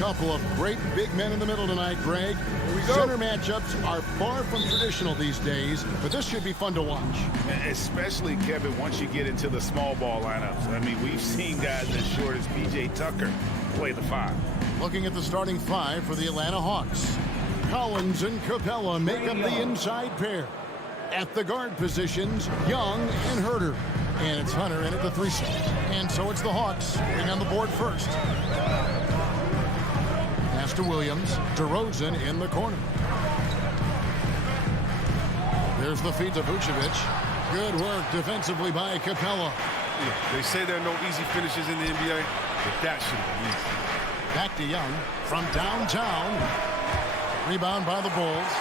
Couple of great big men in the middle tonight, Greg. Center matchups are far from traditional these days, but this should be fun to watch. Especially, Kevin, once you get into the small ball lineups. I mean, we've seen guys as short as P.J. Tucker play the 5. Looking at the starting 5 for the Atlanta Hawks. Collins and Capella make up the inside pair. At the guard positions, Young and Herter. And it's Hunter in at the 3 slot. And so it's the Hawks being on the board first. Pass to Williams. DeRozan in the corner. There's the feed to Vucevic. Good work defensively by Capella. Yeah, they say there are no easy finishes in the NBA, but that should have been easy. Back to Young from downtown. Rebound by the Bulls.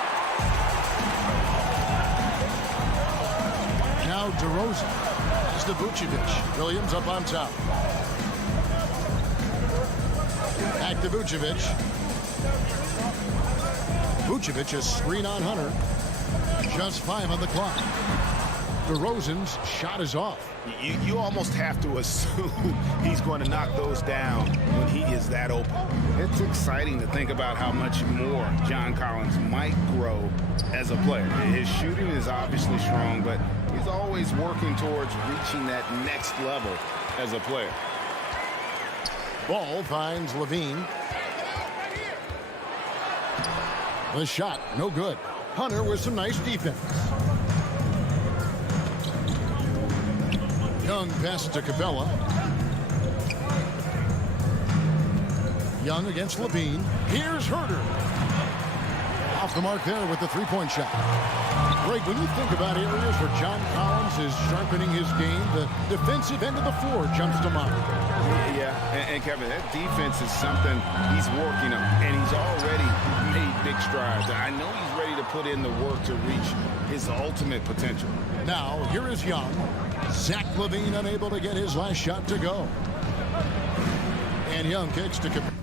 Now DeRozan. Pass to Vucevic. Williams up on top. Back to Vucevic. Vucevic a screen on Hunter. Just 5 on the clock. DeRozan's shot is off. You almost have to assume he's going to knock those down when he is that open. It's exciting to think about how much more John Collins might grow as a player. His shooting is obviously strong, but he's always working towards reaching that next level as a player. Ball finds Levine. The shot, no good. Hunter with some nice defense. Young passes to Capella. Young against Levine. Here's Herter. Off the mark there with the three-point shot. Greg, when you think about areas where John Collins is sharpening his game, the defensive end of the floor jumps to mind. Yeah, and Kevin, that defense is something he's working on, and he's already made big strides. I know he's ready to put in the work to reach his ultimate potential. Now, here is Young. Zach LaVine unable to get his last shot to go. And Young kicks to Capella.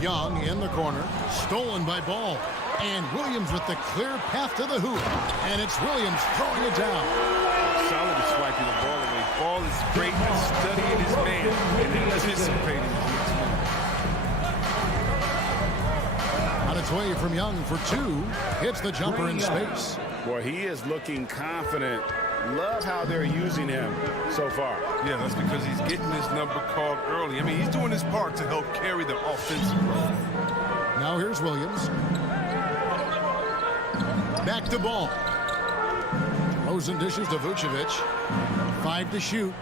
Young in the corner, stolen by Ball, and Williams with the clear path to the hoop, and it's Williams throwing it down. Solid at swiping the ball away. Ball is great at studying his man and anticipating his next move. On its way from Young for 2, hits the jumper in space. Boy, he is looking confident. Love how they're using him so far. Yeah, that's because he's getting his number called early. I mean, he's doing his part to help carry the offensive role. Now here's Williams. Back to Ball. DeRozan dishes to Vucevic. 5 to shoot.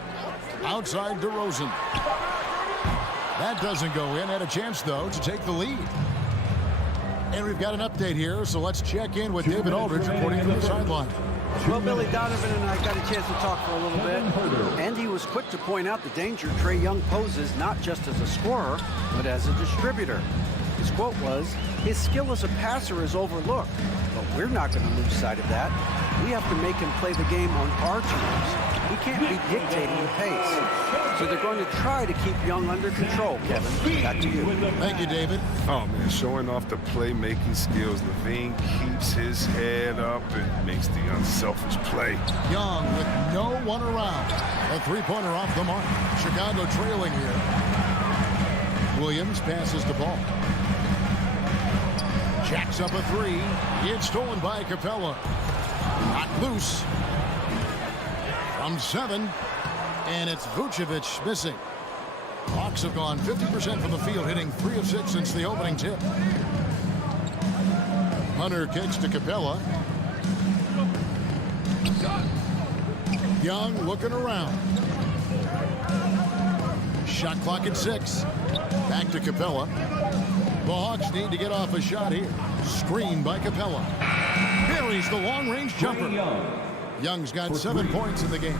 Outside DeRozan. That doesn't go in. Had a chance, though, to take the lead. And we've got an update here, so let's check in with David Aldridge reporting from the sideline. Well, Billy Donovan and I got a chance to talk for a little bit, and he was quick to point out the danger Trae Young poses not just as a scorer, but as a distributor. His quote was, "His skill as a passer is overlooked, but we're not going to lose sight of that. We have to make him play the game on our terms." he can't be dictating the pace. So they're going to try to keep Young under control. Kevin, back to you. Thank you, David. Oh, man, showing off the playmaking skills. Levine keeps his head up and makes the unselfish play. Young with no one around. A three-pointer off the mark. Chicago trailing here. Williams passes the ball. Jacks up a three. It's stolen by Capella. Not loose. From 7. And it's Vucevic missing. Hawks have gone 50% from the field, hitting 3 of 6 since the opening tip. Hunter kicks to Capella. Young looking around. Shot clock at 6. Back to Capella. The Hawks need to get off a shot here. Screen by Capella. Buries the long-range jumper. Young's got 7 points in the game.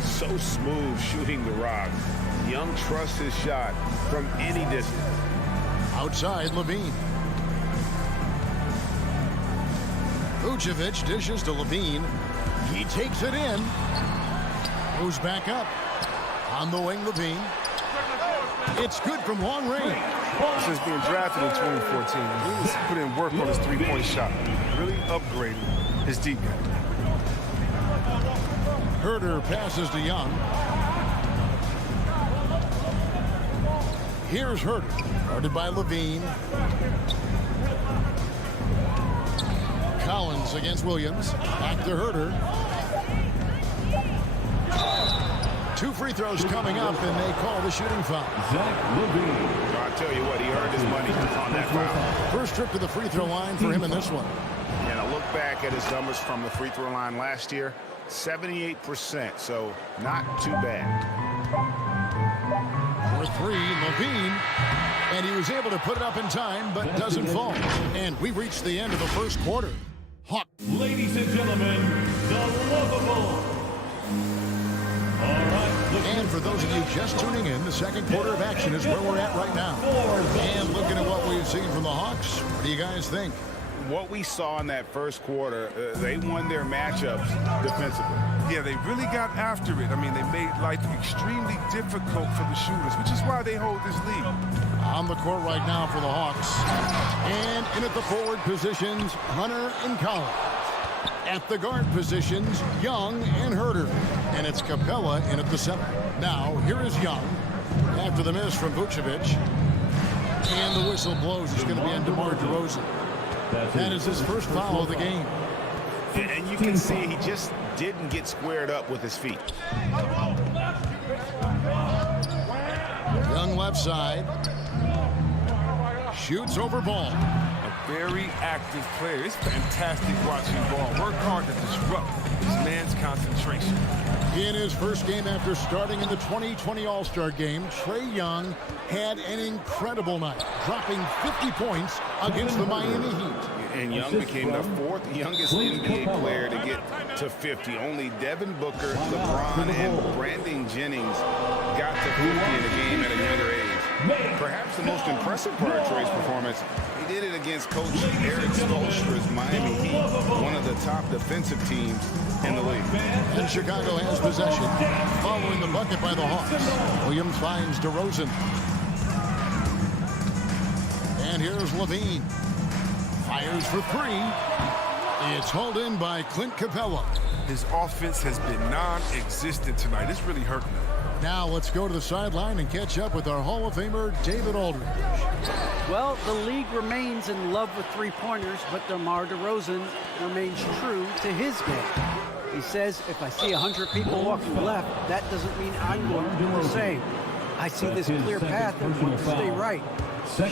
So smooth shooting the rock. Young trusts his shot from any distance. Outside, Levine. Vucevic dishes to Levine. He takes it in. Goes back up. On the wing, Levine. It's good from long range. Since being drafted in 2014, he's put in work on his three-point shot. Really upgrading his deep game. Herter passes to Young. Here's Herter, guarded by Levine. Collins against Williams. Back to Herter. 2 free throws coming up, and they call the shooting foul. I'll tell you what, he earned his money on that foul. First trip to the free throw line for him in this one. And I look back at his numbers from the free throw line last year, 78%, so not too bad. For 3, Levine, and he was able to put it up in time, but doesn't fall. And we reached the end of the first quarter. Hawk. Ladies and gentlemen, the lovable. All right. And for those of you just tuning in, the second quarter of action is where we're at right now. And looking at what we've seen from the Hawks, what do you guys think? What we saw in that first quarter, they won their matchups defensively. Yeah, they really got after it. I mean, they made life extremely difficult for the shooters, which is why they hold this lead. On the court right now for the Hawks. And in at the forward positions, Hunter and Collins. At the guard positions, Young and Herter. And it's Capella in at the center. Now, here is Young after the miss from Vucevic. And the whistle blows. It's going to be on DeMar DeRozan. That is his first foul of the game. And you can see he just didn't get squared up with his feet. Young left side. Shoots over ball. A very active player. It's fantastic watching ball. Work hard to disrupt this man's concentration. In his first game after starting in the 2020 All-Star game, Trae Young had an incredible night, dropping 50 points against the Miami Heat. And Young became the 4th youngest NBA player to get to 50. Only Devin Booker, LeBron, and Brandon Jennings got to 50 in a game at a younger age. Perhaps the most impressive part of Trae's performance, he did it against Coach Eric Spoelstra's Miami Heat, one of the top defensive teams in the league. And Chicago has possession, following the bucket by the Hawks. Williams finds DeRozan. And here's Levine. Fires for 3. It's hauled in by Clint Capella. His offense has been non-existent tonight. It's really hurting him. Now let's go to the sideline and catch up with our Hall of Famer, David Aldridge. Well, the league remains in love with three-pointers, but DeMar DeRozan remains true to his game. He says, if I see 100 people walking left, that doesn't mean I'm going to do the same. I see this clear path and want to stay right.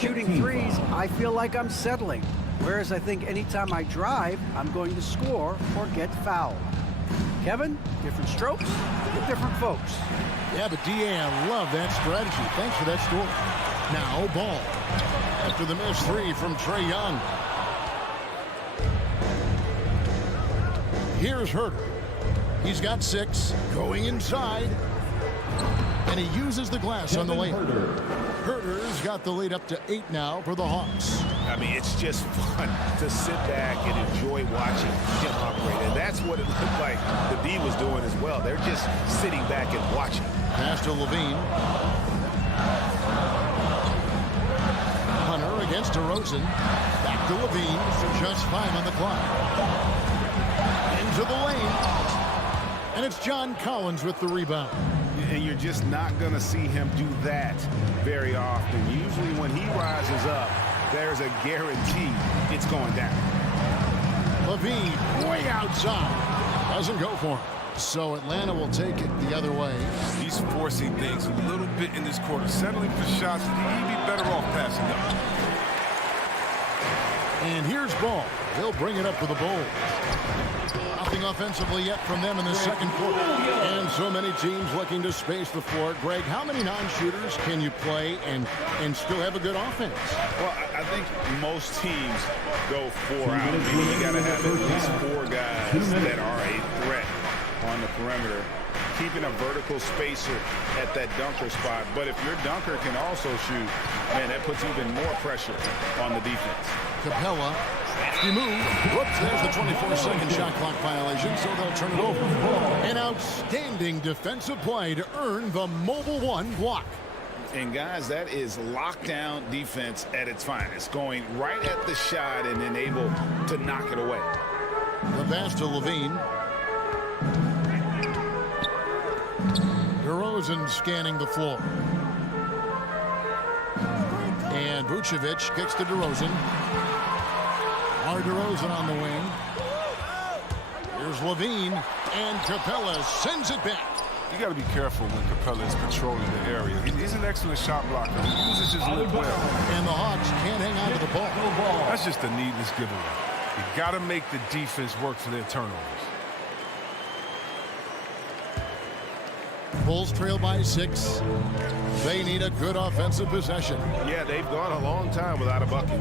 Shooting threes, I feel like I'm settling. Whereas I think anytime I drive, I'm going to score or get fouled. Kevin, different strokes for different folks. Yeah, but DA, I love that strategy. Thanks for that story. Now, ball. After the missed 3 from Trae Young. Here's Herter. He's got 6. Going inside. And he uses the glass on the lane. Herter's got the lead up to 8 now for the Hawks. I mean, it's just fun to sit back and enjoy watching him operate. And that's what it looked like the D was doing as well. They're just sitting back and watching. Pass to Levine. Hunter against DeRozan. Back to Levine. Just 5 on the clock. Into the lane. And it's John Collins with the rebound. And you're just not going to see him do that very often. Usually when he rises up, there's a guarantee it's going down. Levine way outside. Doesn't go for it. So Atlanta will take it the other way. He's forcing things a little bit in this quarter, settling for shots that he'd be better off passing up. And here's Ball. He'll bring it up for the Bulls. Nothing offensively yet from them in the second quarter. And so many teams looking to space the floor. Greg, how many non-shooters can you play and still have a good offense? Well, I think most teams go 4 out. Meaning you got to have at least 4 guys that are a threat on the perimeter, keeping a vertical spacer at that dunker spot. But if your dunker can also shoot, man, that puts even more pressure on the defense. Capella, he moved. Whoops, there's the 24-second shot clock violation, so they'll turn it over. An outstanding defensive play to earn the Mobile One block. And guys, that is lockdown defense at its finest, going right at the shot and then able to knock it away. The pass to Levine. DeRozan scanning the floor. And Vucevic kicks to DeRozan. DeRozan on the wing. Here's Levine, and Capella sends it back. You got to be careful when Capella is controlling the area. He's an excellent shot blocker. He uses his lip well. And the Hawks can't hang on to the ball. That's just a needless giveaway. You got to make the defense work for their turnovers. Bulls trail by 6. They need a good offensive possession. Yeah, they've gone a long time without a bucket.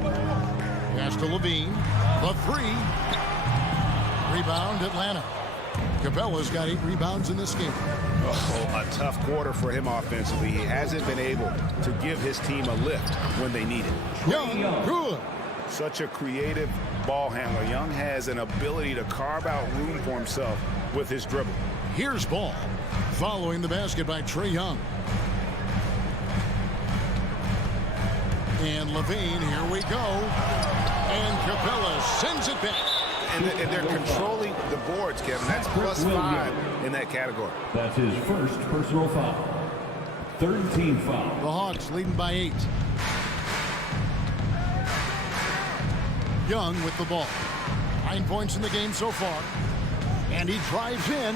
Pass to Levine. The 3. Rebound, Atlanta. Capella's got 8 rebounds in this game. Oh, a tough quarter for him offensively. He hasn't been able to give his team a lift when they need it. Young, good. Such a creative ball handler. Young has an ability to carve out room for himself with his dribble. Here's Ball. Following the basket by Trae Young. And Levine, here we go. And Capella sends it back. And they're controlling the boards, Kevin. That's +5 in that category. That's his first personal foul. 13 foul. The Hawks leading by 8. Young with the ball. 9 points in the game so far. And he drives in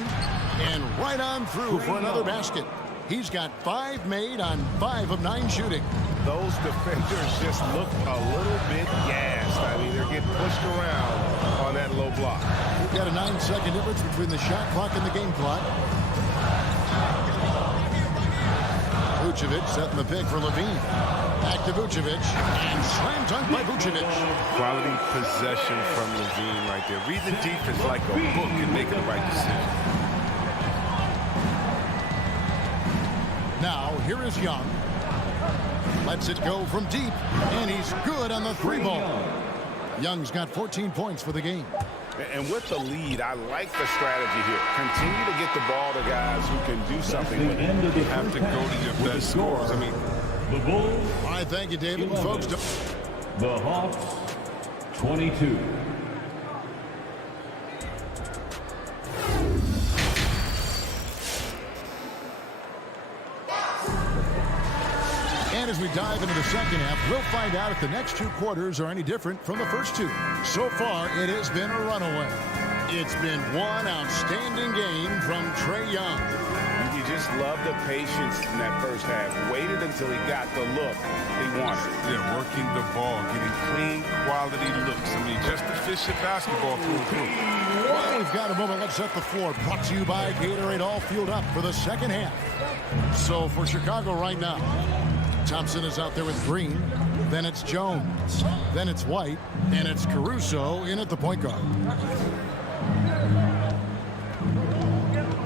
and right on through for another basket. He's got 5 made on 5 of 9 shooting. Those defenders just look a little bit gassed. I mean, they're getting pushed around on that low block. We've got a 9-second difference between the shot clock and the game clock. Vucevic setting the pick for Levine. Back to Vucevic. And slam dunk by Vucevic. Quality possession from Levine right there. Read the defense like a book and make the right decision. Now, here is Young. Lets it go from deep, and he's good on the 3 ball. Young's got 14 points for the game. And with the lead, I like the strategy here. Continue to get the ball to guys who can do something with it. You have to go to your best scorers. I mean, The Bulls. All right, thank you, David. Folks, The Hawks, 22. and as we dive into the second half, we'll find out if the next 2 quarters are any different from the first 2. So far, it has been a runaway. It's been one outstanding game from Trae Young. You just love the patience in that first half. Waited until he got the look he wanted. yeah, working the ball, getting clean, quality looks. I mean, just efficient basketball through and through. Well, we've got a moment. Let's set the floor. Brought to you by Gatorade, all fueled up for the second half. So for Chicago right now, Thompson is out there with Green. Then it's Jones. Then it's White. And it's Caruso in at the point guard.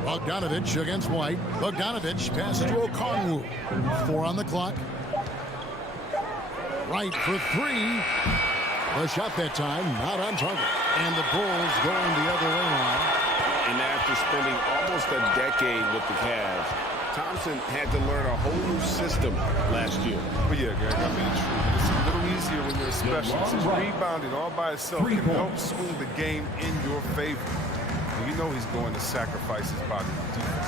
Bogdanovich against White. Bogdanovich passes to Okongwu. 4 on the clock. Right for 3. The shot that time, not on target. And the Bulls going the other way now. spending almost a decade with the Cavs, Thompson had to learn a whole new system last year. But yeah, Greg, I mean, it's a little easier when you're a specialist. His rebounding all by itself can help swing the game in your favor. And you know he's going to sacrifice his body on defense.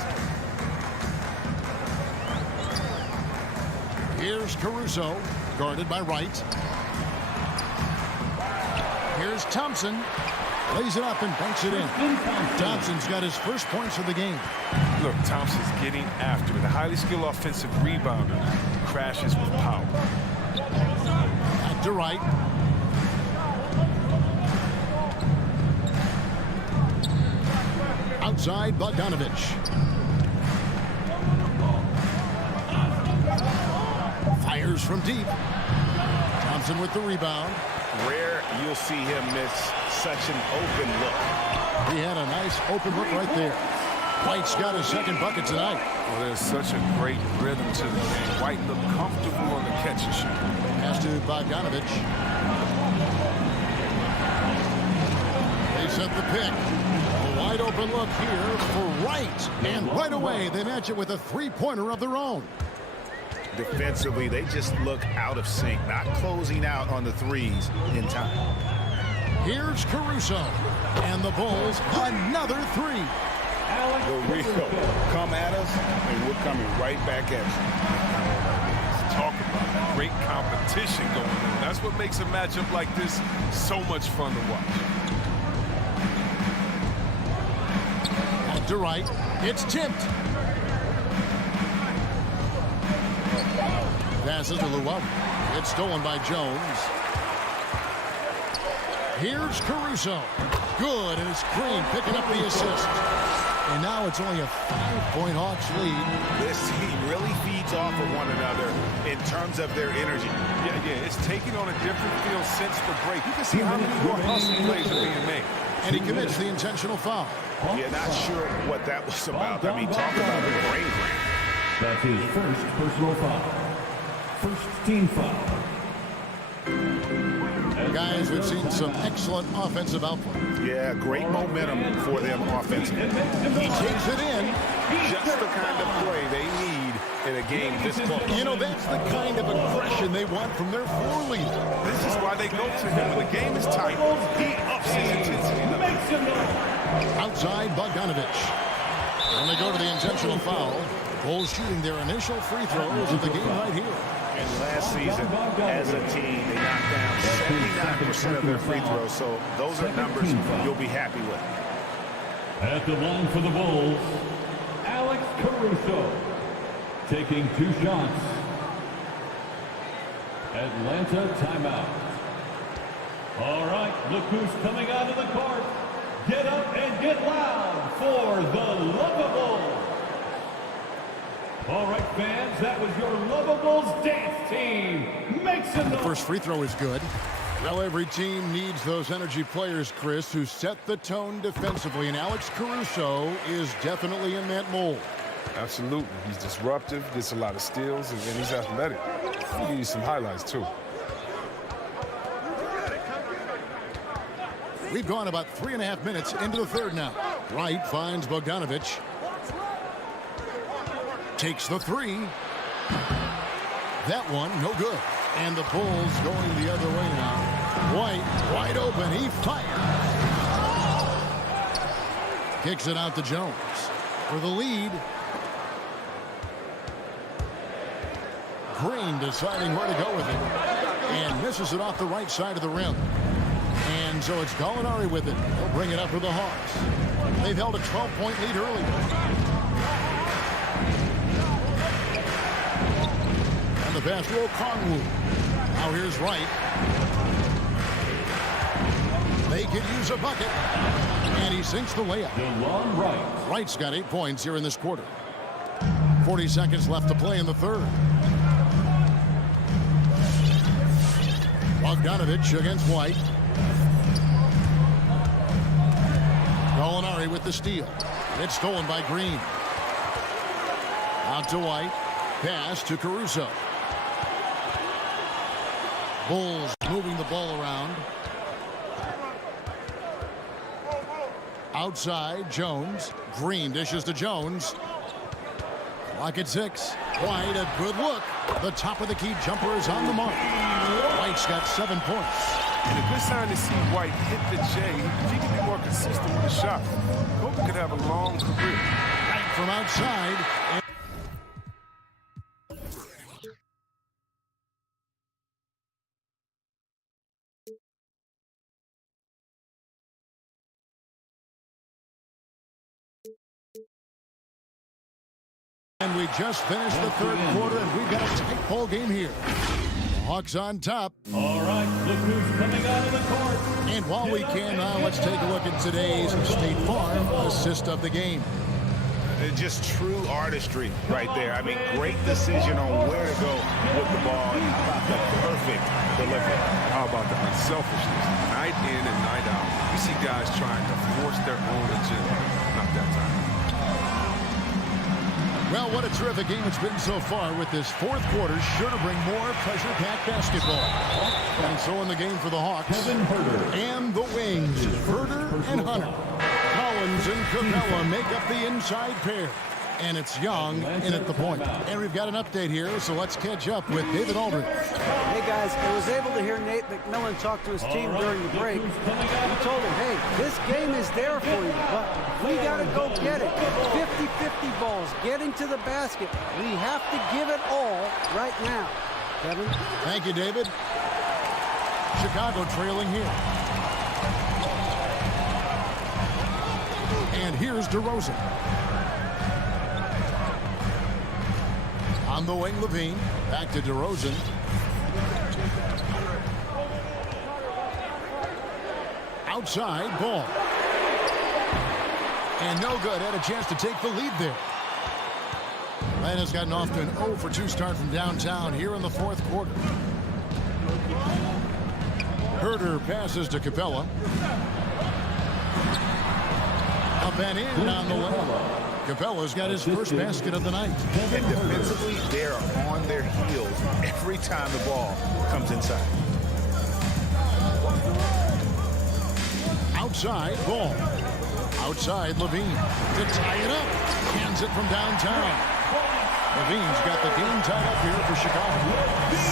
Here's Caruso, guarded by Wright. Here's Thompson. Lays it up and banks it in. Thompson's got his first points of the game. Look, Thompson's getting after it. A highly skilled offensive rebounder crashes with power. Back to Wright. Outside, Bogdanovich. Fires from deep. Thompson with the rebound. Rare you'll see him miss such an open look. He had a nice open look right there. White's got his second bucket tonight. Well, there's such a great rhythm to the game. White looked comfortable on the catch and shoot. Pass to Bogdanovich. They set the pick. A wide open look here for Wright. And right away, they match it with a three-pointer of their own. Defensively, they just look out of sync, not closing out on the threes in time. Here's Caruso. And the Bulls, another three. The Rio come at us, and we're coming right back at you. Talk about great competition going on. That's what makes a matchup like this so much fun to watch. Back to Wright. It's tipped. Passes to Luau. It's stolen by Jones. Here's Caruso. Good, and it's Green picking up the assist. And now it's only a 5-point Hawks lead. This team really feeds off of one another in terms of their energy. Yeah, it's taking on a different feel since the break. You can see how many more hustle plays are being made. And he commits the intentional foul. Yeah, not sure what that was about. I mean, talk about the brain drain. That's his first personal foul. First team foul. Guys, we've seen some excellent offensive output. Yeah, great momentum for them offensively. He takes it in. Just the kind of play they need in a game this close. You know, that's the kind of aggression they want from their floor leader. This is why they go to him. When the game is tight, he ups his intensity. Outside, Bogdanovich. And they go to the intentional foul. Bulls shooting their initial free throws of the game right here. And last season, as a team, they knocked down 79% of their free throws. So those are numbers you'll be happy with. At the line for the Bulls, Alex Caruso taking 2 shots. Atlanta timeout. All right, look who's coming out of the court. Get up and get loud for the Lovables. All right, fans, that was your Lovables dance team. Make some noise. First free throw is good. Well, every team needs those energy players, Chris, who set the tone defensively, and Alex Caruso is definitely in that mold. Absolutely. He's disruptive, gets a lot of steals, and he's athletic. He gives you some highlights, too. We've gone about 3.5 minutes into the third now. Wright finds Bogdanovich. Takes the three. That one, no good. And the Bulls going the other way now. White, wide open. He fires. Kicks it out to Jones for the lead. Green deciding where to go with it. And misses it off the right side of the rim. And so it's Gallinari with it. He'll bring it up for the Hawks. They've held a 12-point lead early. The pass to Okongwu. Now here's Wright. They could use a bucket. And he sinks the layup. DeLon Wright. Wright's got 8 points here in this quarter. 40 seconds left to play in the third. Bogdanovich against White. Gallinari with the steal. It's stolen by Green. Out to White. Pass to Caruso. Bulls moving the ball around. Outside, Jones. Green dishes to Jones. Clock at 6. White, a good look. The top of the key jumper is on the mark. White's got 7 points. And a good sign to see White hit the J. If he can be more consistent with the shot, Kobe could have a long career. Right from outside. And we just finished the third quarter, and we've got a tight ball game here. Hawks on top. All right, look who's coming out of the court. And while we can now, let's take a look at today's State Farm assist of the game. It's just true artistry right there. I mean, great decision on where to go with the ball. And how about the perfect delivery? How about the unselfishness? Night in and night out, we see guys trying to force their own agenda. Not that time. Well, what a terrific game it's been so far, with this fourth quarter sure to bring more pressure-packed basketball. And so in the game for the Hawks and the Wings, Herder and Hunter. Collins and Capella make up the inside pair. And it's Young in at the point. And we've got an update here, so let's catch up with David Aldridge. Hey, guys, I was able to hear Nate McMillan talk to his team during the break. He told them, hey, this game is there for you, but we got to go get it. 50-50 balls, getting to the basket. We have to give it all right now. Kevin? Thank you, David. Chicago trailing here. And here's DeRozan. On the wing, Levine. Back to DeRozan. Outside, ball. And no good. Had a chance to take the lead there. Atlanta's gotten off to an 0 for 2 start from downtown here in the fourth quarter. Herder passes to Capella. Up and in on the way. Capella's got his first basket of the night. And defensively, they're on their heels every time the ball comes inside. Outside, ball. Outside, Levine to tie it up. Hands it from downtown. Levine's got the game tied up here for Chicago.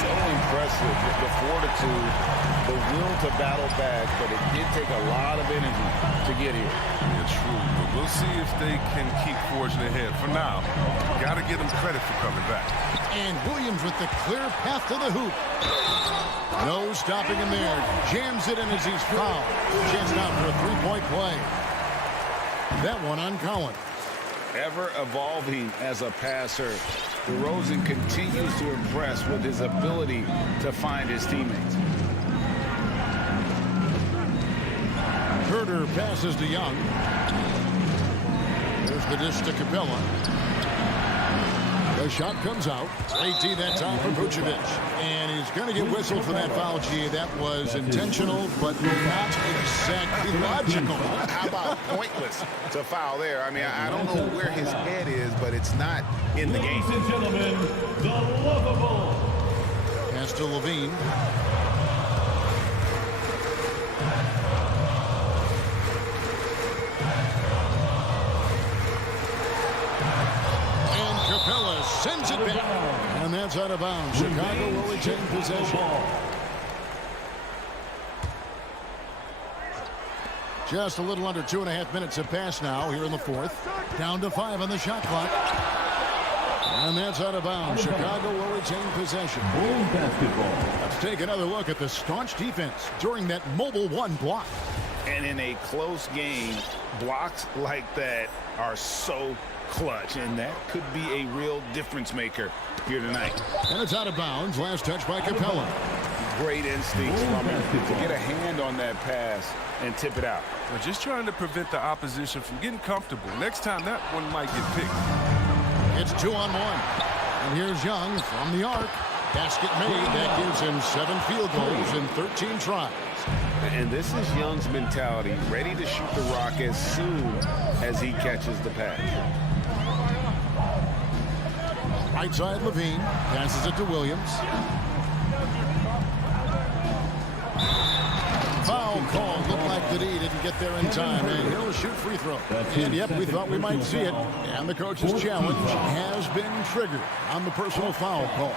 So impressive with the fortitude, the will to battle back, but it did take a lot of energy to get here. Yeah, true. But we'll see if they can keep forging ahead. For now, got to give them credit for coming back. And Williams with the clear path to the hoop. No stopping him there. Jams it in as he's fouled. Chance now for a three-point play. That one on Collins. Ever evolving as a passer, DeRozan continues to impress with his ability to find his teammates. Herder passes to Young. There's the dish to Capella. The shot comes out. Great D that time for Vucevic. And he's going to get whistled for that foul, G. That was intentional, but not exactly logical. How about pointless to foul there? I mean, I don't know where his head is, but it's not in the game. Ladies and gentlemen, the lovable. Pass to Levine. Capella sends it back. And that's out of bounds. Chicago will retain possession. Just a little under 2.5 minutes have passed now here in the fourth. Down to 5 on the shot clock. And that's out of bounds. Chicago will retain possession. Let's take another look at the staunch defense during that mobile one block. And in a close game, blocks like that are so clutch, and that could be a real difference maker here tonight. And it's out of bounds. Last touch by Capella. Great instincts from him to get a hand on that pass and tip it out. We're just trying to prevent the opposition from getting comfortable. Next time, that one might get picked. It's 2-on-1. And here's Young from the arc. Basket made. That gives him 7 field goals in 13 tries. And this is Young's mentality, ready to shoot the rock as soon as he catches the pass. Right side, Levine passes it to Williams. Foul call. Looked like that he didn't get there in time, and he'll shoot free throw. And yep, we thought we might see it. And the coach's challenge has been triggered on the personal foul call.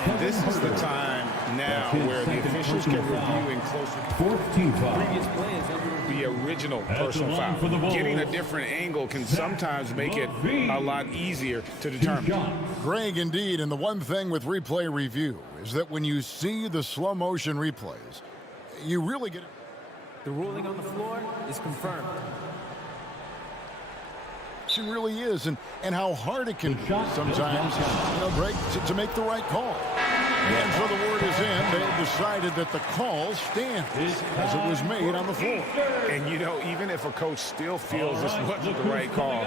And this is the time now where the officials can review in closer previous plays under the original personal foul. Getting a different angle can sometimes make it a lot easier to determine. Greg, indeed, and the one thing with replay review is that when you see the slow motion replays, you really get it. The ruling on the floor is confirmed. It really is, and how hard it can be sometimes, Greg, to make the right call. And so the word is in. They decided that the call stands as it was made on the floor. And, even if a coach still feels this wasn't the right call,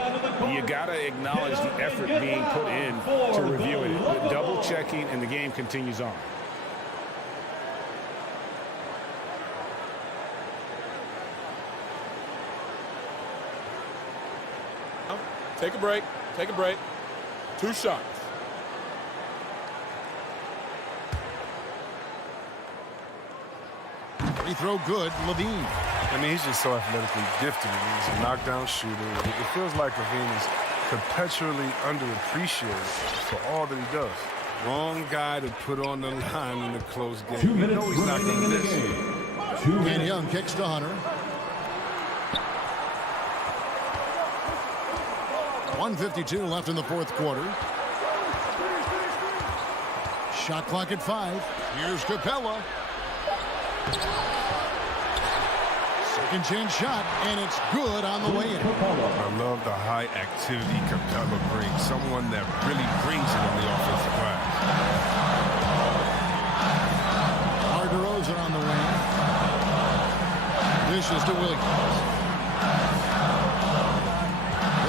you got to acknowledge the effort being put in to reviewing it. With double checking, and the game continues on. Take a break. Take a break. 2 shots. Free throw good, Levine. I mean, he's just so athletically gifted. He's a knockdown shooter. It feels like Levine is perpetually underappreciated for all that he does. Wrong guy to put on the line in a close game. 2 minutes he's not going to miss. And Young kicks to Hunter. 1:52 left in the fourth quarter. Shot clock at 5. Here's Capella. Second chance shot, and it's good on the way in. I love the high activity Capella brings. Someone that really brings it on the offensive glass. DeRozan on the wing. Dishes to Williams.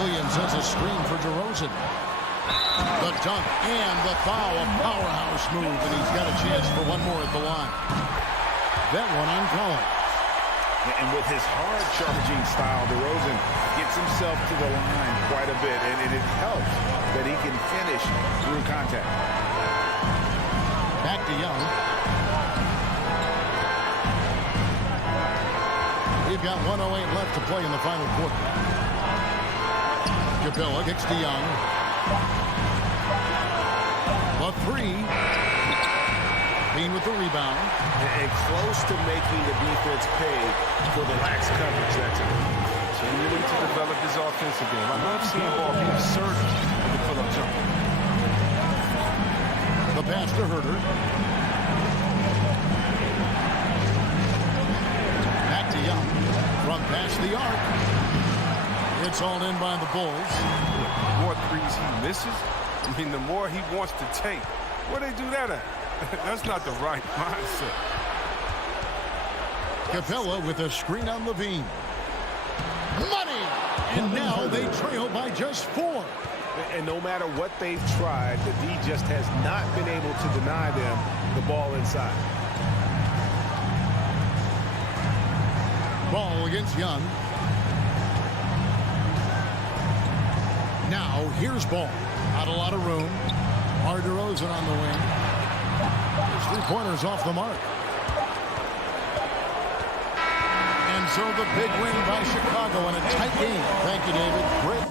Williams has a screen for DeRozan. The dunk and the foul, a powerhouse move, and he's got a chance for one more at the line. That one on Collins. And with his hard-charging style, DeRozan gets himself to the line quite a bit, and it helps that he can finish through contact. Back to Young. We've got 1:08 left to play in the final quarter. Capella kicks to Young. The 3. Bean with the rebound. And close to making the defense pay for the lax coverage. That's it. So he really needs to develop his offensive game. I love seeing ball be absurd with the pull-up jumper. The pass to Herter. Back to Young. From past the arc. It's all in by the Bulls. The more threes he misses, the more he wants to take. Where they do that at? That's not the right mindset. Capella with a screen on Levine. Money! And now they trail by just 4. And no matter what they've tried, the D just has not been able to deny them the ball inside. Ball against Young. Now here's Ball. Not a lot of room. DeRozan on the wing. His 3-pointers off the mark. And so the big win by Chicago in a tight game. Thank you, David. Great.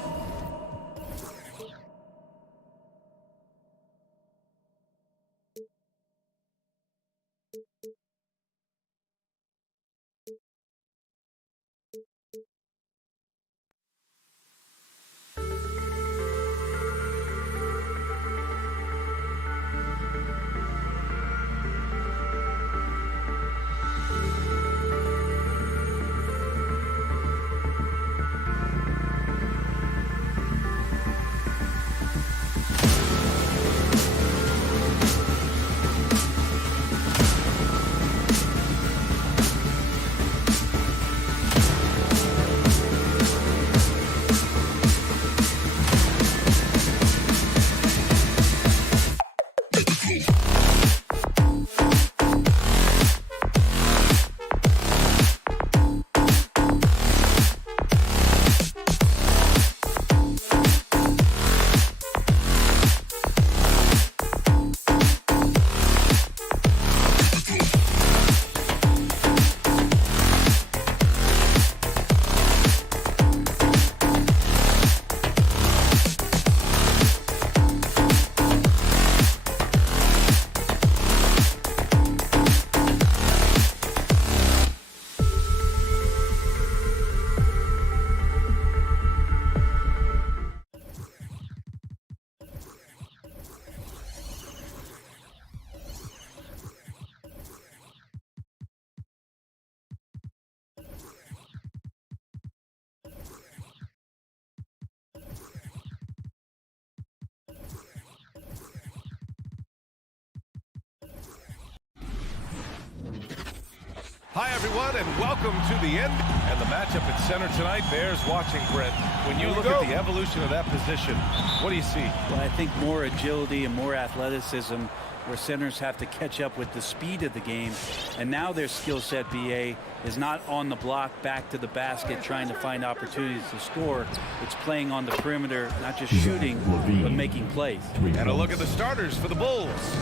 Hi, everyone, and welcome to the end. And the matchup at center tonight bears watching, Brent. When you look at the evolution of that position, what do you see? Well, I think more agility and more athleticism, where centers have to catch up with the speed of the game. And now their skill set, BA, is not on the block back to the basket trying to find opportunities to score. It's playing on the perimeter, not just shooting, but making plays. And a look at the starters for the Bulls.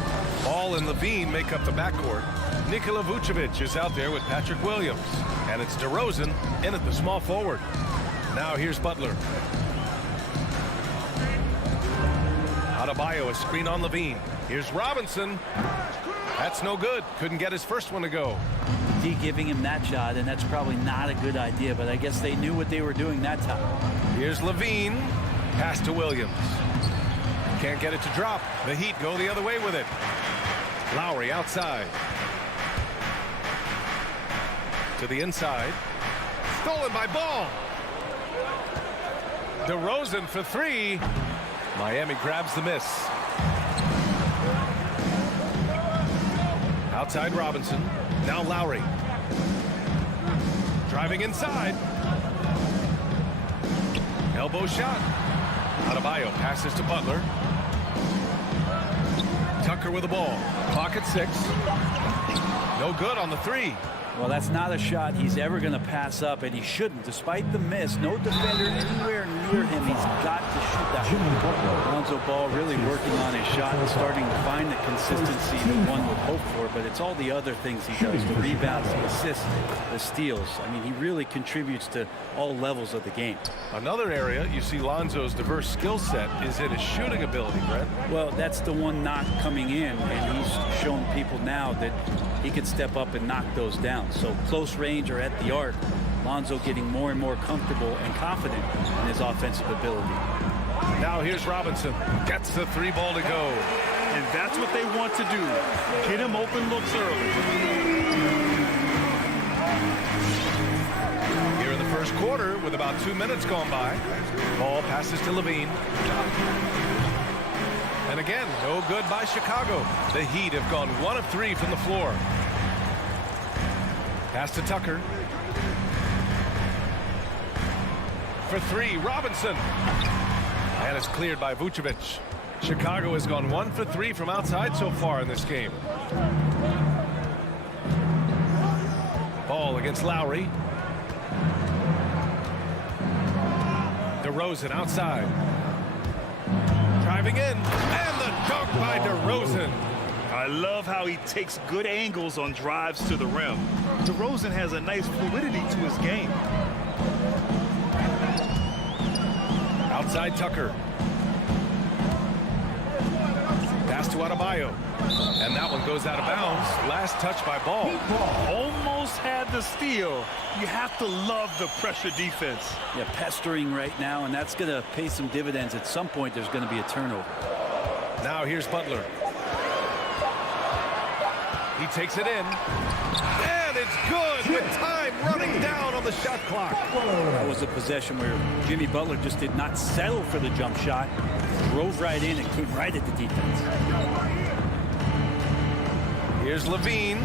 Ball and Levine make up the backcourt. Nikola Vucevic is out there with Patrick Williams. And it's DeRozan in at the small forward. Now here's Butler. Adebayo, a screen on Levine. Here's Robinson. That's no good. Couldn't get his first one to go. D giving him that shot, and that's probably not a good idea, but I guess they knew what they were doing that time. Here's Levine. Pass to Williams. Can't get it to drop. The Heat go the other way with it. Lowry outside. To the inside. Stolen by Ball. DeRozan for three. Miami grabs the miss. Outside Robinson. Now Lowry. Driving inside. Elbow shot. Adebayo passes to Butler. Tucker with the ball. Clock at 6. No good on the three. Well, that's not a shot he's ever going to pass up, and he shouldn't. Despite the miss, no defender anywhere near him. He's got to shoot that one. Lonzo Ball really working on his shot and starting to find the consistency that one would hope for, but it's all the other things he does, the rebounds, the assists, the steals. I mean, he really contributes to all levels of the game. Another area you see Lonzo's diverse skill set is in his shooting ability, Brett. Well, that's the one knock coming in, and he's shown people now that he can step up and knock those down. So close range or at the arc, Lonzo getting more and more comfortable and confident in his offensive ability. Now here's Robinson. Gets the three ball to go. And that's what they want to do. Get him open looks early. Here in the first quarter with about 2 minutes gone by. Ball passes to Levine. And again, no good by Chicago. The Heat have gone 1 of 3 from the floor. Pass to Tucker. For three, Robinson. And it's cleared by Vucevic. Chicago has gone 1 for 3 from outside so far in this game. Ball against Lowry. DeRozan outside. Driving in. And the dunk by DeRozan. I love how he takes good angles on drives to the rim. DeRozan has a nice fluidity to his game. Outside Tucker. Pass to Adebayo. And that one goes out of bounds. Last touch by Ball. Almost had the steal. You have to love the pressure defense. Yeah, pestering right now, and that's going to pay some dividends. At some point, there's going to be a turnover. Now here's Butler. He takes it in. And it's good with time running down on the shot clock. That was a possession where Jimmy Butler just did not settle for the jump shot. Drove right in and came right at the defense. Here's Levine.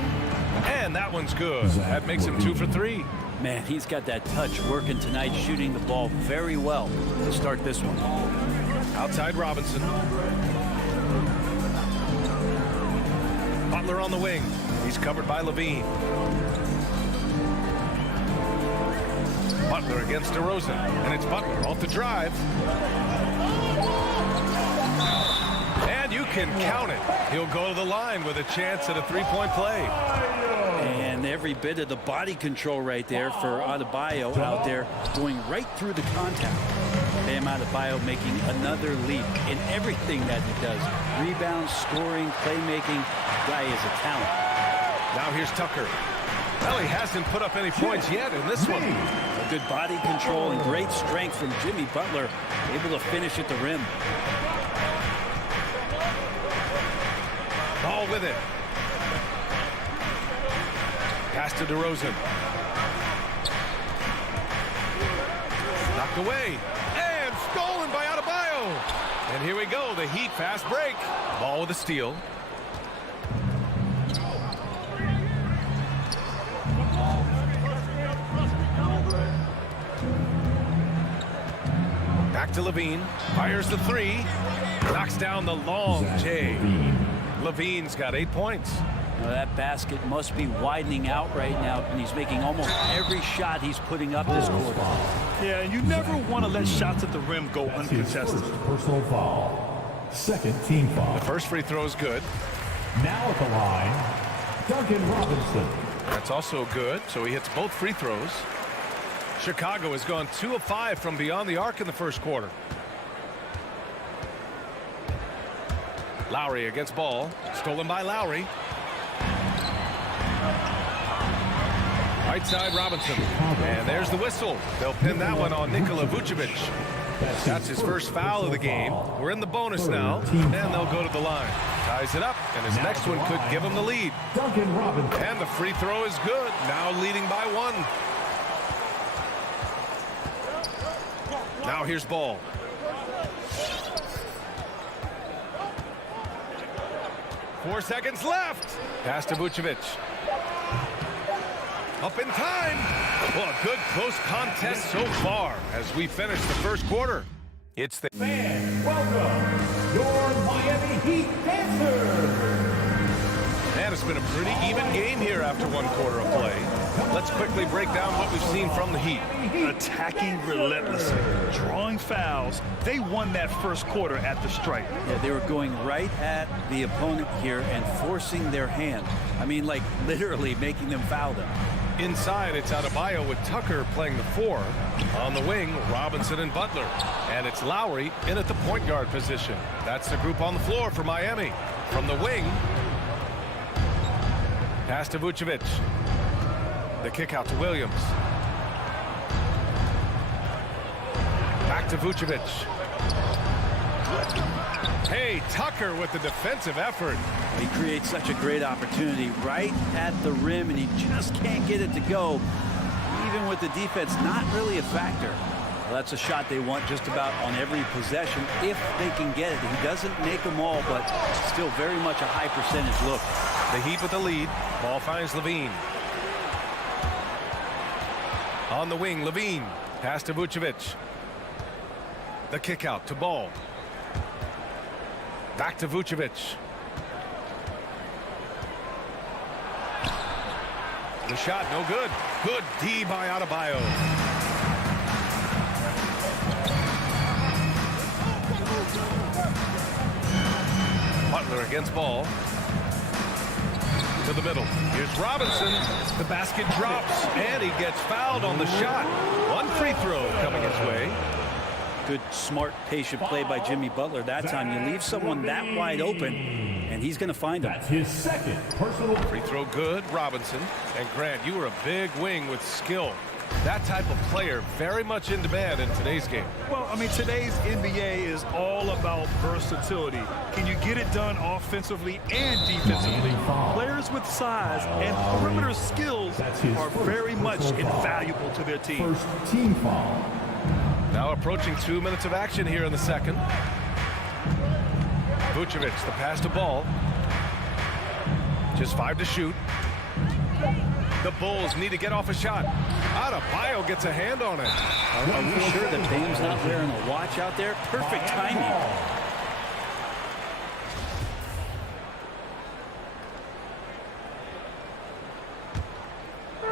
And that one's good. That makes him 2 for 3. Man, he's got that touch working tonight, shooting the ball very well to start this one. Outside Robinson. Butler on the wing. He's covered by Levine. Butler against DeRozan. And it's Butler off the drive. And you can count it. He'll go to the line with a chance at a three-point play. And every bit of the body control right there for Adebayo out there, going right through the contact. Bam Adebayo making another leap in everything that he does. Rebounds, scoring, playmaking. Guy is a talent. Now here's Tucker. Well, he hasn't put up any points yet in this one. A good body control and great strength from Jimmy Butler, able to finish at the rim. Ball with it. Pass to DeRozan. Knocked away. And stolen by Adebayo. And here we go. The Heat fast break. Ball with a steal. Back to Levine. Fires the three. Knocks down the long J. Levine's got 8 points. Now that basket must be widening out right now, and he's making almost every shot he's putting up this quarter. Yeah, and you never want to let shots at the rim go uncontested. Personal foul. Second team foul. The first free throw is good. Now at the line, Duncan Robinson. That's also good, so he hits both free throws. Chicago has gone 2 of 5 from beyond the arc in the first quarter. Lowry against ball. Stolen by Lowry. Right side Robinson. And there's the whistle. They'll pin that one on Nikola Vucevic. That's his first foul of the game. We're in the bonus now, and they'll go to the line. Ties it up, and his next one could give him the lead. And the free throw is good. Now leading by 1. Now here's Ball. Four seconds left. Pass to Vucevic. Up in time. Well, a good close contest so far as we finish the first quarter. It's the Fans, welcome your Miami Heat Panthers. Man, it's been a pretty even game here after 1 quarter of play. Let's quickly break down what we've seen from the Heat. Attacking relentlessly, drawing fouls. They won that first quarter at the stripe. Yeah, they were going right at the opponent here and forcing their hand. I mean, like literally making them foul them. Inside, it's Adebayo with Tucker playing the 4. On the wing, Robinson and Butler. And it's Lowry in at the point guard position. That's the group on the floor for Miami. From the wing, pass to Vucevic. The kick out to Williams. Back to Vucevic. Hey, Tucker with the defensive effort. He creates such a great opportunity right at the rim, and he just can't get it to go. Even with the defense not really a factor. Well, that's a shot they want just about on every possession if they can get it. He doesn't make them all, but still very much a high percentage look. The Heat with the lead. Ball finds Levine. On the wing, Levine. Pass to Vucevic. The kick out to Ball. Back to Vucevic. The shot, no good. Good D by Adebayo. Butler against Ball. To the middle. Here's Robinson. The basket drops, and he gets fouled on the shot. 1 free throw coming his way. Good, smart, patient play by Jimmy Butler that time. You leave someone that wide open, and he's going to find him. That's his second personal Free throw good, Robinson. And Grant, you were a big wing with skill. That type of player very much in demand in today's game. Well, I mean, today's NBA is all about versatility. Can you get it done offensively and defensively? Players with size and perimeter skills are very much invaluable to their team. first team foul. Now approaching 2 minutes of action here in the second. Vucevic, the pass to Ball. Just 5 to shoot. The Bulls need to get off a shot. Adebayo gets a hand on it. Are we sure that Dame's not wearing a watch out there? Perfect timing.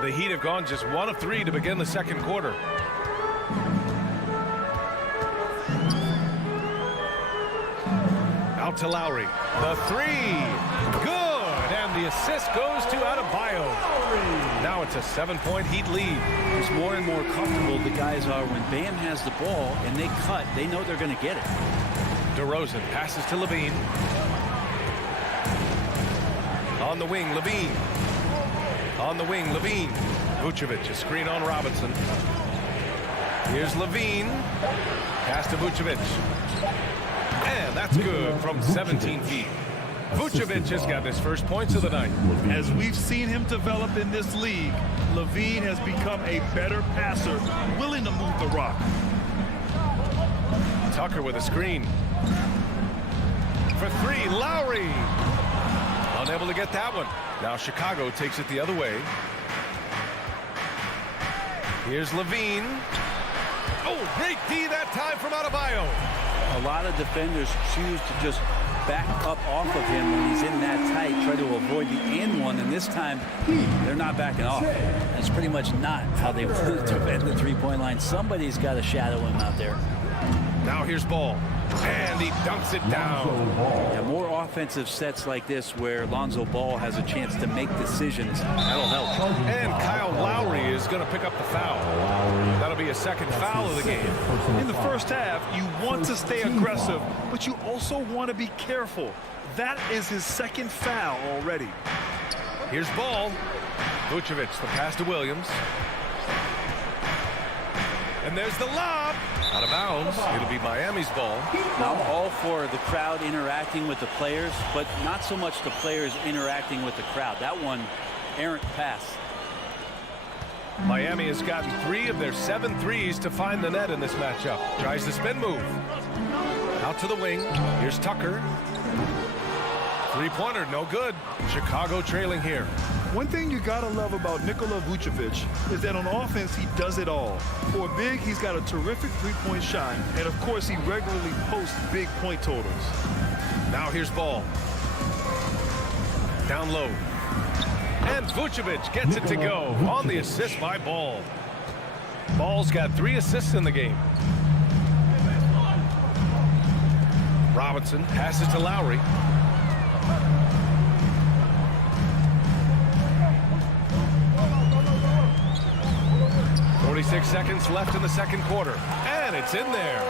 The Heat have gone just 1 of 3 to begin the second quarter. Out to Lowry. The 3. Good. And the assist goes to Adebayo. Now it's a 7-point Heat lead. It's more and more comfortable the guys are when Bam has the ball and they cut. They know they're going to get it. DeRozan passes to Levine. On the wing, Levine. On the wing, Levine. Vucevic, a screen on Robinson. Here's Levine. Pass to Vucevic. And that's good from 17 feet. Vucevic has got his first points of the night. As we've seen him develop in this league, Levine has become a better passer, willing to move the rock. Tucker with a screen. For 3, Lowry. Unable to get that one. Now Chicago takes it the other way. Here's Levine. Oh, great D that time from Adebayo. A lot of defenders choose to just back up off of him when he's in that tight, try to avoid the and one, and this time they're not backing off. That's pretty much not how they want to defend the three-point line. Somebody's got to shadow him out there. Now here's Ball, and he dunks it down. Yeah, more offensive sets like this where Lonzo Ball has a chance to make decisions. That'll help. And Kyle Lowry is going to pick up the foul. That'll be a second foul of the game. In the first half, you want to stay aggressive, but you also want to be careful. That is his second foul already. Here's Ball. Vucevic, the pass to Williams. And there's the lob. Out of bounds. It'll be Miami's ball. Now, I'm all for the crowd interacting with the players, but not so much the players interacting with the crowd. That one, errant pass. Miami has gotten 3 of their 7 threes to find the net in this matchup. Tries the spin move. Out to the wing. Here's Tucker. Three-pointer, no good. Chicago trailing here. One thing you gotta love about Nikola Vucevic is that on offense, he does it all. For a big, he's got a terrific three-point shot, and of course, he regularly posts big point totals. Now here's Ball. Down low. And Vucevic gets it to go on the assist by Ball. Ball's got 3 assists in the game. Robinson passes to Lowry. .46 seconds left in the second quarter, and it's in there.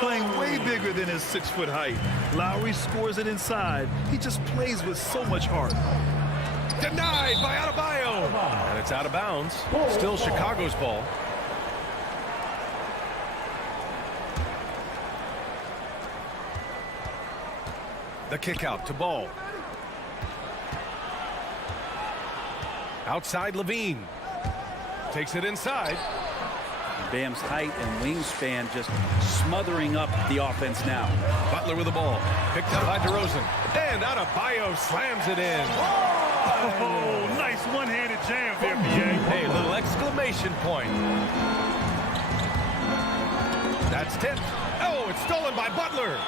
Playing way bigger than his 6-foot height. Lowry scores it inside. He just plays with so much heart. Denied by Adebayo. And it's out of bounds. Still Chicago's ball. The kick out to Ball. Outside Levine. Takes it inside. Bam's height and wingspan just smothering up the offense now. Butler with the ball. Picked up by DeRozan. And Adebayo slams it in. Oh, nice one-handed jam there, BA. Hey, little exclamation point. That's tipped. Oh, it's stolen by Butler.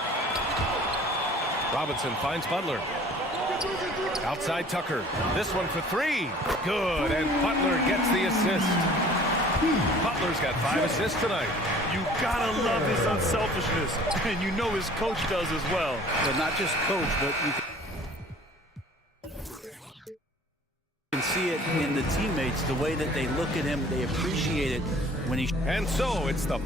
Robinson finds Butler. Outside Tucker. This one for 3. Good, and Butler gets the assist. Butler's got 5 assists tonight. You gotta love his unselfishness, and you know his coach does as well. But not just coach, but you can see it in the teammates, the way that they look at him, they appreciate it when he... And so it's the...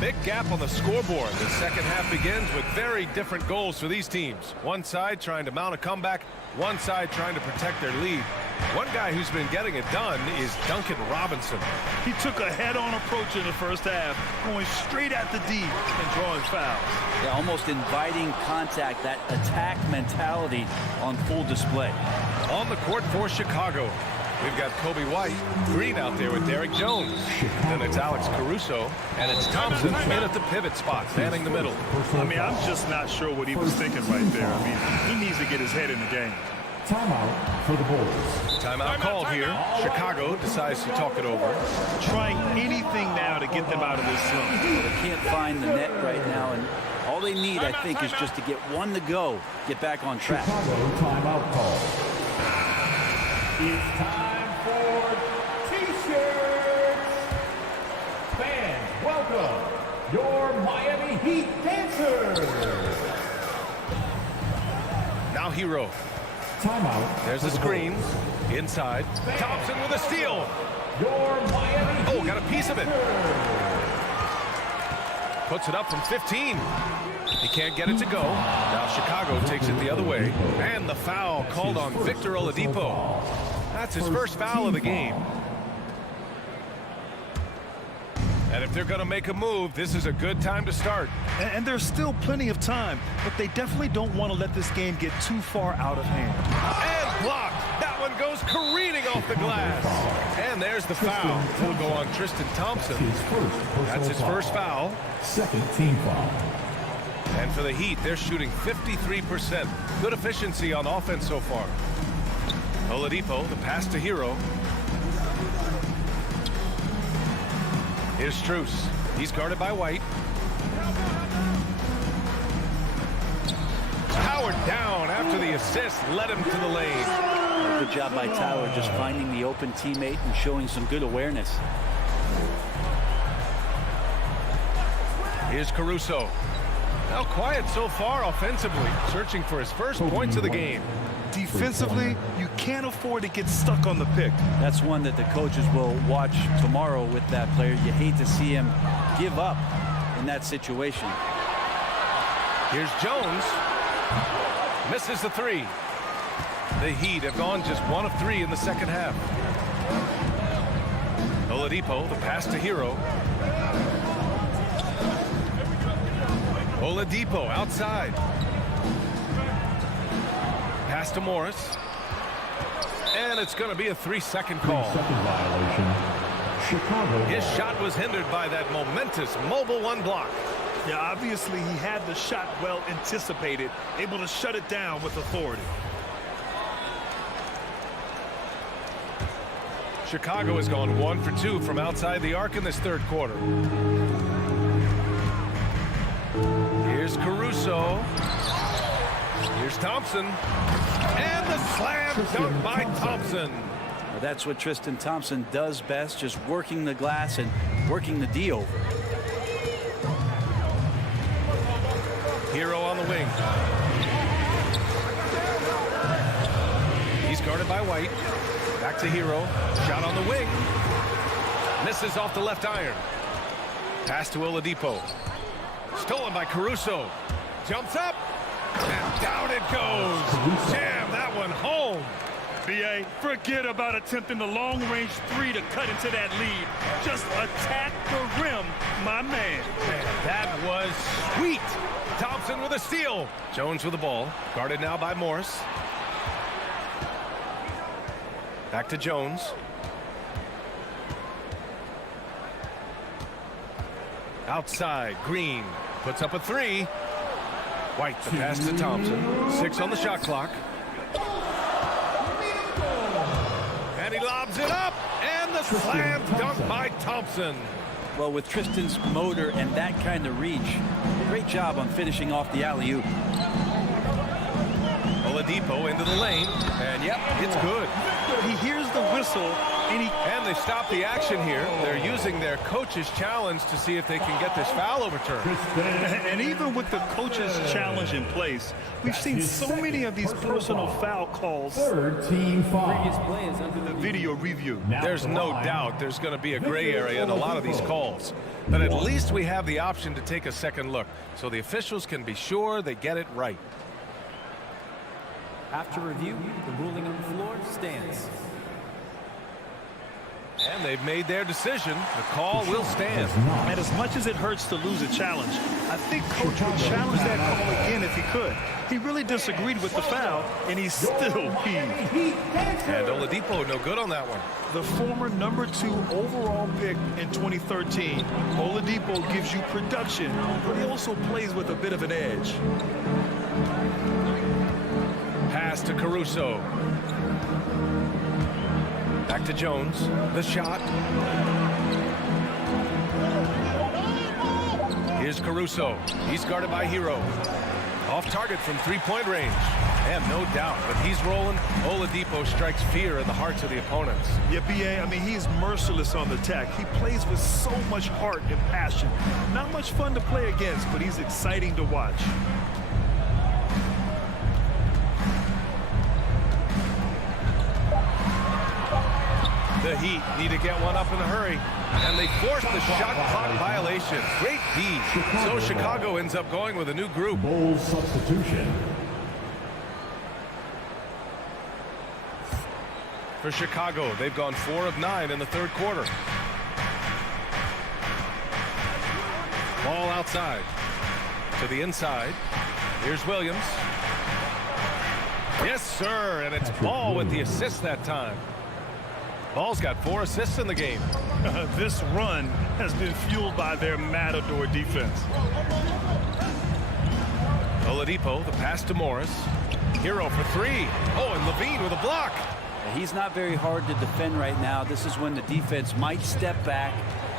Big gap on the scoreboard. The second half begins with very different goals for these teams. One side trying to mount a comeback, one side trying to protect their lead. One guy who's been getting it done is Duncan Robinson. He took a head-on approach in the first half, going straight at the D and drawing fouls. Yeah, almost inviting contact, that attack mentality on full display. On the court for Chicago, we've got Kobe White, Green out there with Derek Jones. Then it's Alex Caruso, and it's Thompson in at the pivot spot, manning the middle. I mean, I'm just not sure what he was thinking right there. I mean, he needs to get his head in the game. Timeout for the Bulls. Timeout called here. Chicago decides to talk it over. Trying anything now to get them out of this zone. They can't find the net right now, and all they need, I think, is just to get one to go, get back on track. Chicago timeout call. It's time for T-shirts. Fans, welcome your Miami Heat dancers. Now Hero. Timeout. There's the screen. Inside. Thompson with a steal. Your Miami Heat. Oh, got a piece of it. Puts it up from 15. He can't get it to go. Now Chicago takes it the other way. And the foul called on Victor Oladipo. That's his first foul of the game. And if they're going to make a move, this is a good time to start. And there's still plenty of time, but they definitely don't want to let this game get too far out of hand. And blocked. That one goes careening off the glass. And there's the foul. It'll go on Tristan Thompson. That's his first foul. Second team foul. And for the Heat, they're shooting 53%. Good efficiency on offense so far. Oladipo, the pass to Hero. Here's Strus. He's guarded by White. Howard down after the assist led him to the lane. Good job by Tyler just finding the open teammate and showing some good awareness. Here's Caruso. Now quiet so far offensively, searching for his first points of the game. Defensively, you can't afford to get stuck on the pick. That's one that the coaches will watch tomorrow with that player. You hate to see him give up in that situation. Here's Jones. Misses the three. The Heat have gone just 1 of 3 in the second half. Oladipo, the pass to Hero. Oladipo outside. Pass to Morris. And it's going to be a 3-second call. 3-second violation. Chicago. His shot was hindered by that momentous mobile 1 block. Yeah, obviously he had the shot well anticipated, able to shut it down with authority. Chicago has gone 1 for 2 from outside the arc in this third quarter. Here's Caruso. Here's Thompson. And the slam dunk by Thompson. Well, that's what Tristan Thompson does best, just working the glass and working the D over. Hero on the wing. He's guarded by White. Back to Hero. Shot on the wing. Misses off the left iron. Pass to Oladipo. Stolen by Caruso. Jumps up. And down it goes. Jam that one home. B.A., forget about attempting the long-range 3 to cut into that lead. Just attack the rim, my man. That was sweet. Thompson with a steal. Jones with the ball. Guarded now by Morris. Back to Jones. Outside, Green puts up a 3. White, the pass to Thompson. 6 on the shot clock. And he lobs it up. And the slam dunk by Thompson. Well, with Tristan's motor and that kind of reach, great job on finishing off the alley-oop. Oladipo into the lane. And yep, it's good. He hears the whistle, and they stop the action here. They're using their coach's challenge to see if they can get this foul overturned. And even with the coach's challenge in place, we've seen so many of these personal foul calls. Third team foul. Previous play is under The video review. There's no doubt there's going to be a gray area in a lot of these calls. But at least we have the option to take a second look, so the officials can be sure they get it right. After review, the ruling on the floor stands. And they've made their decision. The call will stand. And as much as it hurts to lose a challenge, I think Coach would challenge that call again if he could. He really disagreed with the foul, and he still heaved. And Oladipo no good on that one. The former #2 overall pick in 2013, Oladipo gives you production, but he also plays with a bit of an edge. Pass to Caruso. Back to Jones. The shot. Here's Caruso. He's guarded by Hero. Off target from three-point range. And no doubt, but he's rolling. Oladipo strikes fear in the hearts of the opponents. Yeah, B.A., I mean, he's merciless on the attack. He plays with so much heart and passion. Not much fun to play against, but he's exciting to watch. The Heat need to get one up in a hurry. And they force the shot clock violation. Great D. So Chicago ends up going with a new group. Bulls substitution. For Chicago, they've gone 4 of 9 in the third quarter. Ball outside. To the inside. Here's Williams. Yes, sir. And it's Ball with the assist that time. Ball's got 4 assists in the game. This run has been fueled by their matador defense. Oladipo, the pass to Morris. Hero for three. Oh, and Levine with a block. He's not very hard to defend right now. This is when the defense might step back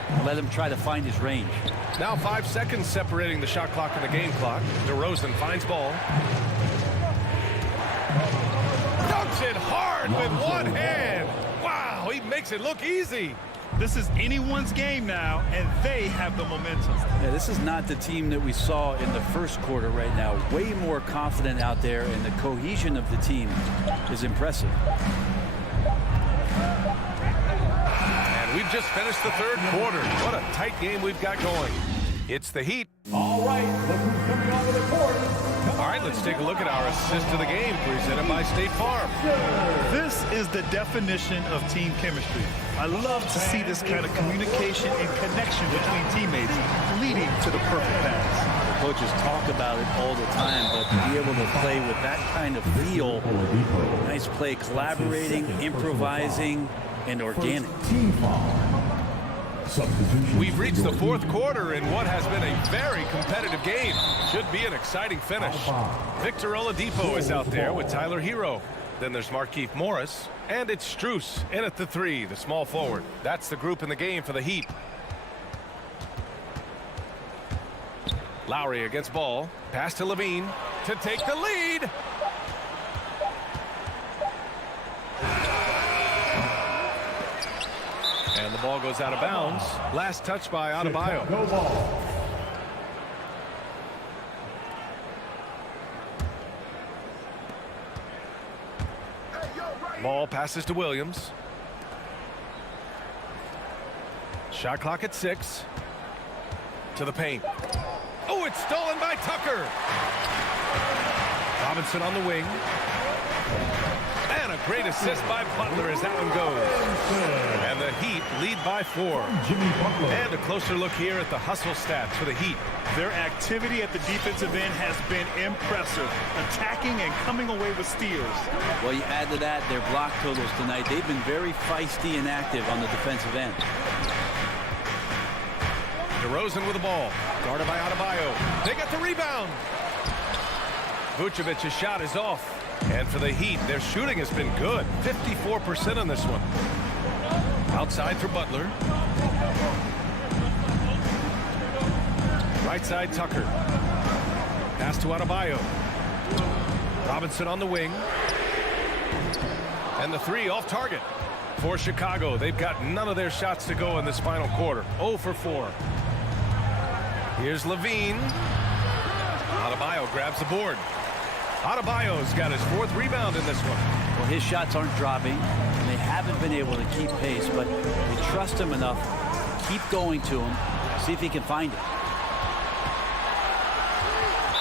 and let him try to find his range. Now 5 seconds separating the shot clock and the game clock. DeRozan finds ball. Dunks it hard with one hand. Wow, he makes it look easy. This is anyone's game now, and they have the momentum. Yeah, this is not the team that we saw in the first quarter right now. Way more confident out there, and the cohesion of the team is impressive. And we've just finished the third quarter. What a tight game we've got going. It's the Heat. All right, look who's coming onto the court. All right, let's take a look at our assist of the game presented by State Farm. This is the definition of team chemistry. I love to see this kind of communication and connection between teammates leading to the perfect pass. Coaches talk about it all the time, but to be able to play with that kind of feel, nice play, collaborating, improvising, and organic. Team foul. Substitution. We've reached the fourth quarter in what has been a very competitive game. Should be an exciting finish. Victor Oladipo is out there with Tyler Hero. Then there's Markieff Morris. And it's Strus in at the three, the small forward. That's the group in the game for the Heat. Lowry against ball. Pass to Levine to take the lead. And the ball goes out of bounds. Last touch by Adebayo. No ball. Ball passes to Williams. Shot clock at 6. To the paint. Oh, it's stolen by Tucker. Robinson on the wing. And a great assist by Butler as that one goes. And the Heat lead by 4. Jimmy Butler. And a closer look here at the hustle stats for the Heat. Their activity at the defensive end has been impressive, attacking and coming away with steals. Well, you add to that their block totals tonight. They've been very feisty and active on the defensive end. DeRozan with the ball. Guarded by Adebayo. They got the rebound. Vucevic's shot is off. And for the Heat, their shooting has been good. 54% on this one. Outside for Butler. Right side, Tucker. Pass to Adebayo. Robinson on the wing. And the three off target. For Chicago, they've got none of their shots to go in this final quarter. 0 for 4. Here's Levine. Adebayo grabs the board. Adebayo's got his 4th rebound in this one. Well, his shots aren't dropping, and they haven't been able to keep pace, but they trust him enough. Keep going to him. See if he can find it.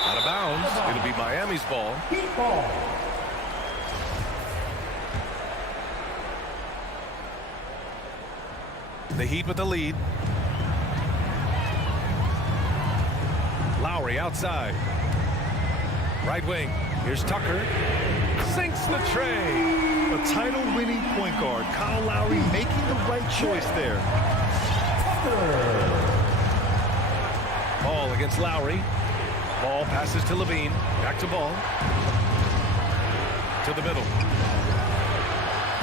Out of bounds. It'll be Miami's ball. Heat ball. The Heat with the lead. Lowry outside. Right wing. Here's Tucker. Sinks the tray. A title-winning point guard, Kyle Lowry, making the right choice there. Ball against Lowry. Ball passes to Levine. Back to ball. To the middle.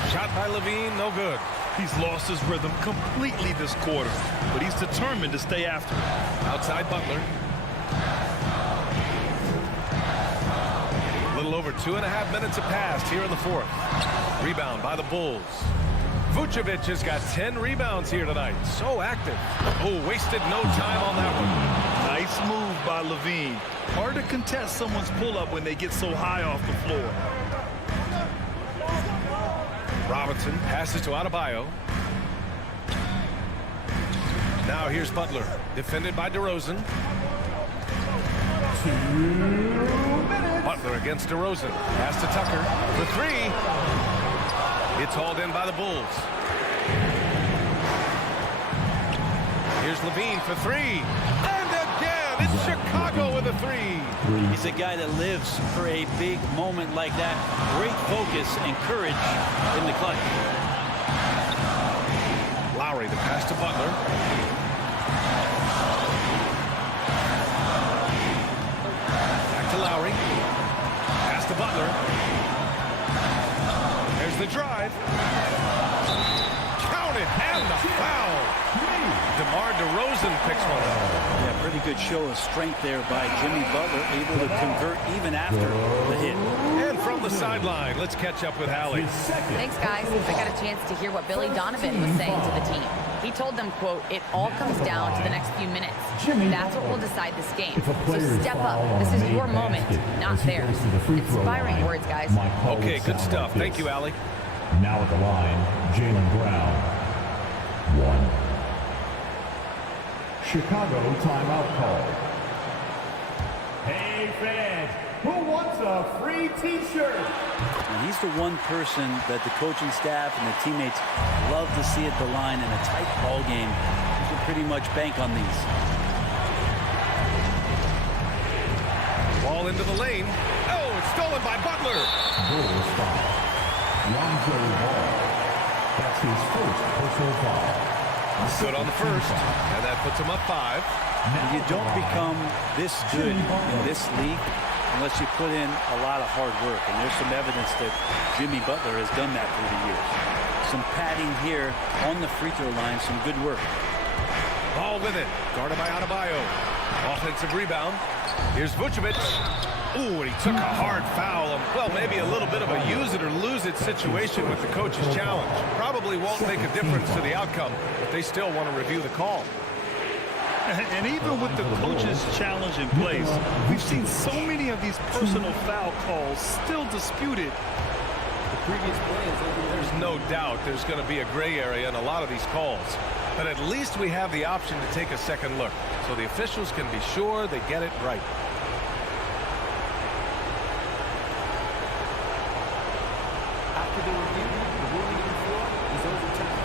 Shot by Levine, no good. He's lost his rhythm completely this quarter, but he's determined to stay after it. Outside Butler. A little over 2.5 minutes have passed here in the 4th. Rebound by the Bulls. Vucevic has got 10 rebounds here tonight. So active. Oh, wasted no time on that one. Nice move by Levine. Hard to contest someone's pull-up when they get so high off the floor. Robinson passes to Adebayo. Now here's Butler. Defended by DeRozan. Butler against DeRozan. Pass to Tucker. For 3. It's hauled in by the Bulls. Here's Levine for 3. And again, it's Chicago with a 3. He's a guy that lives for a big moment like that. Great focus and courage in the clutch. Lowry, the pass to Butler. Back to Lowry. Pass to Butler. There's the drive. Count it, and the foul. DeMar DeRozan picks one up. Yeah, pretty good show of strength there by Jimmy Butler, able to convert even after the hit. And from the sideline, let's catch up with Allie. Thanks, guys. I got a chance to hear what Billy Donovan was saying to the team. He told them, quote, "It all comes down to the next few minutes. That's what will decide this game. So step up. This is your moment, not theirs." Inspiring words, guys. Okay, good stuff. Thank you, Allie. Now at the line, Jaylen Brown. 1. Chicago timeout call. Hey fans, who wants a free t-shirt? And he's the one person that the coaching staff and the teammates love to see at the line in a tight ball game. You can pretty much bank on these. Ball into the lane. Oh, it's stolen by Butler. Bulls foul. Lonzo Ball. That's his first personal foul. Good on the first, and that puts him up 5. You don't become this good in this league unless you put in a lot of hard work. And there's some evidence that Jimmy Butler has done that through the years. Some padding here on the free throw line, some good work. Ball with it, guarded by Adebayo. Offensive rebound. Here's Vucevic. Ooh, and he took a hard foul. Well, maybe a little bit of a use it or lose it situation with the coach's challenge. Probably won't make a difference to the outcome, but they still want to review the call. And even with the coach's challenge in place, we've seen so many of these personal foul calls still disputed. The previous play is over. There's no doubt there's going to be a gray area in a lot of these calls. But at least we have the option to take a second look, so the officials can be sure they get it right. After the review, the ruling on the floor is overturned.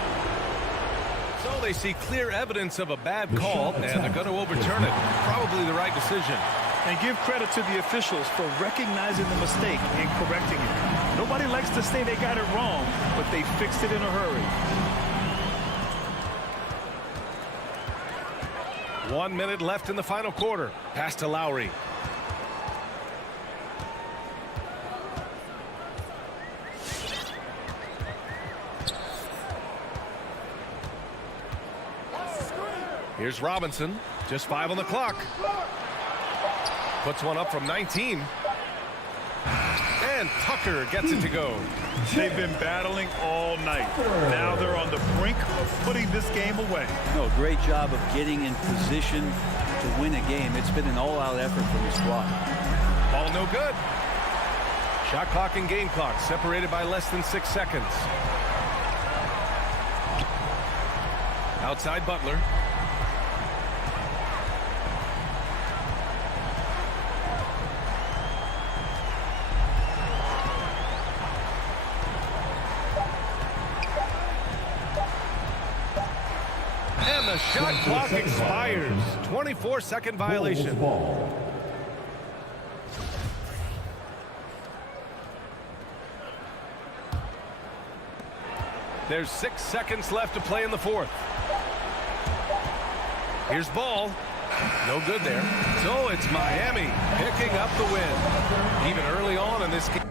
So they see clear evidence of a bad call, and they're going to overturn it. Probably the right decision. And give credit to the officials for recognizing the mistake and correcting it. Nobody likes to say they got it wrong, but they fixed it in a hurry. 1 minute left in the final quarter. Pass to Lowry. Here's Robinson. Just 5 on the clock. Puts one up from 19. And Tucker gets it to go. They've been battling all night. Now they're on the brink of putting this game away. No, great job of getting in position to win a game. It's been an all-out effort from the squad. Ball no good. Shot clock and game clock separated by less than 6 seconds. Outside Butler. And the shot clock expires. 24-second violation. There's 6 seconds left to play in the fourth. Here's Ball. No good there. So it's Miami picking up the win. Even early on in this game.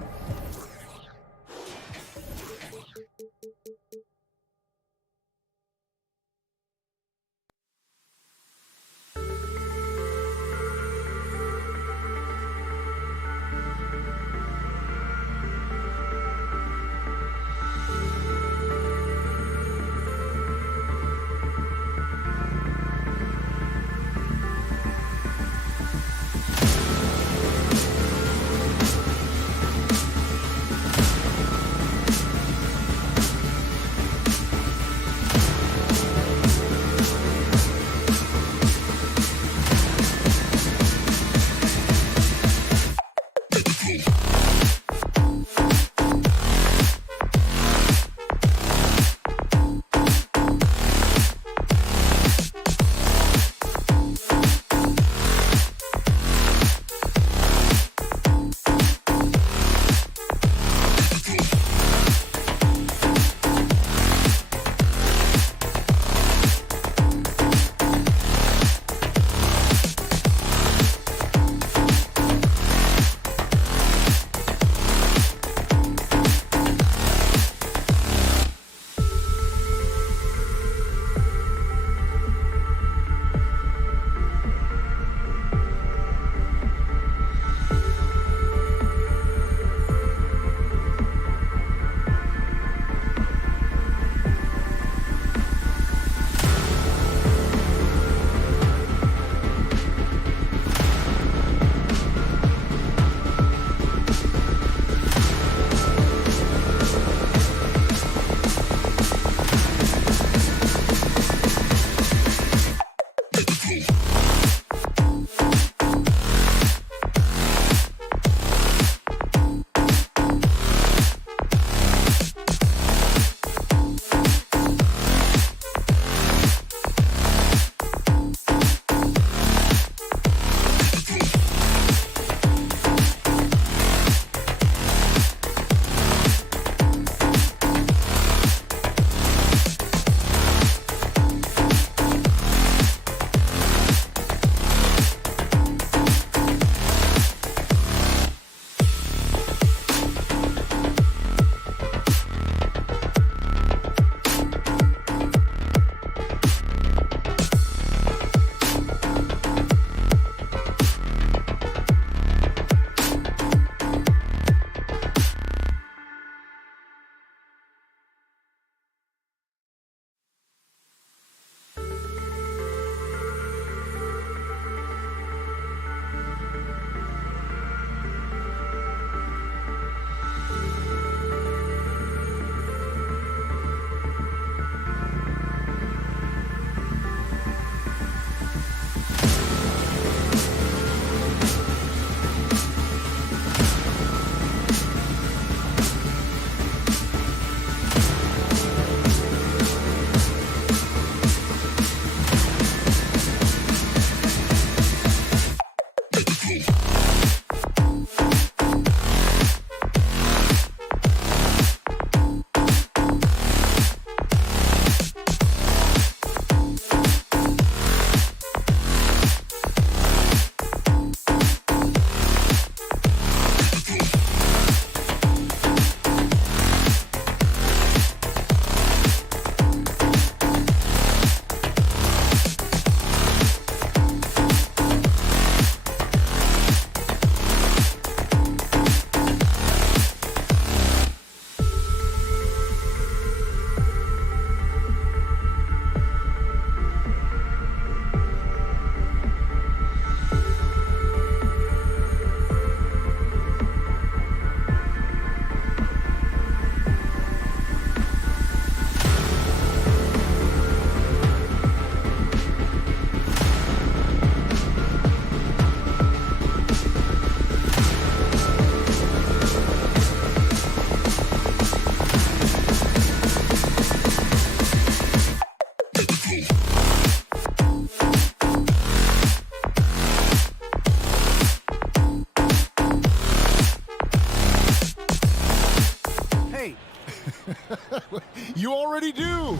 You already do.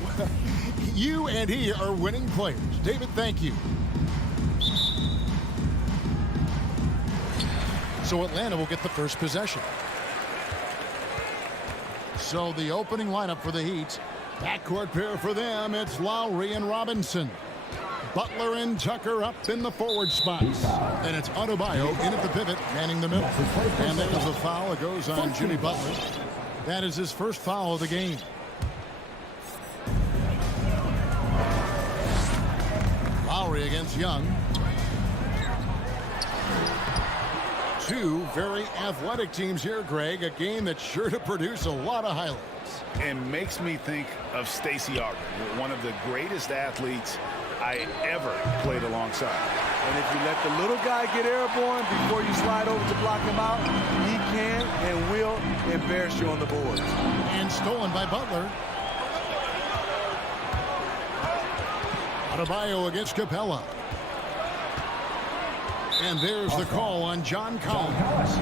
You and he are winning players. David, thank you. So Atlanta will get the first possession. So the opening lineup for the Heat. Backcourt pair for them. It's Lowry and Robinson. Butler and Tucker up in the forward spots. And it's Adebayo in at the pivot, manning the middle. And there's a foul. It goes on Jimmy Butler. That is his first foul of the game. Lowry against Young. Two very athletic teams here, Greg. A game that's sure to produce a lot of highlights. And makes me think of Stacey Augmon, one of the greatest athletes I ever played alongside. And if you let the little guy get airborne before you slide over to block him out, he can and will embarrass you on the boards. And stolen by Butler. Adebayo against Capella. And there's the call on John Collins.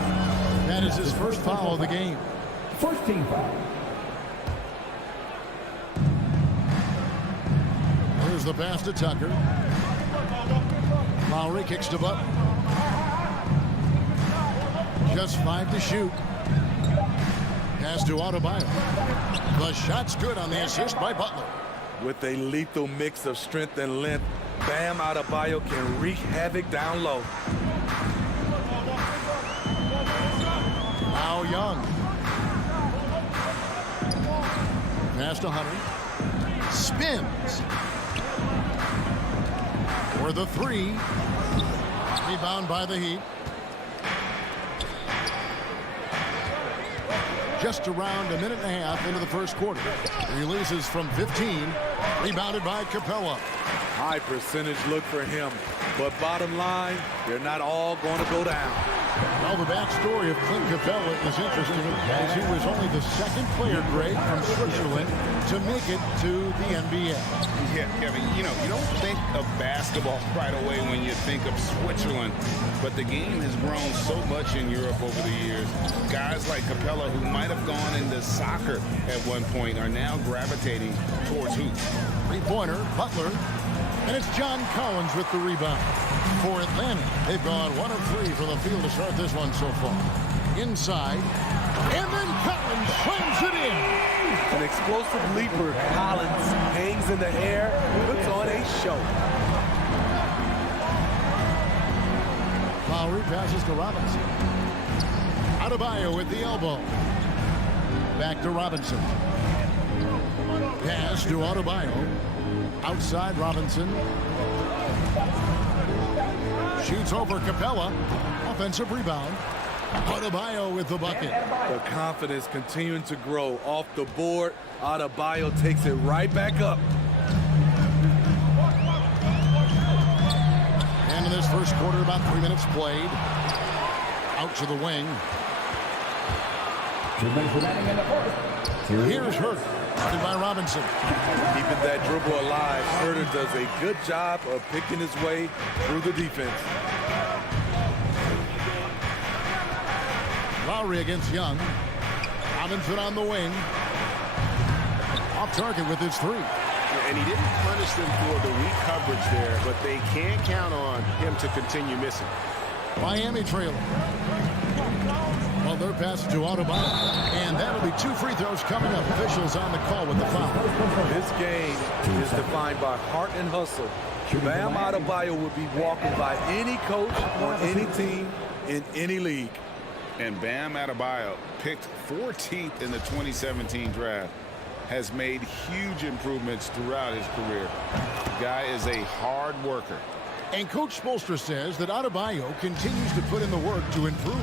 That is his first foul of the game. First team foul. There's the pass to Tucker. Lowry kicks to Butler. Just 5 to shoot. Pass to Adebayo. The shot's good on the assist by Butler. With a lethal mix of strength and length, Bam Adebayo can wreak havoc down low. Now Young. Pass to Hunter. Spins. For the three. Rebound by the Heat. Just around a minute and a half into the first quarter. Releases from 15. Rebounded by Capella. High percentage look for him. But bottom line, they're not all going to go down. Well, the backstory of Clint Capella is interesting, as he was only the second player, Greg, from Switzerland to make it to the NBA. Yeah, Kevin, you don't think of basketball right away when you think of Switzerland, but the game has grown so much in Europe over the years. Guys like Capella, who might have gone into soccer at one point, are now gravitating towards hoops. Three-pointer, Butler, and it's John Collins with the rebound. For Atlanta, they've gone 1 of 3 from the field to start this one so far. Inside, and then Collins slams it in. An explosive leaper, Collins hangs in the air, puts on a show. Lowry passes to Robinson. Adebayo with the elbow. Back to Robinson. Pass to Adebayo. Outside Robinson. Shoots over Capella. Offensive rebound. Adebayo with the bucket. The confidence continuing to grow off the board. Adebayo takes it right back up. And in this first quarter, about 3 minutes played. Out to the wing. 2 minutes remaining in the first. Here's Herter. Guarded by Robinson. Keeping that dribble alive. Herter does a good job of picking his way through the defense. Lowry against Young. Robinson on the wing. Off target with his three. And he didn't punish them for the weak coverage there, but they can't count on him to continue missing. Miami trailing. Well, their pass to Adebayo. And that'll be 2 free throws coming up. Officials on the call with the foul. This game is defined by heart and hustle. Bam Adebayo would be walking by any coach on any team in any league. And Bam Adebayo, picked 14th in the 2017 draft, has made huge improvements throughout his career. The guy is a hard worker. And Coach Spoelstra says that Adebayo continues to put in the work to improve.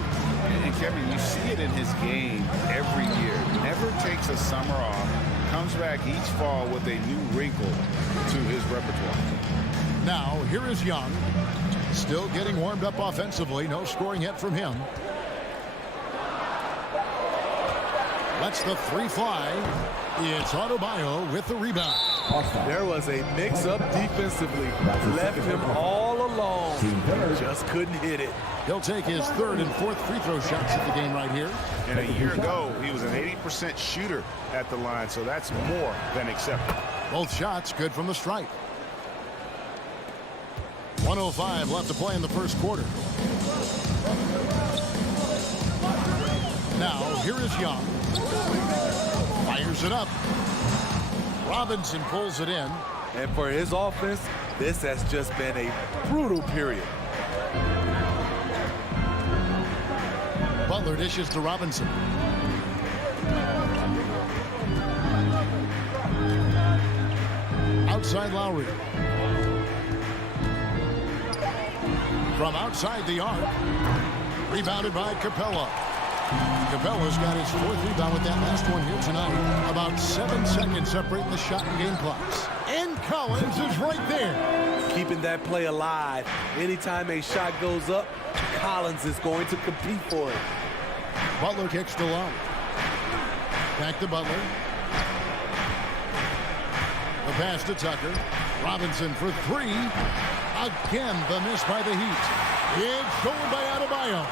And Kevin, you see it in his game every year. Never takes a summer off. Comes back each fall with a new wrinkle to his repertoire. Now, here is Young. Still getting warmed up offensively. No scoring yet from him. Lets the three fly. It's Adebayo with the rebound. There was a mix-up defensively. Left him all alone. Just couldn't hit it. He'll take his third and fourth free throw shots of the game right here. And a year ago, he was an 80% shooter at the line, so that's more than acceptable. Both shots good from the stripe. 1:05 left to play in the first quarter. Now, here is Young. Fires it up. Robinson pulls it in. And for his offense, this has just been a brutal period. Butler dishes to Robinson. Outside Lowry. From outside the arc. Rebounded by Capella. Capella's got his fourth rebound with that last one here tonight. About 7 seconds separating the shot and game clocks. And Collins is right there. Keeping that play alive. Anytime a shot goes up, Collins is going to compete for it. Butler kicks to Lowry. Back to Butler. The pass to Tucker. Robinson for three. Again, the miss by the Heat. It's stolen by Adebayo.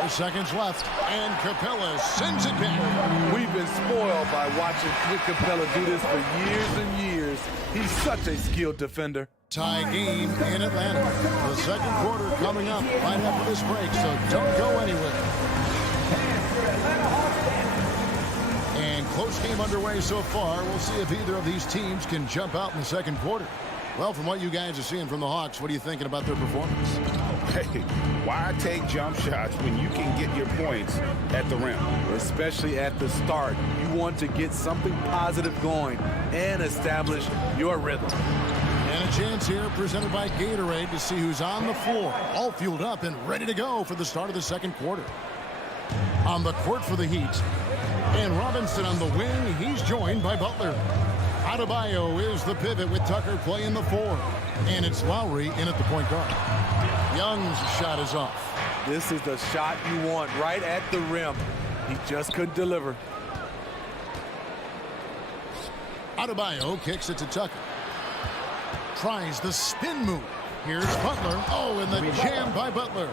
4 seconds left, and Capella sends it back. We've been spoiled by watching Clint Capella do this for years and years. He's such a skilled defender. Tie game in Atlanta. The second quarter coming up right after this break, so don't go anywhere. And close game underway so far. We'll see if either of these teams can jump out in the second quarter. Well, from what you guys are seeing from the Hawks, what are you thinking about their performance? Hey, why take jump shots when you can get your points at the rim? Especially at the start. You want to get something positive going and establish your rhythm. And a chance here presented by Gatorade to see who's on the floor, all fueled up and ready to go for the start of the second quarter. On the court for the Heat. And Robinson on the wing. He's joined by Butler. Adebayo is the pivot with Tucker playing the 4. And it's Lowry in at the point guard. Young's shot is off. This is the shot you want right at the rim. He just couldn't deliver. Adebayo kicks it to Tucker. Tries the spin move. Here's Butler. Oh, and the jam by Butler.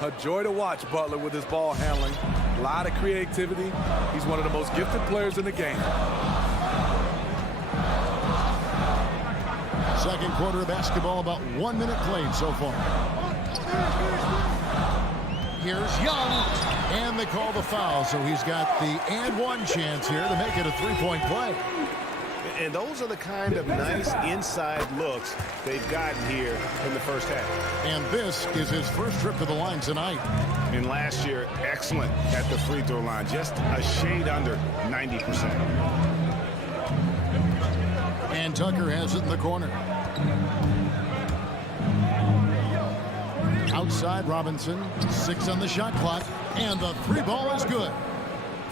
A joy to watch Butler with his ball handling. A lot of creativity. He's one of the most gifted players in the game. Second quarter of basketball, about 1 minute played so far. Here's Young, and they call the foul, so he's got the and one chance here to make it a three-point play. And those are the kind of nice inside looks they've gotten here in the first half. And this is his first trip to the line tonight. And last year, excellent at the free throw line, just a shade under 90%. And Tucker has it in the corner. Outside Robinson, 6 on the shot clock, and the three ball is good.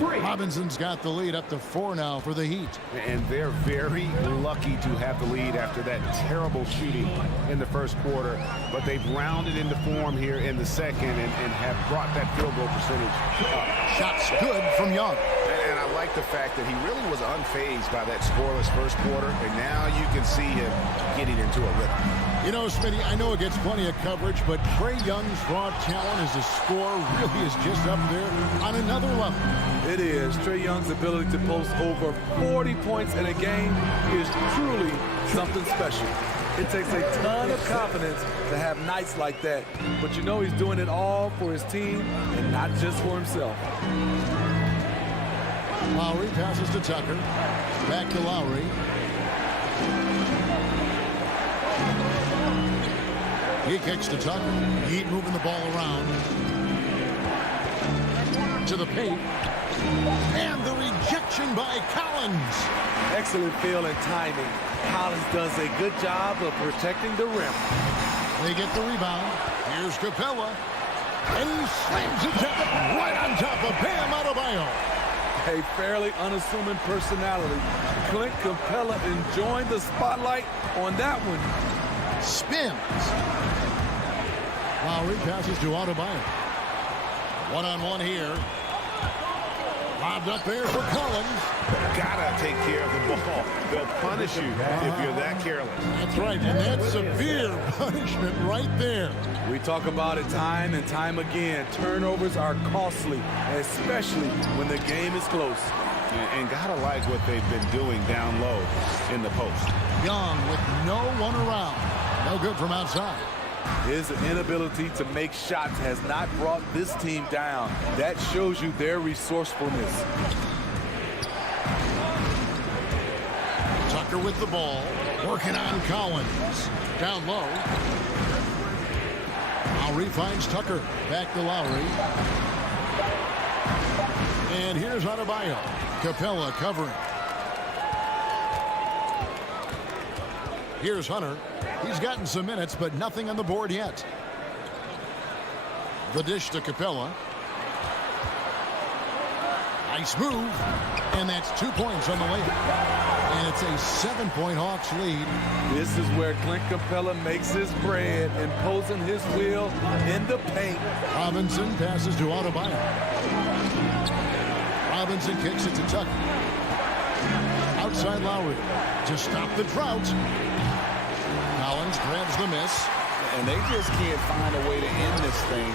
Robinson's got the lead up to 4 now for the Heat. And they're very lucky to have the lead after that terrible shooting in the first quarter. But they've rounded into form here in the second and have brought that field goal percentage up. Shots good from Young. And I like the fact that he really was unfazed by that scoreless first quarter. And now you can see him getting into a rhythm. You know, Smitty, I know it gets plenty of coverage, but Trae Young's raw talent as a scorer really is just up there on another level. It is. Trae Young's ability to post over 40 points in a game is truly something special. It takes a ton of confidence to have nights like that. But you know he's doing it all for his team and not just for himself. Lowry passes to Tucker. Back to Lowry. He kicks to Tucker. Heat moving the ball around. To the paint. And the rejection by Collins. Excellent feel and timing. Collins does a good job of protecting the rim. They get the rebound. Here's Capella. And he slams it down right on top of Bam Adebayo. A fairly unassuming personality. Clint Capella enjoying the spotlight on that one. Spins. Lowry passes to Adebayo. One-on-one here. Lobbed up there for Collins. Gotta take care of the ball. They'll punish you if you're that careless. That's right, and that's severe punishment right there. We talk about it time and time again. Turnovers are costly, especially when the game is close. And gotta like what they've been doing down low in the post. Young with no one around. No good from outside. His inability to make shots has not brought this team down. That shows you their resourcefulness. Tucker with the ball. Working on Collins. Down low. Lowry finds Tucker. Back to Lowry. And here's Adebayo. Capella covering. Here's Hunter. He's gotten some minutes, but nothing on the board yet. The dish to Capella. Nice move. And that's 2 points on the layup. And it's a 7-point Hawks lead. This is where Clint Capella makes his bread, imposing his will in the paint. Robinson passes to Adebayo. Robinson kicks it to Tucker. Outside Lowry to stop the drought. Collins grabs the miss. And they just can't find a way to end this thing.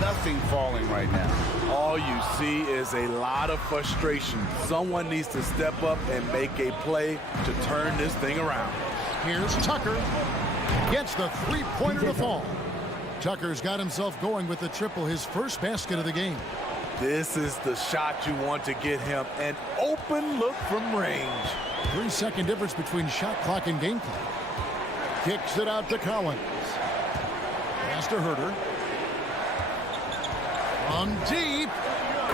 Nothing falling right now. All you see is a lot of frustration. Someone needs to step up and make a play to turn this thing around. Here's Tucker. Gets the three-pointer to fall. Tucker's got himself going with the triple, his first basket of the game. This is the shot you want to get him. An open look from range. 3-second difference between shot clock and game clock. Kicks it out to Collins. Pass to Herter. From deep.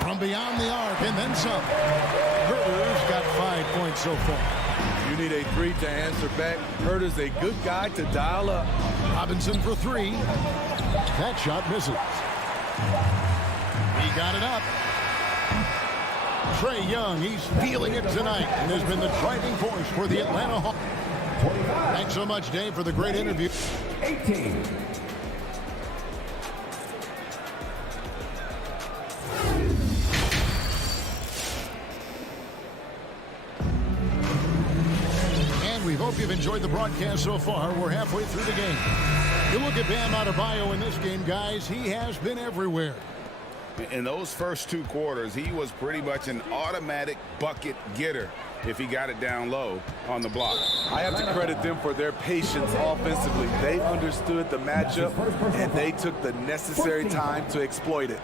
From beyond the arc and then some. Herter's got 5 points so far. You need a three to answer back. Herter's a good guy to dial up. Robinson for three. That shot misses. He got it up. Trae Young, he's feeling it tonight and has been the driving force for the Atlanta Hawks. Thanks so much, Dave, for the great interview. 18. And we hope you've enjoyed the broadcast so far. We're halfway through the game. You look at Bam Adebayo in this game, guys. He has been everywhere. In those first 2 quarters, he was pretty much an automatic bucket getter if he got it down low on the block. I have to credit them for their patience offensively. They understood the matchup, and they took the necessary time to exploit it.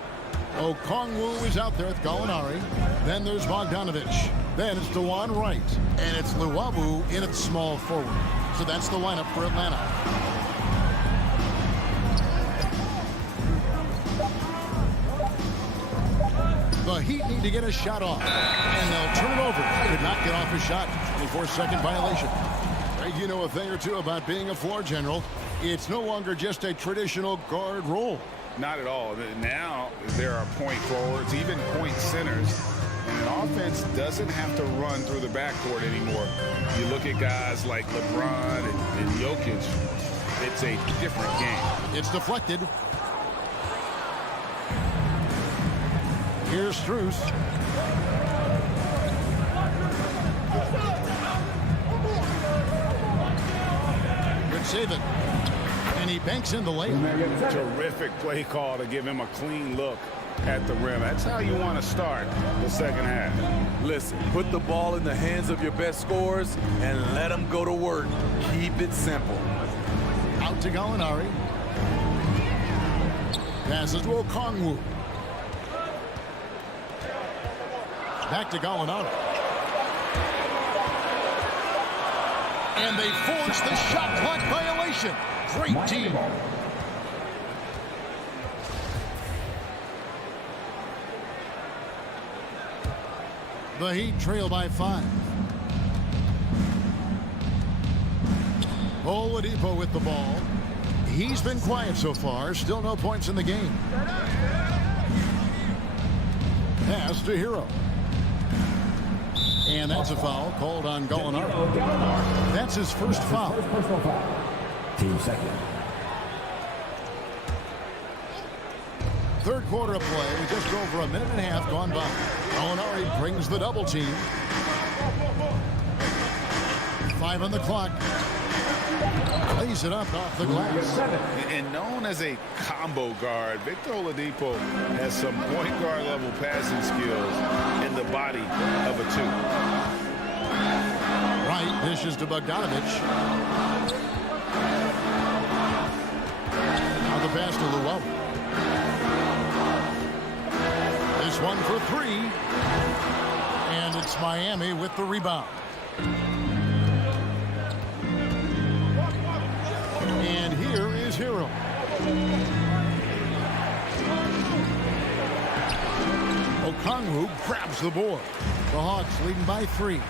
Okongwu is out there with Gallinari. Then there's Bogdanovich. Then it's DeJuan Wright. And it's Luwawu in at small forward. So that's the lineup for Atlanta. The Heat need to get a shot off. And they'll turn it over. Did not get off his shot. 24-second violation. Greg, you know a thing or two about being a floor general. It's no longer just a traditional guard role. Not at all. Now there are point forwards, even point centers. And an offense doesn't have to run through the backcourt anymore. You look at guys like LeBron and Jokic. It's a different game. It's deflected. Here's Strus. Good save it. And he banks in the layup. Terrific play call to give him a clean look at the rim. That's how you want to start the second half. Listen, put the ball in the hands of your best scorers and let them go to work. Keep it simple. Out to Gallinari. Passes to Okongwu. Back to Gallinari. And they force the shot clock violation. Great team. The Heat trail by 5. Oladipo with the ball. He's been quiet so far. Still no points in the game. Pass to Hero. And that's a foul called on Gallinari. That's his first foul. First personal foul. Team second. Third quarter of play with just over a minute and a half gone by. Molinari brings the double team. 5 on the clock. Lays it up off the glass. And known as a combo guard, Victor Oladipo has some point guard level passing skills in the body of a 2. Right dishes to Bogdanovich. Now the pass to Luau. This one for 3. And it's Miami with the rebound. And here is Hero. Okongwu grabs the board. The Hawks leading by 3.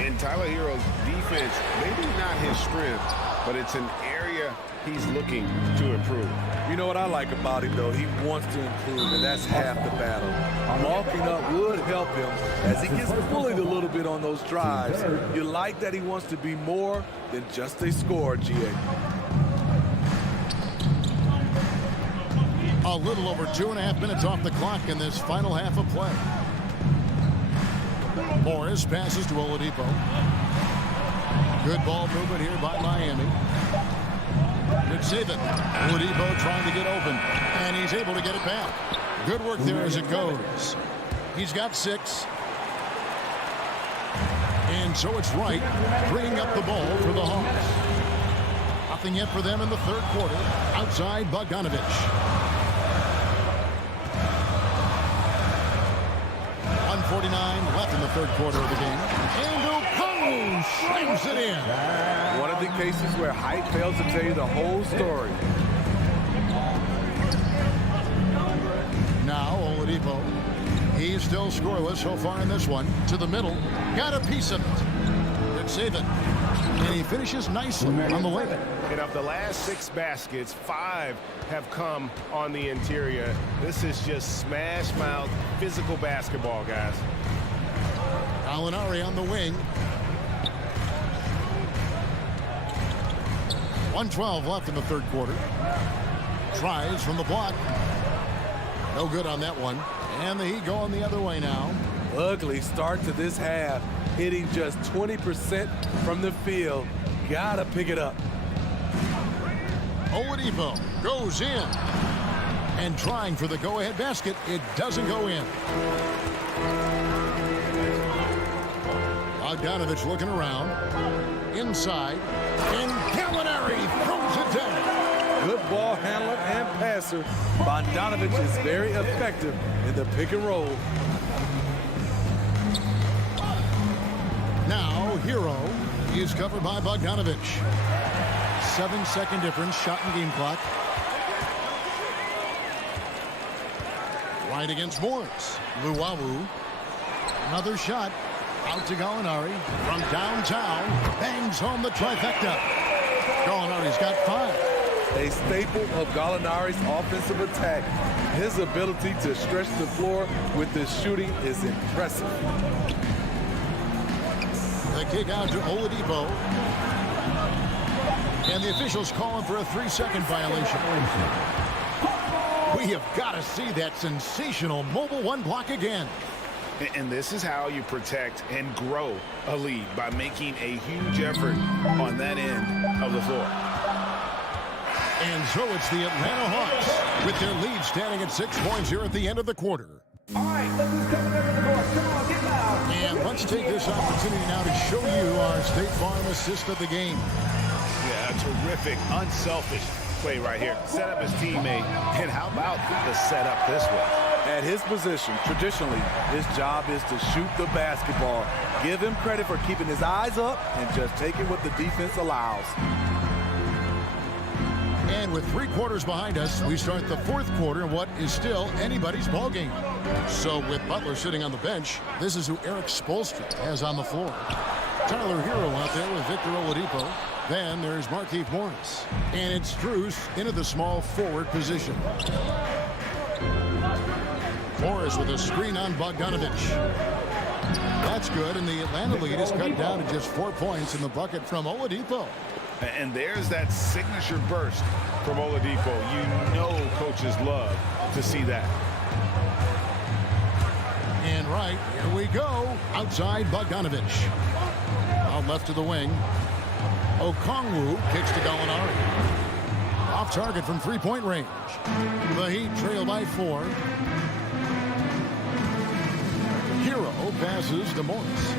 In Tyler Hero's defense, maybe not his strength, but it's an area he's looking to improve. You know what I like about him, though? He wants to improve, and that's half the battle. Walking up would help him as he gets bullied a little bit on those drives. You like that he wants to be more than just a scorer, GA. A little over 2.5 minutes off the clock in this final half of play. Morris passes to Oladipo. Good ball movement here by Miami. Good save it. Oladipo trying to get open, and he's able to get it back. Good work there as it goes. He's got 6. And so it's Wright bringing up the ball for the Hawks. Nothing yet for them in the third quarter. Outside Bogdanovich. 1:49 left in the third quarter of the game. And Okongwu slams it in. One of the cases where height fails to tell you the whole story. Now Oladipo. He's still scoreless so far in this one. To the middle. Got a piece of it. Good save it. And he finishes nicely on the layup. And of the last 6 baskets, 5 have come on the interior. This is just smash mouth physical basketball, guys. Molinari on the wing. 1:12 left in the third quarter. Tries from the block. No good on that one. And the Heat going the other way now. Ugly start to this half. Hitting just 20% from the field. Gotta pick it up. Oladipo goes in. And trying for the go-ahead basket. It doesn't go in. Bogdanovich looking around. Inside. And Gallinari throws it down. Good ball handler and passer. Bogdanovich is very effective in the pick and roll. Now Hero is covered by Bogdanovich. 7-second difference, shot and game clock. Right against Morris. Luau. Another shot. Out to Gallinari from downtown. Bangs home the trifecta. Gallinari's got 5. A staple of Gallinari's offensive attack. His ability to stretch the floor with his shooting is impressive. The kick out to Oladipo. And the officials calling for a 3-second violation. We have got to see that sensational mobile 1 block again. And this is how you protect and grow a lead, by making a huge effort on that end of the floor. And so it's the Atlanta Hawks with their lead standing at 6 points here at the end of the quarter. All right, look who's coming over the court. Come on, get loud. And let's take this opportunity now to show you our State Farm assist of the game. Yeah, a terrific, unselfish play right here. Set up his teammate. And how about the setup this way? At his position, traditionally, his job is to shoot the basketball. Give him credit for keeping his eyes up and just taking what the defense allows. And with 3 quarters behind us, we start the fourth quarter in what is still anybody's ball game. So with Butler sitting on the bench, this is who Eric Spoelstra has on the floor. Tyler Hero out there with Victor Oladipo. Then there's Markieff Morris. And it's Strus into the small forward position. Morris with a screen on Bogdanovich. That's good, and the Atlanta lead is cut down to just 4 points in the bucket from Oladipo. And there's that signature burst from Oladipo. You know coaches love to see that. And right, here we go. Outside Bogdanovich. Out left to the wing. Okongwu kicks to Gallinari. Off target from three-point range. The Heat trail by 4. Hero passes to Morris.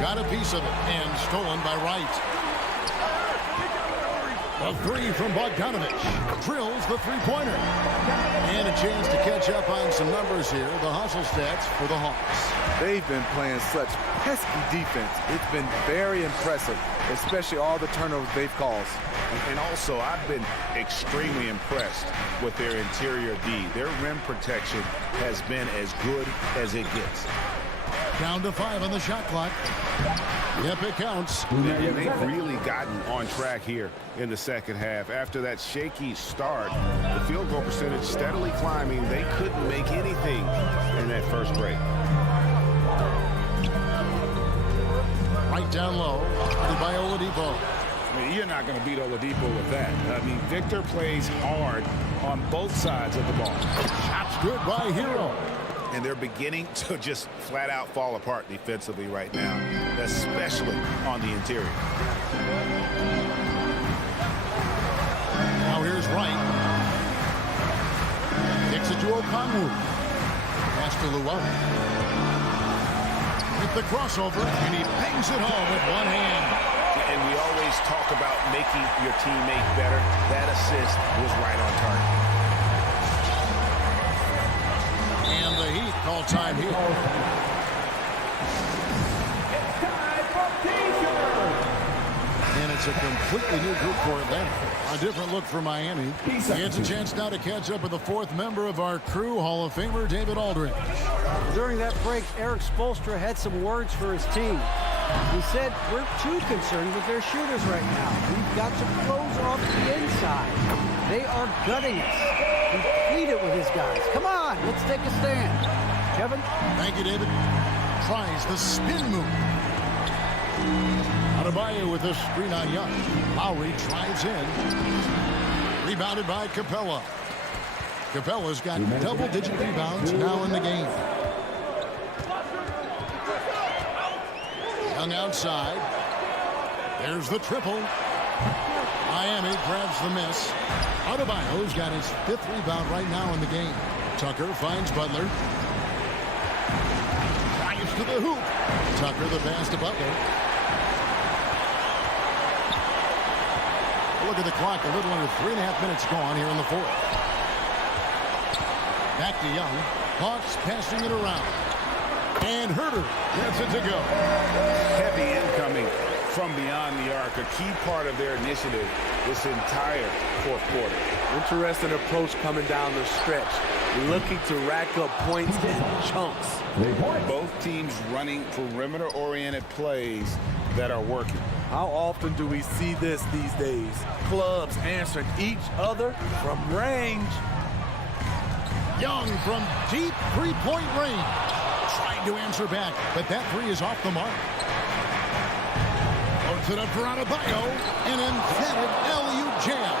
Got a piece of it and stolen by Wright. A 3 from Bogdanovich. Drills the three-pointer. And a chance to catch up on some numbers here. The hustle stats for the Hawks. They've been playing such pesky defense. It's been very impressive, especially all the turnovers they've caused. And also, I've been extremely impressed with their interior D. Their rim protection has been as good as it gets. Down to 5 on the shot clock. Yep, it counts. They've really gotten on track here in the second half. After that shaky start, the field goal percentage steadily climbing. They couldn't make anything in that first break. Right down low. By Oladipo. I mean, you're not going to beat Oladipo with that. I mean, Victor plays hard on both sides of the ball. Shots good by Hero. And they're beginning to just flat out fall apart defensively right now, especially on the interior. Now here's Wright. Kicks it to Okongwu. Pass to Luau. With the crossover, and he bangs it home with one hand. And we always talk about making your teammate better. That assist was right on target. And the Heat call time here. And it's a completely new group for Atlanta. A different look for Miami. It's a chance now to catch up with the 4th member of our crew, Hall of Famer David Aldridge. During that break, Eric Spoelstra had some words for his team. He said, we're too concerned with their shooters right now. We've got to close off the inside. They are gutting us. He pleaded with his guys. Come on, let's take a stand. Kevin? Thank you, David. Tries the spin move. Adebayo with a screen on Young. Lowry drives in. Rebounded by Capella. Capella's got double-digit rebounds now in the game. Young outside. There's the triple. Miami grabs the miss. Adebayo's got his 5th rebound right now in the game. Tucker finds Butler. Drives to the hoop. Tucker the pass to Butler. Look at the clock. A little under 3.5 minutes gone here in the 4th. Back to Young. Hawks passing it around. And Herter gets it to go. Heavy incoming from beyond the arc. A key part of their initiative this entire 4th quarter. Interesting approach coming down the stretch. Looking to rack up points in chunks. Both teams running perimeter-oriented plays that are working. How often do we see this these days? Clubs answering each other from range. Young from deep three-point range. Trying to answer back, but that 3 is off the mark. Puts it up for Adebayo. An emphatic alley-oop jam.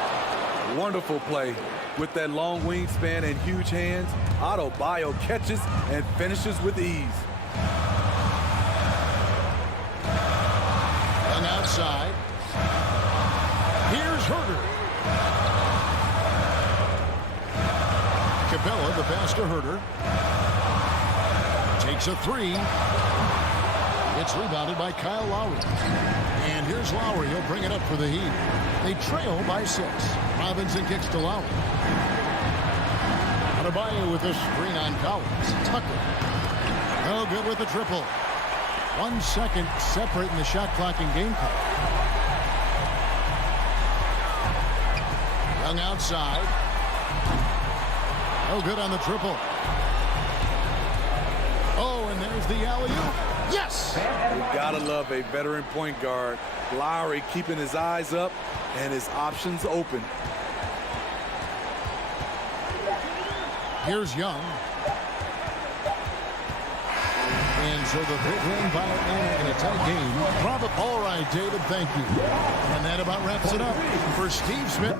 Wonderful play. With that long wingspan and huge hands, Adebayo catches and finishes with ease. Young outside. Here's Herter. Capella, the pass to Herter. Takes a 3. It's rebounded by Kyle Lowry. And here's Lowry. He'll bring it up for the Heat. They trail by 6. Robinson kicks to Lowry. Adebayo with a screen on Collins. Tucker. No good with the triple. 1 second separating the shot clock and game clock. Young outside. No good on the triple. Oh, and there's the alley-oop. Yes! You gotta love a veteran point guard. Lowry keeping his eyes up and his options open. Here's Young. And so the big win by Atlanta in a tight game. Bravo. All right, David, thank you. And that about wraps it up for Steve Smith.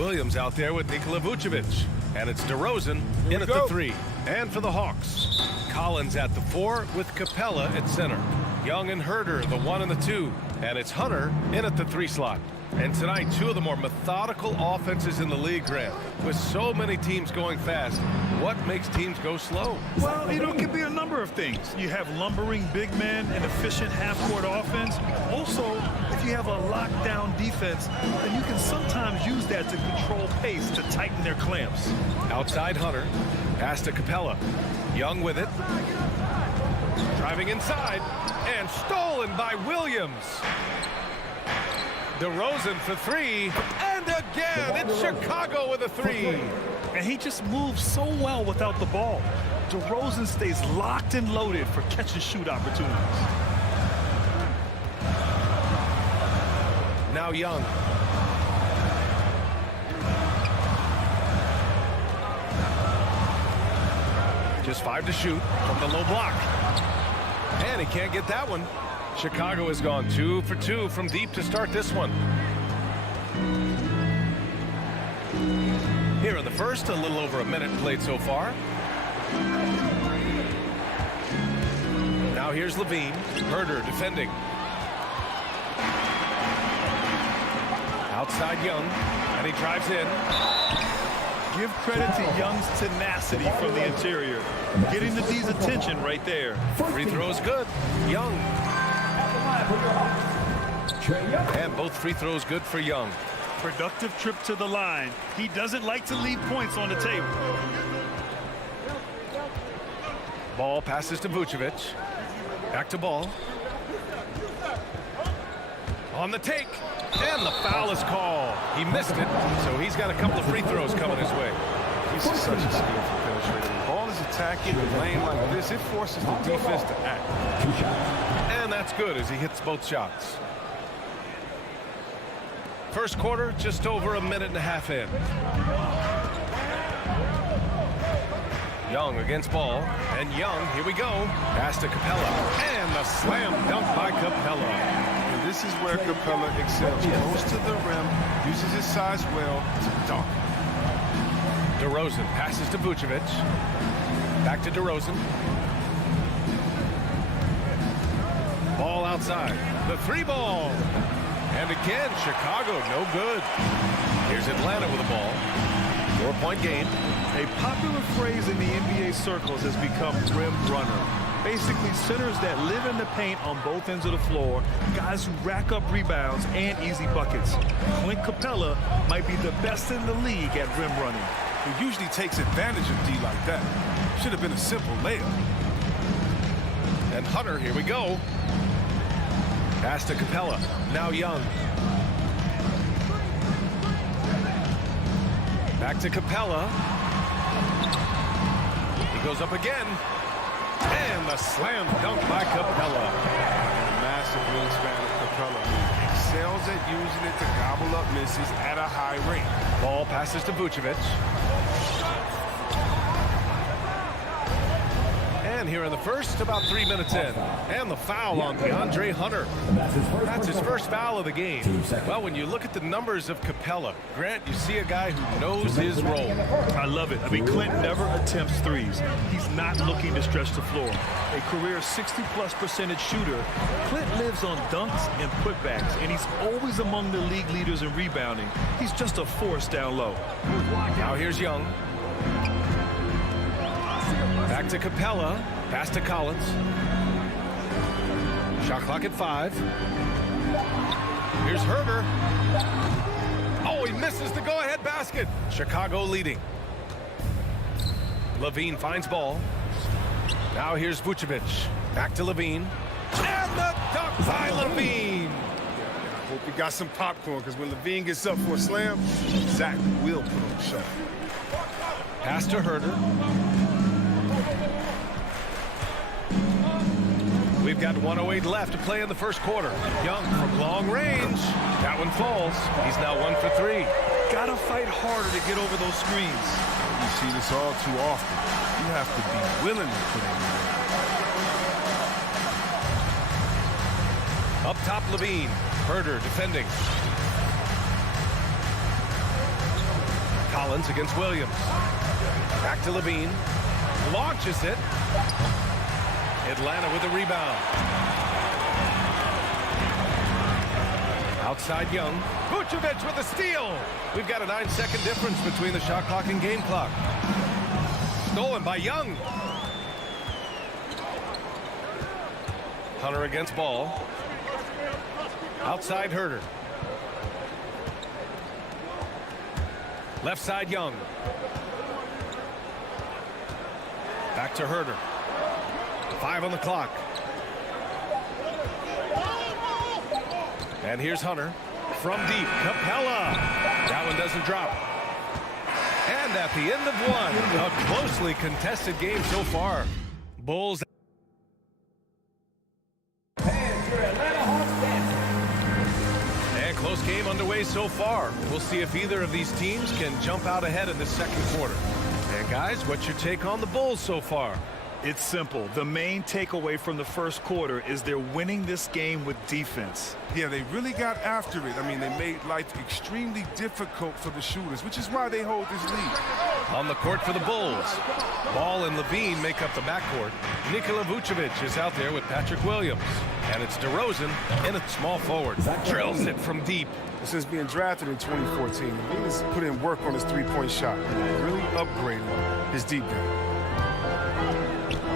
Williams out there with Nikola Vucevic. And it's DeRozan in at the 3. And for the Hawks, Collins at the 4 with Capella at center. Young and Herder, the 1 and the 2. And it's Hunter in at the 3 slot. And tonight, 2 of the more methodical offenses in the league, Grant. With so many teams going fast, what makes teams go slow? Well, it can be a number of things. You have lumbering big men and efficient half-court offense. Also, if you have a lockdown defense, then you can sometimes use that to control pace to tighten their clamps. Outside Hunter, pass to Capella. Young with it. Driving inside, and stolen by Williams. DeRozan for 3, and again, it's Chicago with a 3. And he just moves so well without the ball. DeRozan stays locked and loaded for catch-and-shoot opportunities. Now Young. Just 5 to shoot from the low block. And he can't get that one. Chicago has gone 2 for 2 from deep to start this one. Here in the first, a little over a minute played so far. Now here's Levine. Herder defending. Outside Young, and he drives in. Give credit to Young's tenacity from the interior. Getting the D's attention right there. Free throws good. Young. And both free throws good for Young. Productive trip to the line. He doesn't like to leave points on the table. Ball passes to Vucevic. Back to Ball. On the take. And the foul is called. He missed it, so he's got a couple of free throws coming his way. He's such a skillful penetrator. When ball is attacking a lane like this, it forces the defense to act. And that's good as he hits both shots. First quarter, just over a minute and a half in. Young against Ball, and Young, here we go. Pass to Capella, and the slam dunk by Capella. And this is where Capella excels. Goes to the rim, uses his size well to dunk. DeRozan passes to Vucevic. Back to DeRozan. Ball outside. The 3 ball. And again, Chicago, no good. Here's Atlanta with the ball. 4-point game. A popular phrase in the NBA circles has become rim runner. Basically, centers that live in the paint on both ends of the floor, guys who rack up rebounds and easy buckets. Clint Capella might be the best in the league at rim running. He usually takes advantage of D like that. Should have been a simple layup. And Hunter, here we go. Pass to Capella. Now Young. Back to Capella. He goes up again. And the slam dunk by Capella. Massive wingspan of Capella. He excels at using it to gobble up misses at a high rate. Ball passes to Vucevic. And here in the first, about 3 minutes in. And the foul on DeAndre Hunter. That's his first foul of the game. Well, when you look at the numbers of Capella, Grant, you see a guy who knows his role. I love it. I mean, Clint never attempts threes. He's not looking to stretch the floor. A career 60+% shooter, Clint lives on dunks and putbacks, and he's always among the league leaders in rebounding. He's just a force down low. Now here's Young. Back to Capella. Pass to Collins. Shot clock at 5. Here's Herder. Oh, he misses the go-ahead basket. Chicago leading. Levine finds Ball. Now here's Vucevic. Back to Levine. And the dunk by Levine. I hope he got some popcorn, because when Levine gets up for a slam, Zach will put on the shot. Pass to Herder. We've got 1:08 left to play in the first quarter. Young from long range. That one falls. He's now 1 for 3. Gotta fight harder to get over those screens. You see this all too often. You have to be willing to put in the Up top, Levine. Herder defending. Collins against Williams. Back to Levine. Launches it. Atlanta with the rebound. Outside Young. Vucevic with the steal. We've got a 9-second difference between the shot clock and game clock. Stolen by Young. Hunter against Ball. Outside Herter. Left side Young. Back to Herter. 5 on the clock. And here's Hunter from deep. Capella. That one doesn't drop. And at the end of one, a closely contested game so far. Bulls. And close game underway so far. We'll see if either of these teams can jump out ahead in the second quarter. And guys, what's your take on the Bulls so far? It's simple. The main takeaway from the first quarter is they're winning this game with defense. Yeah, they really got after it. I mean, they made life extremely difficult for the shooters, which is why they hold this lead. On the court for the Bulls. Ball and Levine make up the backcourt. Nikola Vucevic is out there with Patrick Williams. And it's DeRozan in at small forward. Drills it from deep. Since being drafted in 2014, Levine has put in work on his three-point shot. Really upgraded his deep game.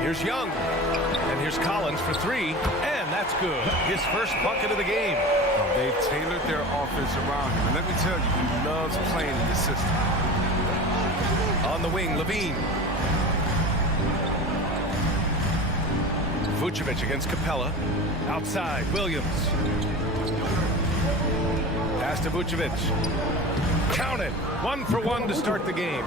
Here's Young. And here's Collins for 3. And that's good. His first bucket of the game. Oh, they've tailored their offense around him. And let me tell you, he loves playing in this system. On the wing, Levine. Vucevic against Capella. Outside, Williams. Pass to Vucevic. Count it. 1 for 1 to start the game.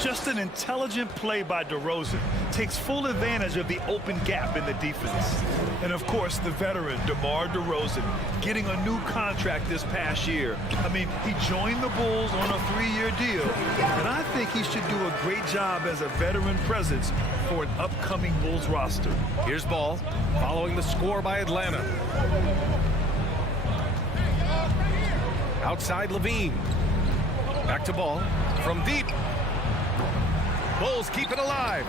Just an intelligent play by DeRozan. Takes full advantage of the open gap in the defense. And of course, the veteran, DeMar DeRozan, getting a new contract this past year. I mean, he joined the Bulls on a 3-year deal. And I think he should do a great job as a veteran presence for an upcoming Bulls roster. Here's Ball, following the score by Atlanta. Outside Levine. Back to Ball. From deep. Bulls keep it alive.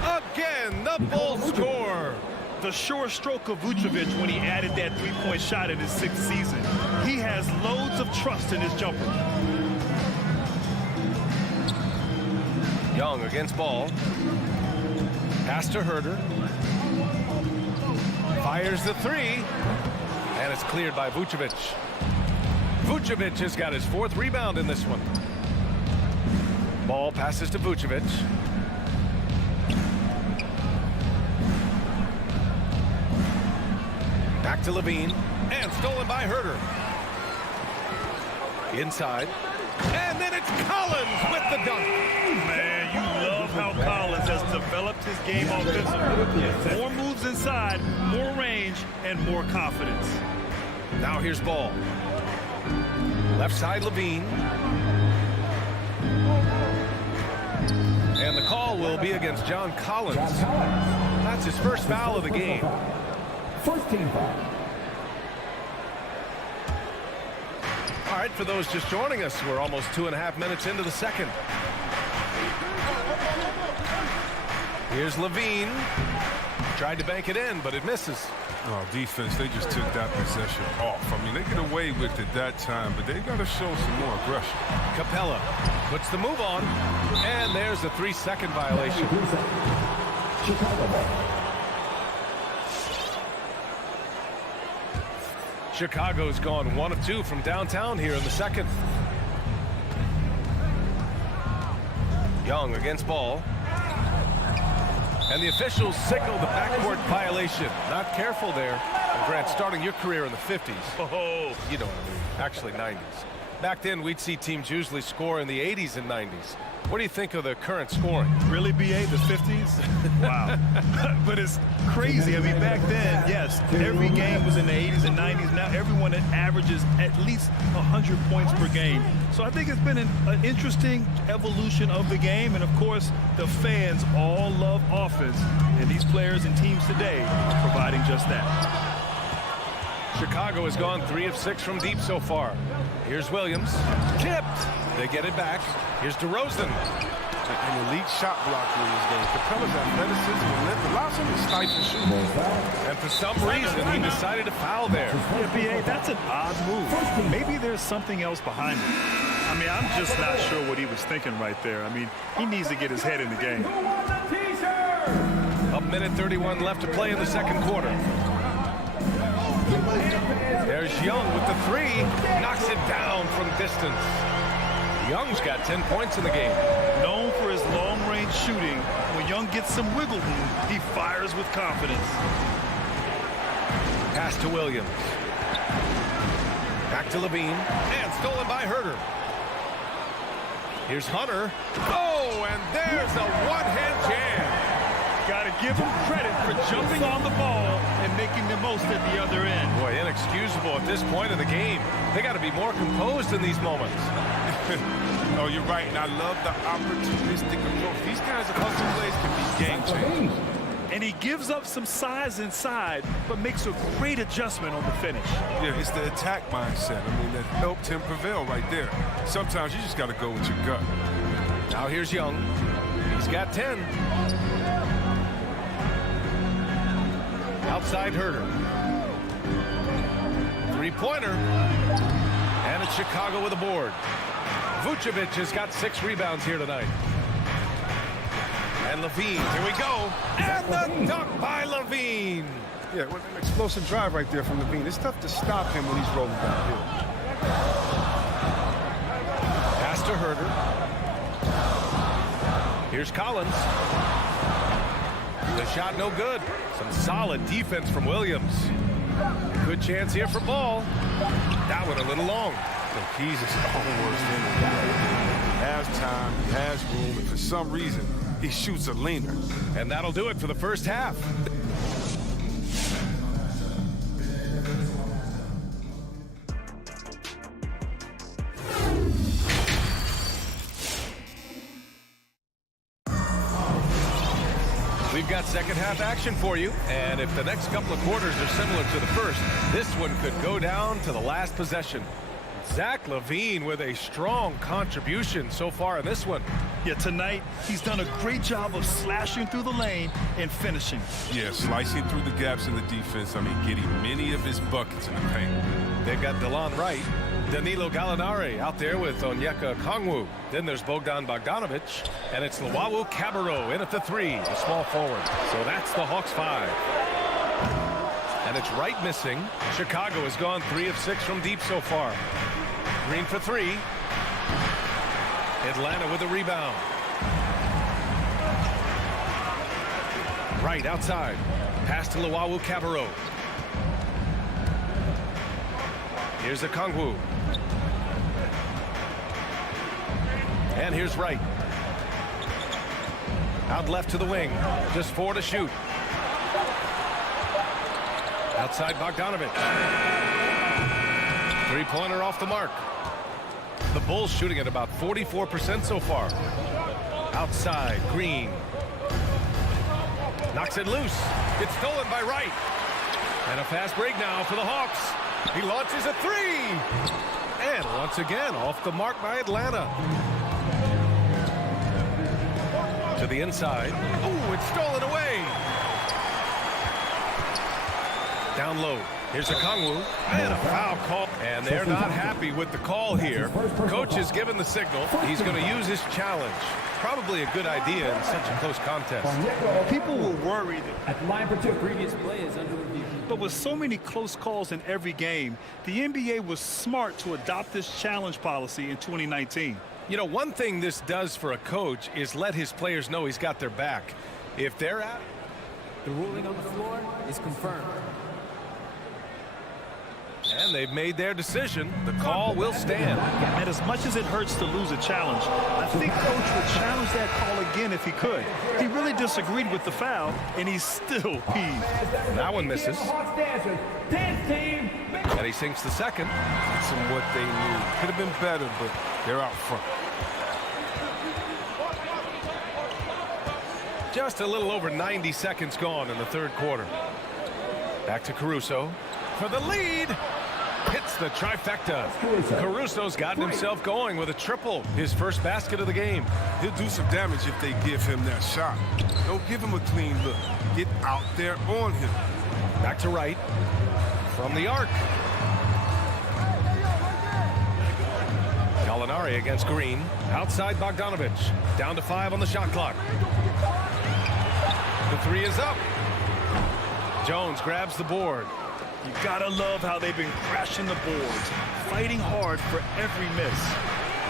Again, the Bulls score. The sure stroke of Vucevic when he added that three-point shot in his 6th season. He has loads of trust in his jumper. Young against Ball. Pass to Herter. Fires the 3. And it's cleared by Vucevic. Vucevic has got his 4th rebound in this one. Ball passes to Vucevic. Back to Levine. And stolen by Herter. Inside. And then it's Collins with the dunk. Man, you love how Collins has developed his game offensively. More moves inside, more range, and more confidence. Now here's Ball. Left side Levine. And the call will be against John Collins. That's his first foul of the game. First team foul. All right, for those just joining us, we're almost 2.5 minutes into the second. Here's Levine. Tried to bank it in, but it misses. Oh, defense, they just took that possession off. I mean, they get away with it that time, but they got to show some more aggression. Capella puts the move on, and there's a 3-second violation. Chicago's gone 1 of 2 from downtown here in the second. Young against Ball. And the officials signal the backcourt violation. Not careful there. And Grant, starting your career in the 50s. Oh, you know what I mean. Actually, 90s. Back then, we'd see teams usually score in the 80s and 90s. What do you think of the current scoring? Really, BA, the 50s? Wow. But it's crazy. I mean, back then, yes, every game was in the 80s and 90s. Now everyone averages at least 100 points per game. So I think it's been an interesting evolution of the game. And, of course, the fans all love offense. And these players and teams today are providing just that. Chicago has gone 3 of 6 from deep so far. Here's Williams. Tipped. They get it back. Here's DeRozan. An elite shot blocker in this game. Capella's athleticism and length allows him to stifle shooting. And for some reason, he decided to foul there. Yeah, B.A., that's an odd move. Maybe there's something else behind it. I mean, I'm just not sure what he was thinking right there. I mean, he needs to get his head in the game. A minute 31 left to play in the second quarter. There's Young with the 3. Knocks it down from distance. Young's got 10 points in the game. Known for his long-range shooting, when Young gets some wiggle room, he fires with confidence. Pass to Williams. Back to Levine. And stolen by Herter. Here's Hunter. Oh, and there's a one-hand jam. Got to give him credit for jumping on the ball and making the most at the other end. Boy, inexcusable at this point of the game. They got to be more composed in these moments. Oh, you're right, and I love the opportunistic approach. These kinds of hustle plays can be game changers. And he gives up some size inside, but makes a great adjustment on the finish. Yeah, it's the attack mindset. I mean, that helped him prevail right there. Sometimes you just got to go with your gut. Now here's Young. He's got 10. Outside Herter. Three-pointer. And it's Chicago with a board. Vucevic has got 6 rebounds here tonight. And Levine, here we go. And the dunk by Levine. Yeah, with an explosive drive right there from Levine. It's tough to stop him when he's rolling downhill. Pass to Herter. Here's Collins. The shot no good. Some solid defense from Williams. Good chance here for Ball. That one a little long. The keys is almost in. He has time, he has room, and for some reason, he shoots a leaner. And that'll do it for the first half. We've got second half action for you, and if the next couple of quarters are similar to the first, this one could go down to the last possession. Zach LaVine with a strong contribution so far in this one. Yeah, tonight he's done a great job of slashing through the lane and finishing. Yeah, slicing through the gaps in the defense. I mean, getting many of his buckets in the paint. They've got DeLon Wright, Danilo Gallinari out there with Onyeka Okongwu. Then there's Bogdan Bogdanovic, and it's Luwawu Cabarrot in at the 3, the small forward. So that's the Hawks 5. And it's Wright missing. Chicago has gone 3 of 6 from deep so far. Green for 3. Atlanta with a rebound. Wright outside. Pass to Luwawu Cabarrot. Here's Okongwu. And here's Wright. Out left to the wing. Just 4 to shoot. Outside Bogdanovic. Three-pointer off the mark. The Bulls shooting at about 44% so far. Outside, Green. Knocks it loose. It's stolen by Wright. And a fast break now for the Hawks. He launches a 3. And once again, off the mark by Atlanta. To the inside. Oh, it's stolen away. Down low. Here's Okongwu. And a foul call. And they're not happy with the call here. Coach has given the signal. He's going to use his challenge. Probably a good idea in such a close contest. People were worried. At the line for 2, previous play is under review. But with so many close calls in every game, the NBA was smart to adopt this challenge policy in 2019. You know, one thing this does for a coach is let his players know he's got their back. If they're out, the ruling on the floor is confirmed. And they've made their decision. The call will stand. And as much as it hurts to lose a challenge, I think Coach would challenge that call again if he could. He really disagreed with the foul, and he's still peeved. That one misses. And he sinks the second. That's what they need. Could have been better, but they're out front. Just a little over 90 seconds gone in the third quarter. Back to Caruso. for the lead. Hits the trifecta. Caruso's gotten himself going with a triple, his first basket of the game. He'll do some damage if they give him that shot. Don't give him a clean look. Get out there on him. Back to right. From the arc. Gallinari against Green. Outside Bogdanovich. Down to 5 on the shot clock. The 3 is up. Jones grabs the board. You gotta love how they've been crashing the boards, fighting hard for every miss.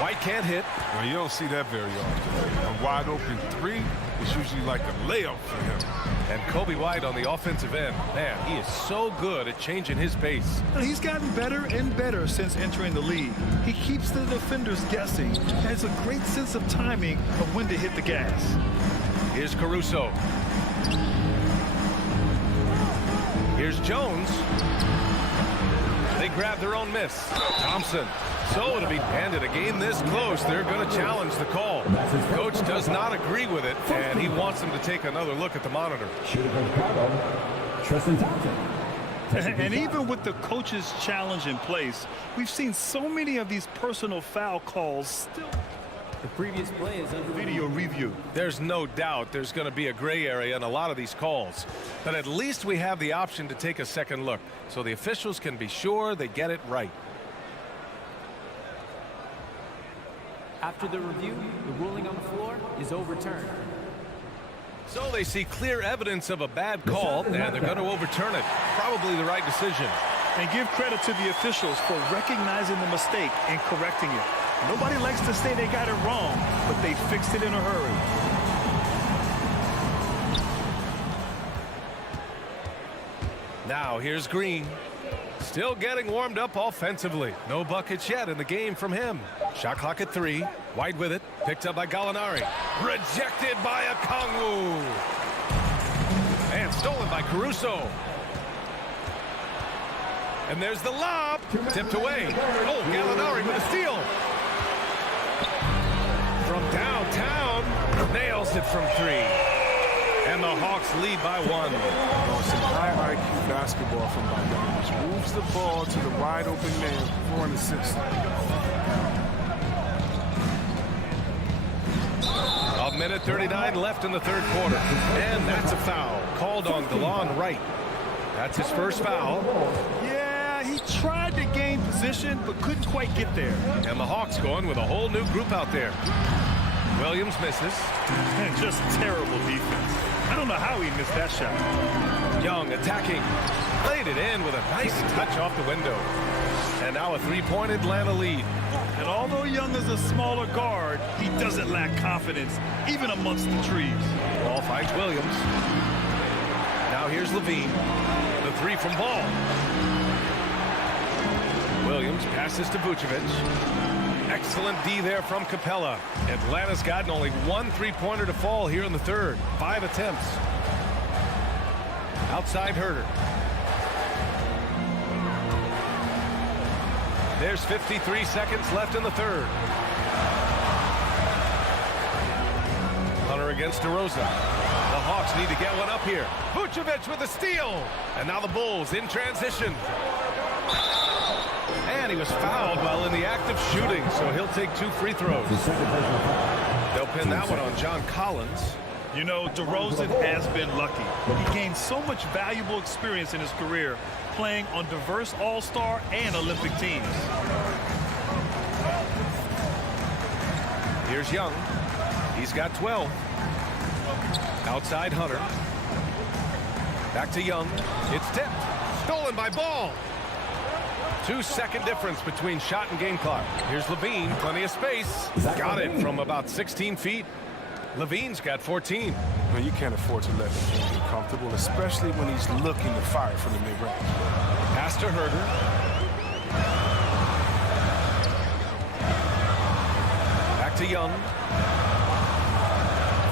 White can't hit. Well, you don't see that very often. A wide open 3 is usually like a layup for him. And Kobe White on the offensive end. Man, he is so good at changing his pace. He's gotten better and better since entering the league. He keeps the defenders guessing and has a great sense of timing of when to hit the gas. Here's Caruso. Here's Jones. They grab their own miss. Thompson. So it'll be handed a game this close. They're going to challenge the call. Coach does not agree with it, and he wants them to take another look at the monitor. And even with the coach's challenge in place, we've seen so many of these personal foul calls still. The previous play is under video review. There's no doubt there's going to be a gray area in a lot of these calls. But at least we have the option to take a second look, so the officials can be sure they get it right. After the review, the ruling on the floor is overturned. So they see clear evidence of a bad call, and they're going to overturn it. Probably the right decision. And give credit to the officials for recognizing the mistake and correcting it. Nobody likes to say they got it wrong, but they fixed it in a hurry. Now here's Green. Still getting warmed up offensively. No buckets yet in the game from him. Shot clock at 3. White with it. Picked up by Gallinari. Rejected by Okongwu. And stolen by Caruso. And there's the lob. Tipped away. Oh, Gallinari with a steal. From downtown. Nails it from 3. And the Hawks lead by 1. Some high IQ basketball from Bogdanovich. Moves the ball to the wide open man for an assist. A minute 39 left in the third quarter. And that's a foul called on DeLon Wright. That's his first foul. Yeah, he tried to gain position, but couldn't quite get there. And the Hawks going with a whole new group out there. Williams misses. And just terrible defense. I don't know how he missed that shot. Young attacking. Played it in with a nice touch off the window. And now a three-point Atlanta lead. And although Young is a smaller guard, he doesn't lack confidence, even amongst the trees. Ball finds Williams. Now here's Levine. The 3 from Ball. Williams passes to Vucevic. Excellent D there from Capella. Atlanta's gotten only 1 3-pointer to fall here in the third. 5 attempts. Outside Herter. There's 53 seconds left in the third. Hunter against DeRozan. The Hawks need to get one up here. Vucevic with a steal. And now the Bulls in transition. And he was fouled while in the act of shooting, so he'll take 2 free throws. They'll pin that one on John Collins. You know, DeRozan has been lucky. He gained so much valuable experience in his career playing on diverse All-Star and Olympic teams. Here's Young. He's got 12. Outside Hunter. Back to Young. It's tipped. Stolen by Ball. 2-second difference between shot and game clock. Here's Levine, plenty of space. Got it from about 16 feet. Levine's got 14. Well, you can't afford to let him get comfortable, especially when he's looking to fire from the mid-range. Pass to Herter. Back to Young.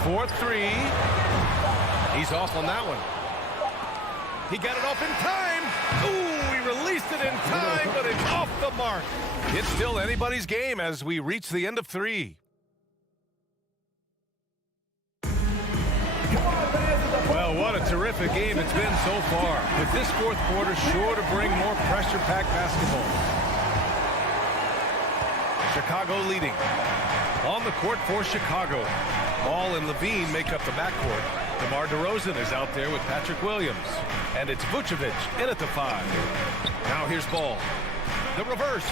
4-3. He's off on that one. He got it off in time. Ooh! Released it in time, but it's off the mark. It's still anybody's game as we reach the end of 3. Well, What a terrific game it's been so far. With this fourth quarter sure to bring more pressure-packed basketball. Chicago leading. On the court for Chicago. Ball and Levine make up the backcourt. DeMar DeRozan is out there with Patrick Williams. And it's Vucevic in at the 5. Now here's Ball. The reverse.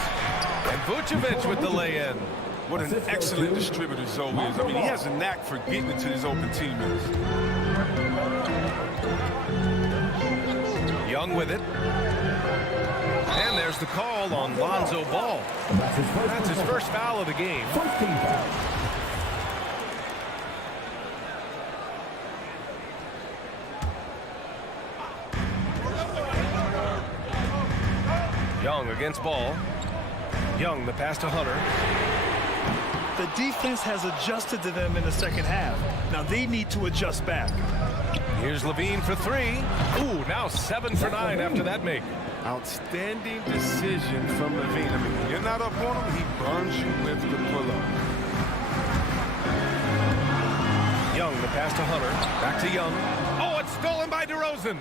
And Vucevic with the lay-in. What an excellent distributor Zoe is. I mean, he has a knack for getting into his open teammates. Young with it. And there's the call on Lonzo Ball. That's his first foul of the game. Young against Ball. Young, the pass to Hunter. The defense has adjusted to them in the second half. Now they need to adjust back. Here's Levine for 3. Ooh, now 7 for 9 after that make. Outstanding decision from Levine. I mean, when you're not up on him, he burns you with the pull-up. Young, the pass to Hunter. Back to Young. Oh, it's stolen by DeRozan.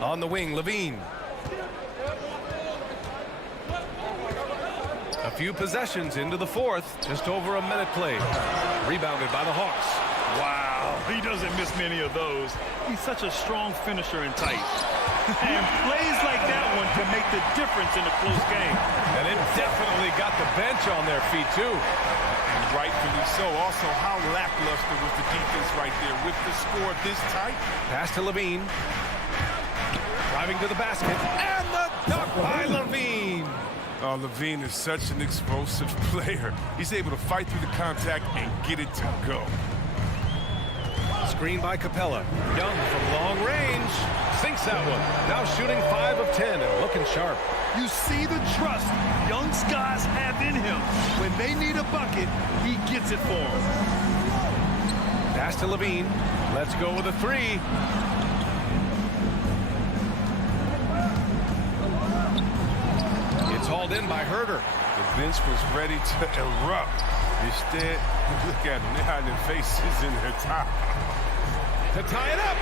On the wing, Levine. A few possessions into the fourth. Just over a minute played. Rebounded by the Hawks. Wow, he doesn't miss many of those. He's such a strong finisher and tight. And plays like that one can make the difference in a close game. And it definitely got the bench on their feet, too. And rightfully so. Also, how lackluster was the defense right there with the score this tight. Pass to Levine. Driving to the basket. And the dunk by Levine. Oh, Levine is such an explosive player. He's able to fight through the contact and get it to go. Screen by Capella. Young from long range. Sinks that one. Now shooting 5 of 10 and looking sharp. You see the trust young guys have in him. When they need a bucket, he gets it for them. Pass to Levine. Let's go with a 3. It's hauled in by Herter. The bench was ready to erupt. Instead, look at them. They're hiding their faces in their top. To tie it up.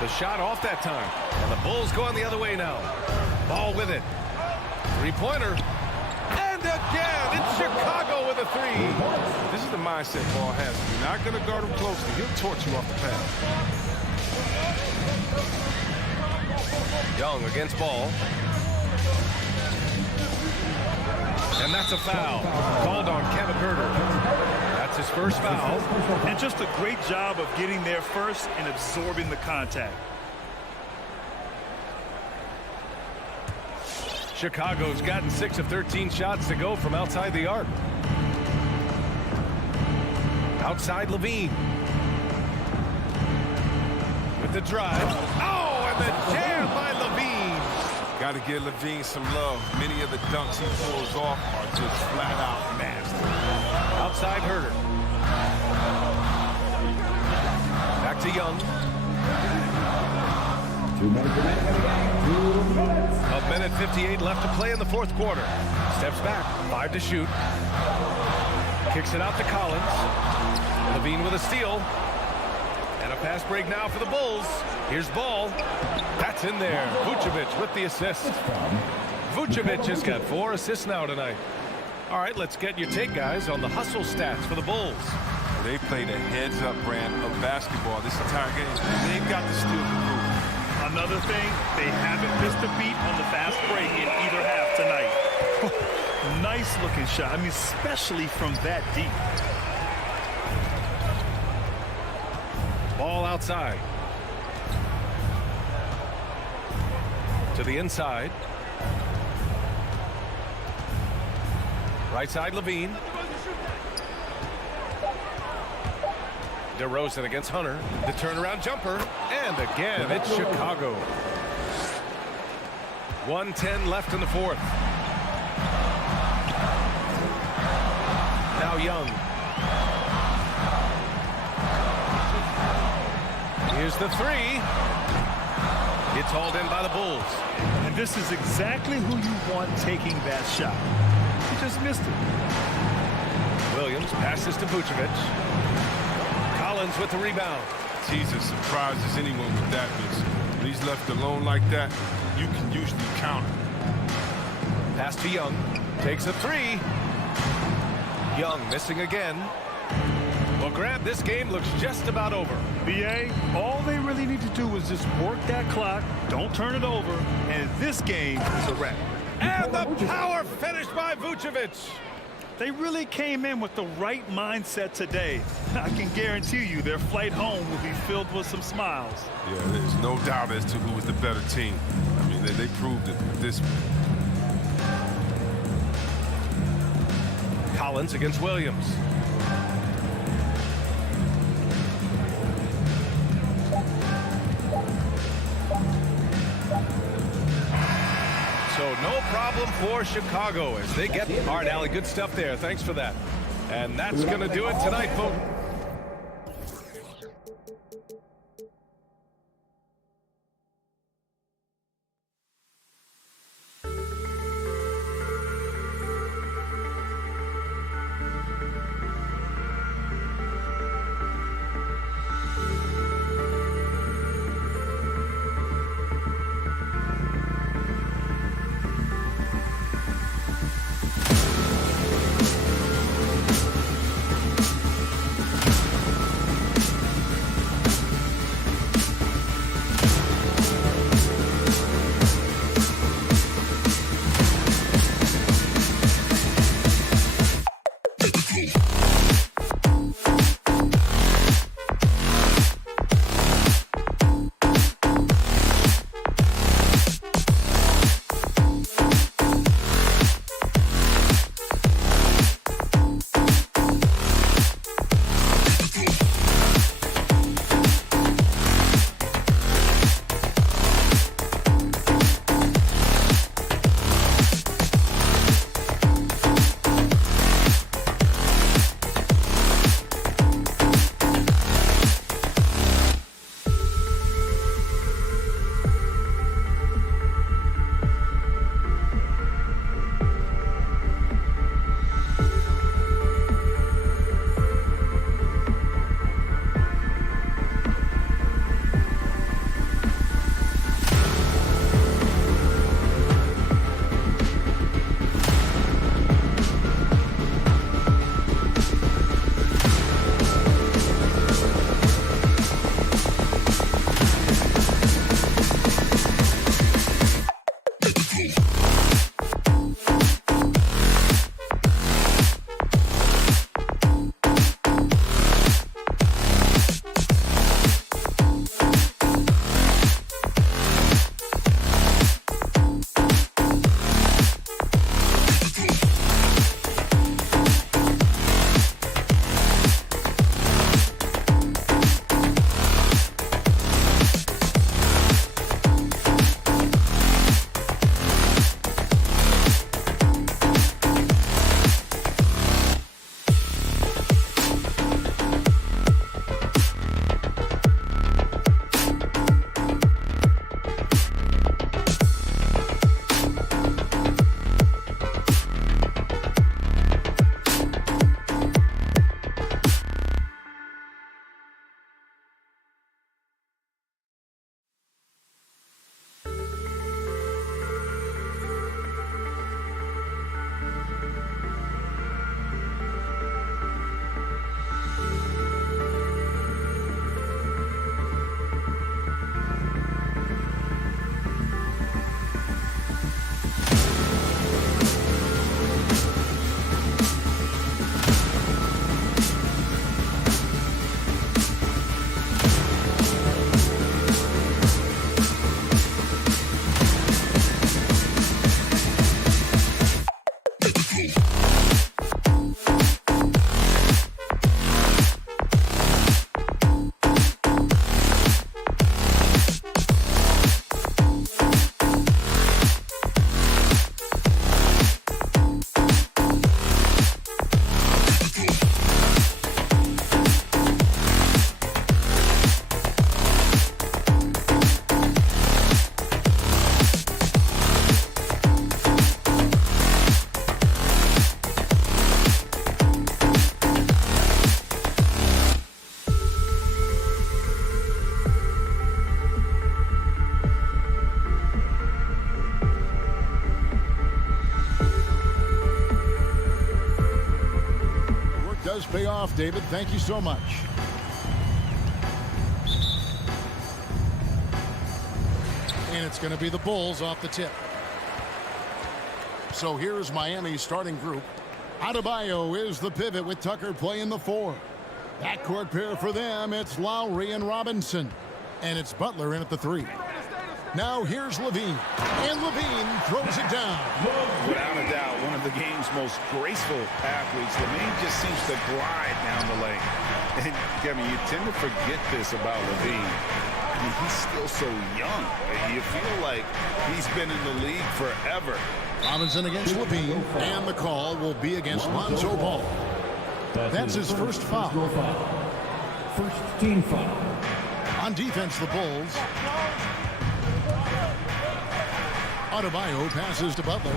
The shot off that time. And the Bulls going the other way now. Ball with it. 3-pointer. And again, it's Chicago with a 3. This is the mindset Ball has. You're not going to guard him closely. He'll torch you off the pass. Young against Ball. And that's a foul. Called on Kevin Herter. That's his first foul. And just a great job of getting there first and absorbing the contact. Chicago's gotten 6 of 13 shots to go from outside the arc. Outside Levine. With the drive. Oh, and the jam by Levine. Got to give Levine some love. Many of the dunks he pulls off are just flat out nasty. Outside Herter. Back to Young. 2 minutes remaining. 1 minute 58 left to play in the fourth quarter. Steps back, 5 to shoot. Kicks it out to Collins. Levine with a steal. And a fast break now for the Bulls. Here's Ball. That's in there. Vucevic with the assist. Vucevic has got 4 assists now tonight. All right, let's get your take, guys, on the hustle stats for the Bulls. They played a heads-up brand of basketball this entire game. They've got to steal the group. Another thing, they haven't missed a beat on the fast break in either half tonight. Nice looking shot. I mean, especially from that deep. Ball outside. To the inside. Right side, Levine. DeRozan against Hunter. The turnaround jumper. And again, it's Chicago. 1:10 left in the fourth. Now Young. Here's the 3. It's hauled in by the Bulls. And this is exactly who you want taking that shot. He just missed it. Williams passes to Vucevic. Collins with the rebound. he's as surprised as anyone with that, Vince. When he's left alone like that, you can usually counter. Pass to Young. Takes a three. Young missing again. Well, Grant, this game looks just about over. BA, all they really need to do is just work that clock, don't turn it over, and this game is a wrap. And the power finish by Vucevic. They really came in with the right mindset today. I can guarantee you their flight home will be filled with some smiles. Yeah, there's no doubt as to who was the better team. I mean, they proved it this. Collins against Williams. So no problem for Chicago as they get the hard alley. Good stuff there. Thanks for that. And that's going to do it tonight, folks. does pay off, David. Thank you so much. And it's going to be the Bulls off the tip. So here's Miami's starting group. Adebayo is the pivot with Tucker playing the 4. Backcourt pair for them, it's Lowry and Robinson. And it's Butler in at the 3. Now here's Levine. And Levine throws it down. Without a doubt, one of the game's most graceful athletes. Levine just seems to glide down the lane. And Kevin, you tend to forget this about Levine. I mean, he's still so young. You feel like he's been in the league forever. Robinson against Levine, and the call will be against Lonzo Ball. That's his first foul. First team foul. On defense, the Bulls. Adebayo passes to Butler,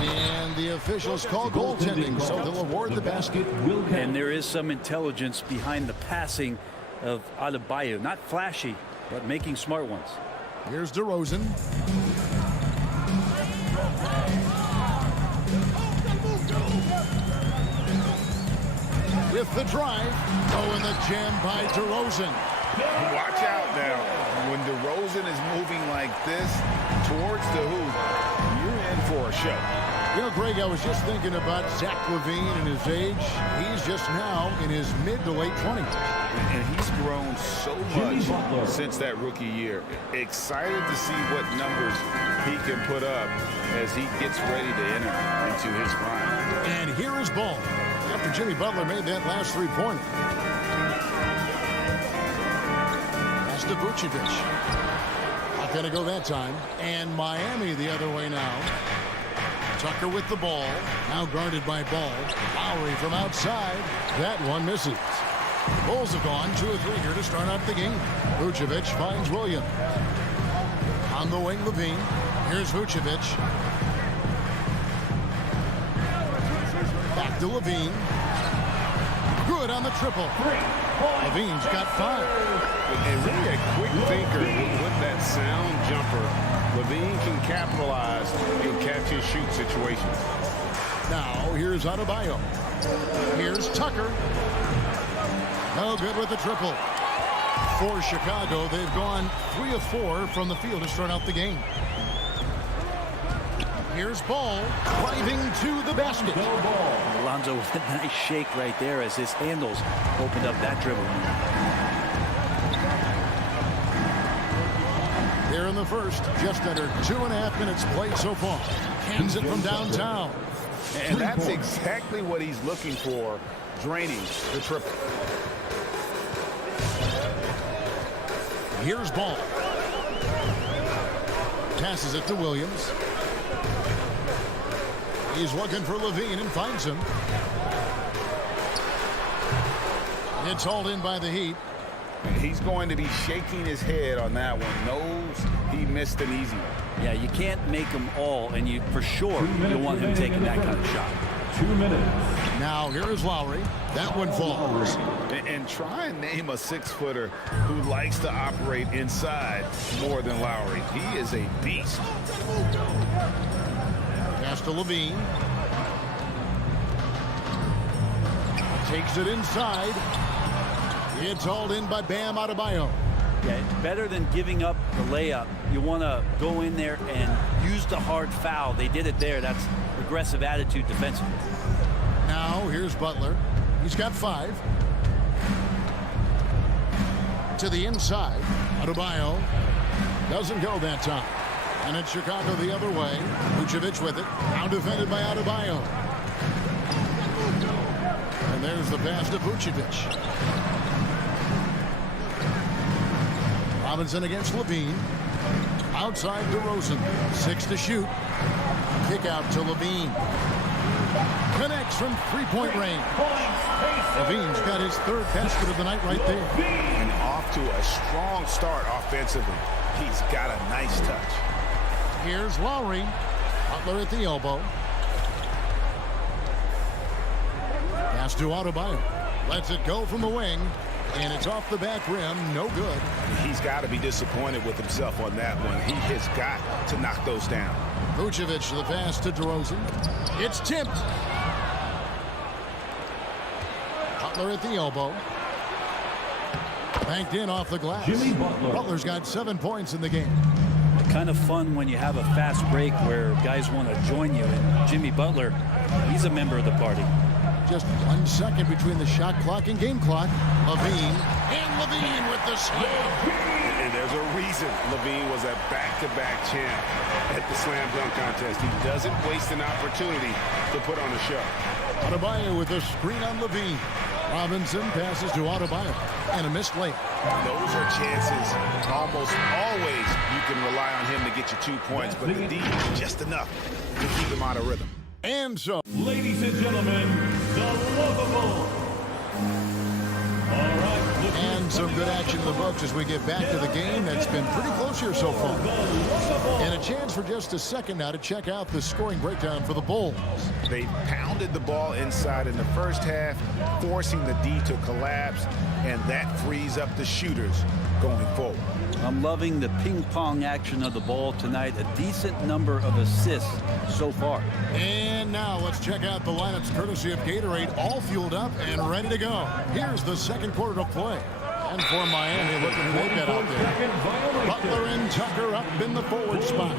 and the officials call goaltending, so they'll award the basket. And there is some intelligence behind the passing of Adebayo. Not flashy, but making smart ones. Here's DeRozan. With the drive. Oh, and the jam by DeRozan. Watch out now. When DeRozan is moving like this towards the hoop, you're in for a show. You know, Greg, I was just thinking about Zach LaVine and his age. He's just now in his mid to late 20s. And he's grown so much since that rookie year. Excited to see what numbers he can put up as he gets ready to enter into his prime. And here is Ball after Jimmy Butler made that last three-pointer. Pass to Vucevic. Not going to go that time. And Miami the other way now. Tucker with the ball. Now guarded by Ball. Lowry from outside. That one misses. Bulls have gone 2 of 3 here to start out the game. Vucevic finds Williams. On the wing, Levine. Here's Vucevic. Back to Levine. Good on the triple. Levine's got 5. And really a quick thinker with that sound jumper. Levine can capitalize in catch and shoot situations. Now here's Adebayo. Here's Tucker. No good with the triple. For Chicago, they've gone 3 of 4 from the field to start out the game. Here's Ball driving to the basket. Alonzo with a nice shake right there as his handles opened up that dribble. Here in the first, just under 2.5 minutes played so far. Hands it from downtown. And that's exactly what he's looking for, draining the triple. Here's Ball. Passes it to Williams. He's looking for Levine and finds him. It's hauled in by the Heat. He's going to be shaking his head on that one. Knows he missed an easy one. Yeah, you can't make them all, and you for sure you want him taking that kind of shot. 2 minutes. Now here is Lowry. That one falls. And try and name a 6-footer who likes to operate inside more than Lowry. He is a beast. Pass to Levine. Takes it inside. It's hauled in by Bam Adebayo. Yeah, better than giving up the layup. You want to go in there and use the hard foul. They did it there. That's aggressive attitude defensively. Now here's Butler. He's got 5. To the inside. Adebayo doesn't go that time. And it's Chicago the other way. Vucevic with it. Now defended by Adebayo. And there's the pass to Vucevic. Robinson against Levine. Outside DeRozan. 6 to shoot. Kick out to Levine. Connects from 3-point range. Levine's got his 3rd basket of the night right there. And off to a strong start offensively. He's got a nice touch. Here's Lowry. Butler at the elbow. Pass to Adebayo. Lets it go from the wing. And it's off the back rim. No good. He's got to be disappointed with himself on that one. He has got to knock those down. Vucevic the pass to DeRozan. It's tipped. Butler at the elbow. Banked in off the glass. Jimmy Butler. Butler's got 7 points in the game. Kind of fun when you have a fast break where guys want to join you. And Jimmy Butler, he's a member of the party. Just 1 second between the shot clock and game clock. Levine. And Levine with the slam. And there's a reason Levine was a back-to-back champ at the slam dunk contest. He doesn't waste an opportunity to put on a show. Adebayo with a screen on Levine. Robinson passes to Adebayo. And a missed layup. Those are chances. Almost always you can rely on him to get you 2 points, but the D just enough to keep him out of rhythm. And so, Ladies and gentlemen, the lovable. All right. and some good action in the books as we get back to the game that's been pretty close here so far. And a chance for just a second now to check out the scoring breakdown for the Bulls. They pounded the ball inside in the first half, forcing the D to collapse, and that frees up the shooters going forward. I'm loving the ping pong action of the ball tonight. A decent number of assists so far. And now let's check out the lineups courtesy of Gatorade, all fueled up and ready to go. Here's the second quarter of play. And for Miami, looking to make that out there. Butler and Tucker up in the forward spot.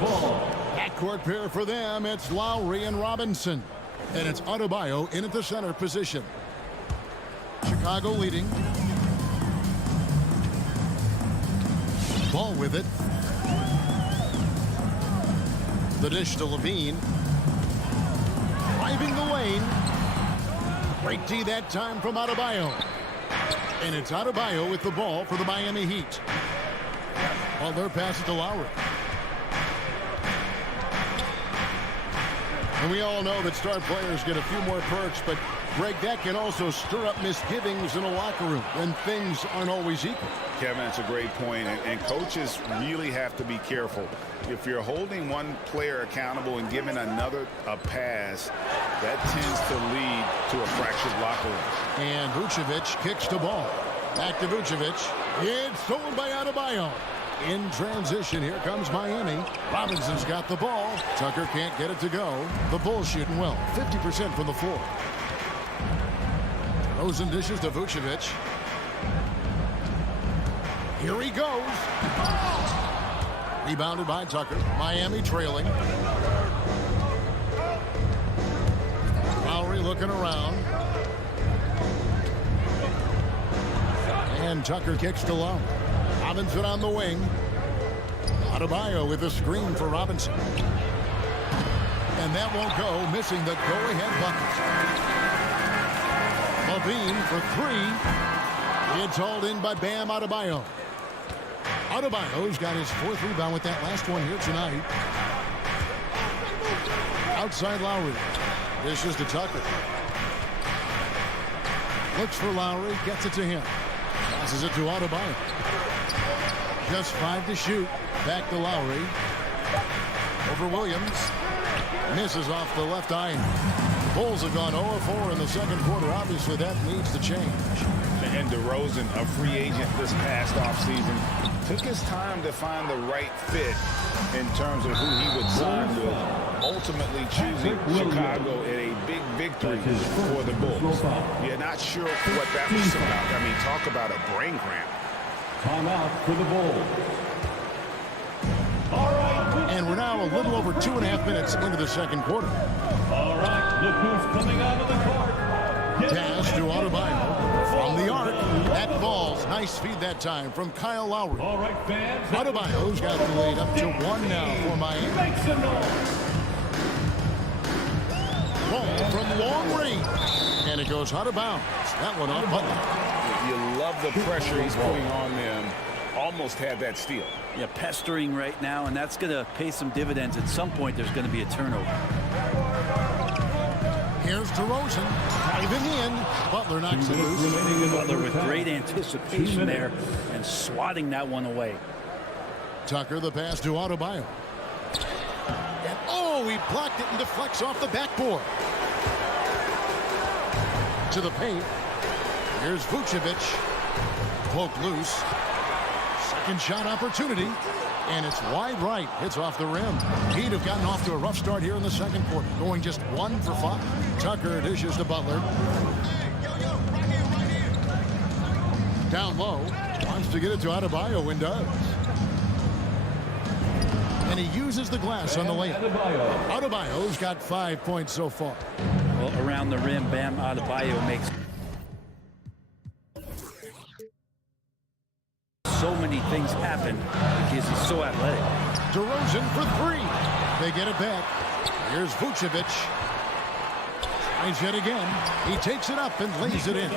Backcourt pair for them, it's Lowry and Robinson. And it's Adebayo in at the center position. Chicago leading. Ball with it. The dish to Levine. Driving the lane. Great D that time from Adebayo. And it's Adebayo with the ball for the Miami Heat. Butler passes to Lowry. And we all know that star players get a few more perks, but Greg, that can also stir up misgivings in a locker room when things aren't always equal. Kevin, that's a great point, and coaches really have to be careful. If you're holding one player accountable and giving another a pass, that tends to lead to a fractured locker room. And Vucevic kicks the ball. Back to Vucevic. It's stolen by Adebayo. In transition, here comes Miami. Robinson's got the ball. Tucker can't get it to go. The Bulls shooting well, 50% from the floor. Rosen dishes to Vucevic. Here he goes. Rebounded by Tucker. Miami trailing. Lowry looking around. And Tucker kicks to Lowry. Robinson on the wing. Adebayo with a screen for Robinson. And that won't go, missing the go-ahead bucket. Levine for three. It's hauled in by Bam Adebayo. Adebayo's got his fourth rebound with that last one here tonight. Outside Lowry. This is to Tucker. Looks for Lowry, gets it to him. Passes it to Adebayo. Just 5 to shoot. Back to Lowry. Over Williams. Misses off the left iron. The Bulls have gone 0-4 in the second quarter. Obviously, that needs to change. And DeRozan, a free agent this past offseason, took his time to find the right fit in terms of who he would sign with, ultimately choosing Chicago in a big victory for the Bulls. You're not sure what that was about. I mean, talk about a brain cramp. Timeout for the Bulls. All right. And we're now a little over 2.5 minutes into the second quarter. All right, look who's coming out of the court. Pass to Adebayo from the arc. That ball's nice feed that time from Kyle Lowry. All right, fans. Adebayo's got the lead up to 1 now for Miami. Make some noise. Ball from long range. And it goes out of bounds. That one off Butler. You love the pressure he's putting on them. Almost had that steal. Yeah, pestering right now, and that's going to pay some dividends. At some point, there's going to be a turnover. Here's DeRozan. Driving in. Butler knocks it loose. Butler with great anticipation there and swatting that one away. Tucker, the pass to Adebayo. And oh, he blocked it and deflects off the backboard. To the paint. Here's Vucevic. Poke loose. Second shot opportunity. And it's wide right. It's off the rim. Heat have gotten off to a rough start here in the second quarter, going just 1 for 5. Tucker dishes to Butler. Down low. Wants to get it to Adebayo and does. And he uses the glass on the layup. Adebayo's got 5 points so far. Well, around the rim, Bam Adebayo makes so many things happen because he's so athletic. DeRozan for 3. They get it back. Here's Vucevic. Tries yet again. He takes it up and lays it in.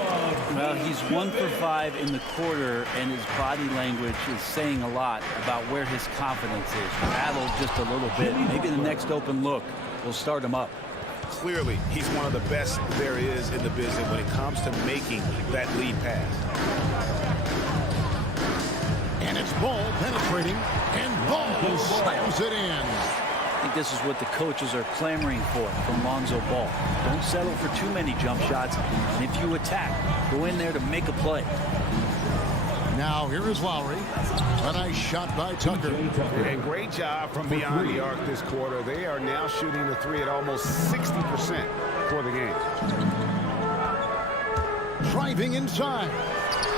Well, he's 1 for 5 in the quarter, and his body language is saying a lot about where his confidence is. Rattled just a little bit. Maybe the next open look will start him up. Clearly, he's one of the best there is in the business when it comes to making that lead pass. And it's Ball penetrating, and Ball slams it in. I think this is what the coaches are clamoring for from Lonzo Ball. Don't settle for too many jump shots, and if you attack, go in there to make a play. Now here is Lowry. A nice shot by Tucker. And great job from beyond the arc this quarter. They are now shooting the 3 at almost 60% for the game. Driving inside.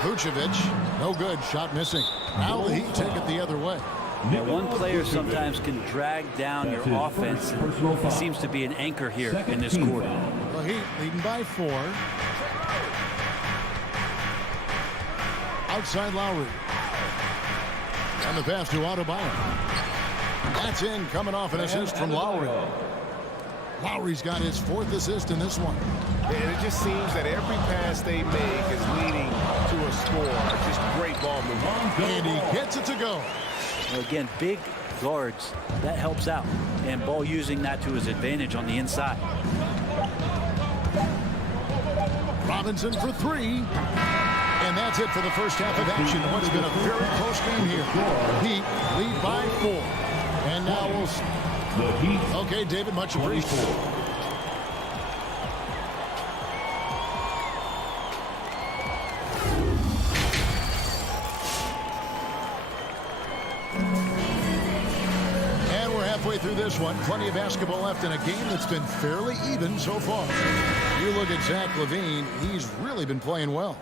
Vucevic, no good, shot missing. Now the Heat take it the other way. Now, one player sometimes can drag down your offense. He seems to be an anchor here in this quarter. The Heat leading by 4. Outside Lowry. And the pass to Adebayo. That's in, coming off an assist from Lowry. Lowry's got his 4th assist in this one. And it just seems that every pass they make is leading to a score. Just great ball movement. And he gets it to go. Well, again, big guards, that helps out. And Ball using that to his advantage on the inside. Robinson for 3. And that's it for the first half of action. What's been a very close game here. Heat lead by 4. And now we'll see. Okay, David, much appreciated. And we're halfway through this one. Plenty of basketball left in a game that's been fairly even so far. You look at Zach LaVine, he's really been playing well.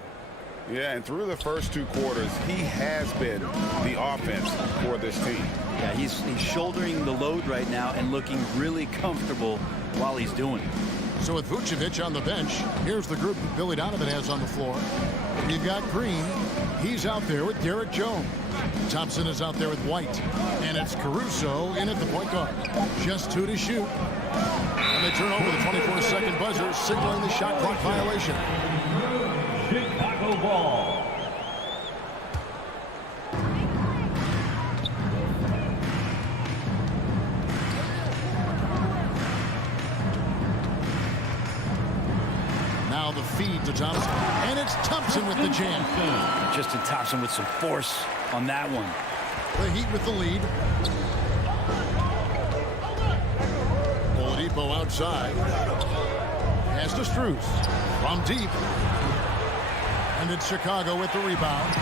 Yeah, and through the first 2 quarters, he has been the offense for this team. Yeah, he's shouldering the load right now and looking really comfortable while he's doing it. So with Vucevic on the bench, here's the group that Billy Donovan has on the floor. You've got Green. He's out there with Derek Jones. Thompson is out there with White. And it's Caruso in at the point guard. Just 2 to shoot. And they turn over the 24-second buzzer, signaling the shot clock violation. Chicago ball. Now the feed to Thompson. And it's Thompson with the jam. Justin Thompson with some force on that one. The Heat with the lead. Oladipo outside. Pass to Strus. From deep. And it's Chicago with the rebound.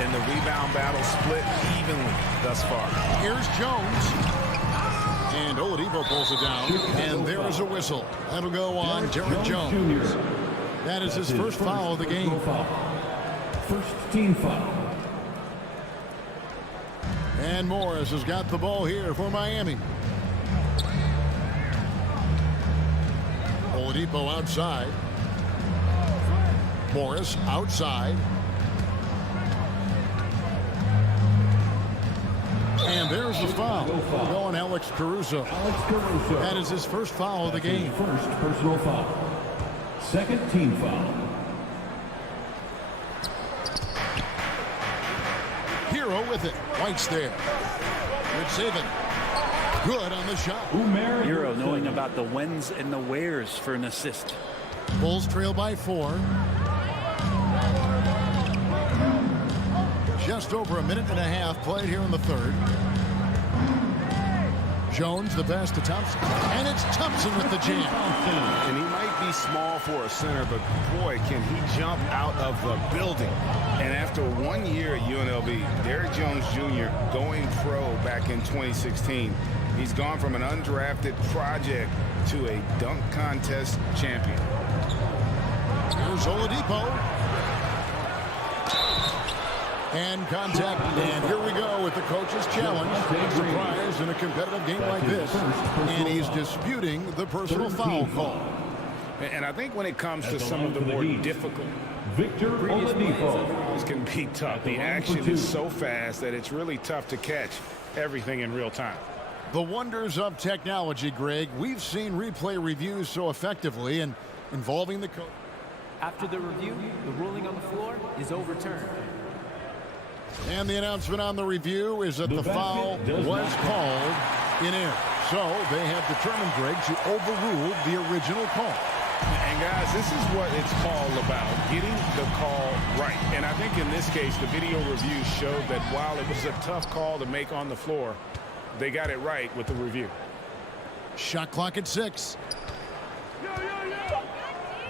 And the rebound battle split evenly thus far. Here's Jones. And Oladipo pulls it down. And there is a whistle. That'll go on Derek Jones. That is his first foul of the game. First team foul. And Morris has got the ball here for Miami. Oladipo outside. Morris outside. And there's the foul. Going Alex Caruso. That is his first foul of the game. First personal foul. Second team foul. Hero with it. White's there. Good saving. Good on the shot. Hero knowing about the whens and the wheres for an assist. Bulls trail by 4. Just over a minute and a half played here in the 3rd. Jones, the pass to Thompson. And it's Thompson with the jam. And he might be small for a center, but boy, can he jump out of the building. And after 1 year at UNLV, Derek Jones Jr. going pro back in 2016, he's gone from an undrafted project to a dunk contest champion. Here's Oladipo. And contact, and here we go with the coach's challenge. Surprise in a competitive game like this. And he's disputing the personal foul call. And I think when it comes to some of the more difficult Victor Oladipo. this can be tough. The action is so fast that it's really tough to catch everything in real time. The wonders of technology, Greg. We've seen replay reviews so effectively and involving the coach. After the review, the ruling on the floor is overturned. And the announcement on the review is that the foul was called in air. So they have determined, Greg, to overrule the original call. And guys, this is what it's all about, getting the call right. And I think in this case, the video review showed that while it was a tough call to make on the floor, they got it right with the review. Shot clock at 6.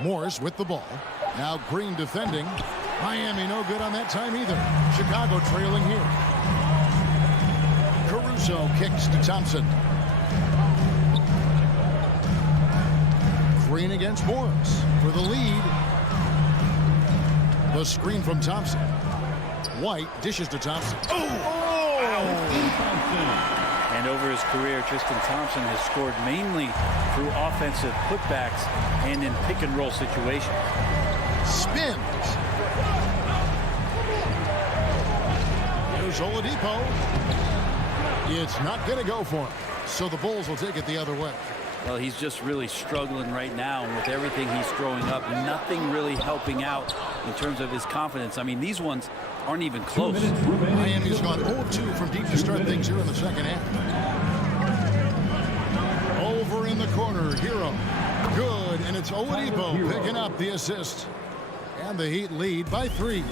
Morris with the ball. Now Green defending. Miami no good on that time either. Chicago trailing here. Caruso kicks to Thompson. Green against Morris for the lead. The screen from Thompson. White dishes to Thompson. And over his career, Tristan Thompson has scored mainly through offensive putbacks and in pick-and-roll situations. Spins. Here's Oladipo. It's not going to go for him. So the Bulls will take it the other way. Well, he's just really struggling right now. And with everything he's throwing up, nothing really helping out in terms of his confidence. I mean, these ones aren't even close. Miami's gone 0-2 from deep to start things here in the second half. Over in the corner, Hero. Good, and it's Oladipo picking up the assist. And the Heat lead by 3.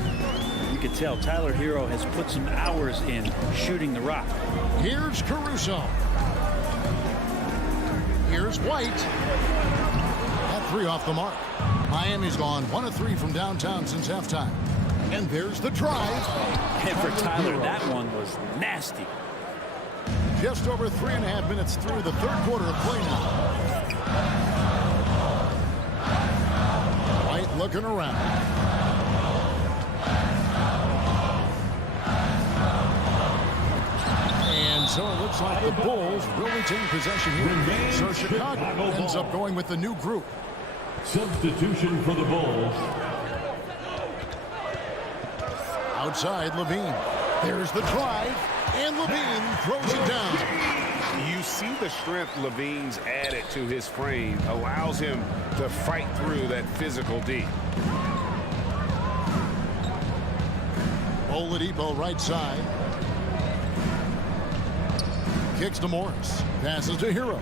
You can tell Tyler Hero has put some hours in shooting the rock. Here's Caruso. Here's White. That 3 off the mark. Miami's gone 1 of 3 from downtown since halftime. And there's the drive. And for Tyler, that one was nasty. Just over 3.5 minutes through the third quarter of play now. White looking around. And so it looks like the Bulls will retain possession here. So Chicago ends up going with the new group. Substitution for the Bulls. Outside, Levine. There's the drive, and Levine throws it down. You see the strength Levine's added to his frame, allows him to fight through that physical D. Oladipo right side. Kicks to Morris. Passes to Hero.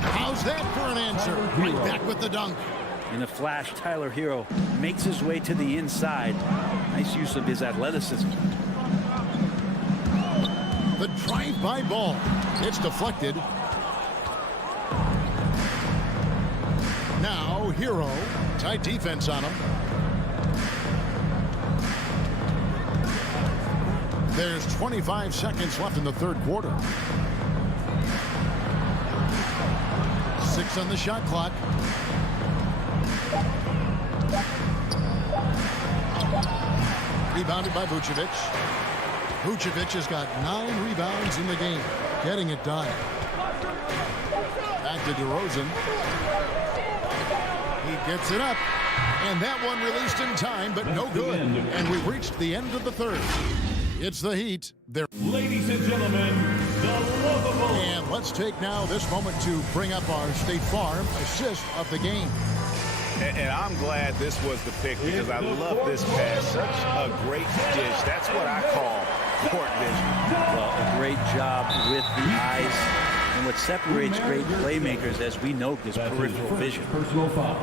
How's that for an answer? Right back with the dunk. In a flash, Tyler Hero makes his way to the inside. Nice use of his athleticism. The drive-by ball. It's deflected. Now Hero. Tight defense on him. There's 25 seconds left in the third quarter. 6 on the shot clock. Rebounded by Vucevic. Vucevic has got 9 rebounds in the game. Getting it done. Back to DeRozan. He gets it up. And that one released in time, but no good. And we've reached the end of the third. It's the Heat. Ladies and gentlemen, the lovable. And let's take now this moment to bring up our State Farm assist of the game. And I'm glad this was the pick because I love this pass. Such a great dish. That's what I call court vision. Well, a great job with the eyes. And what separates great playmakers, as we know, is peripheral vision. Personal foul.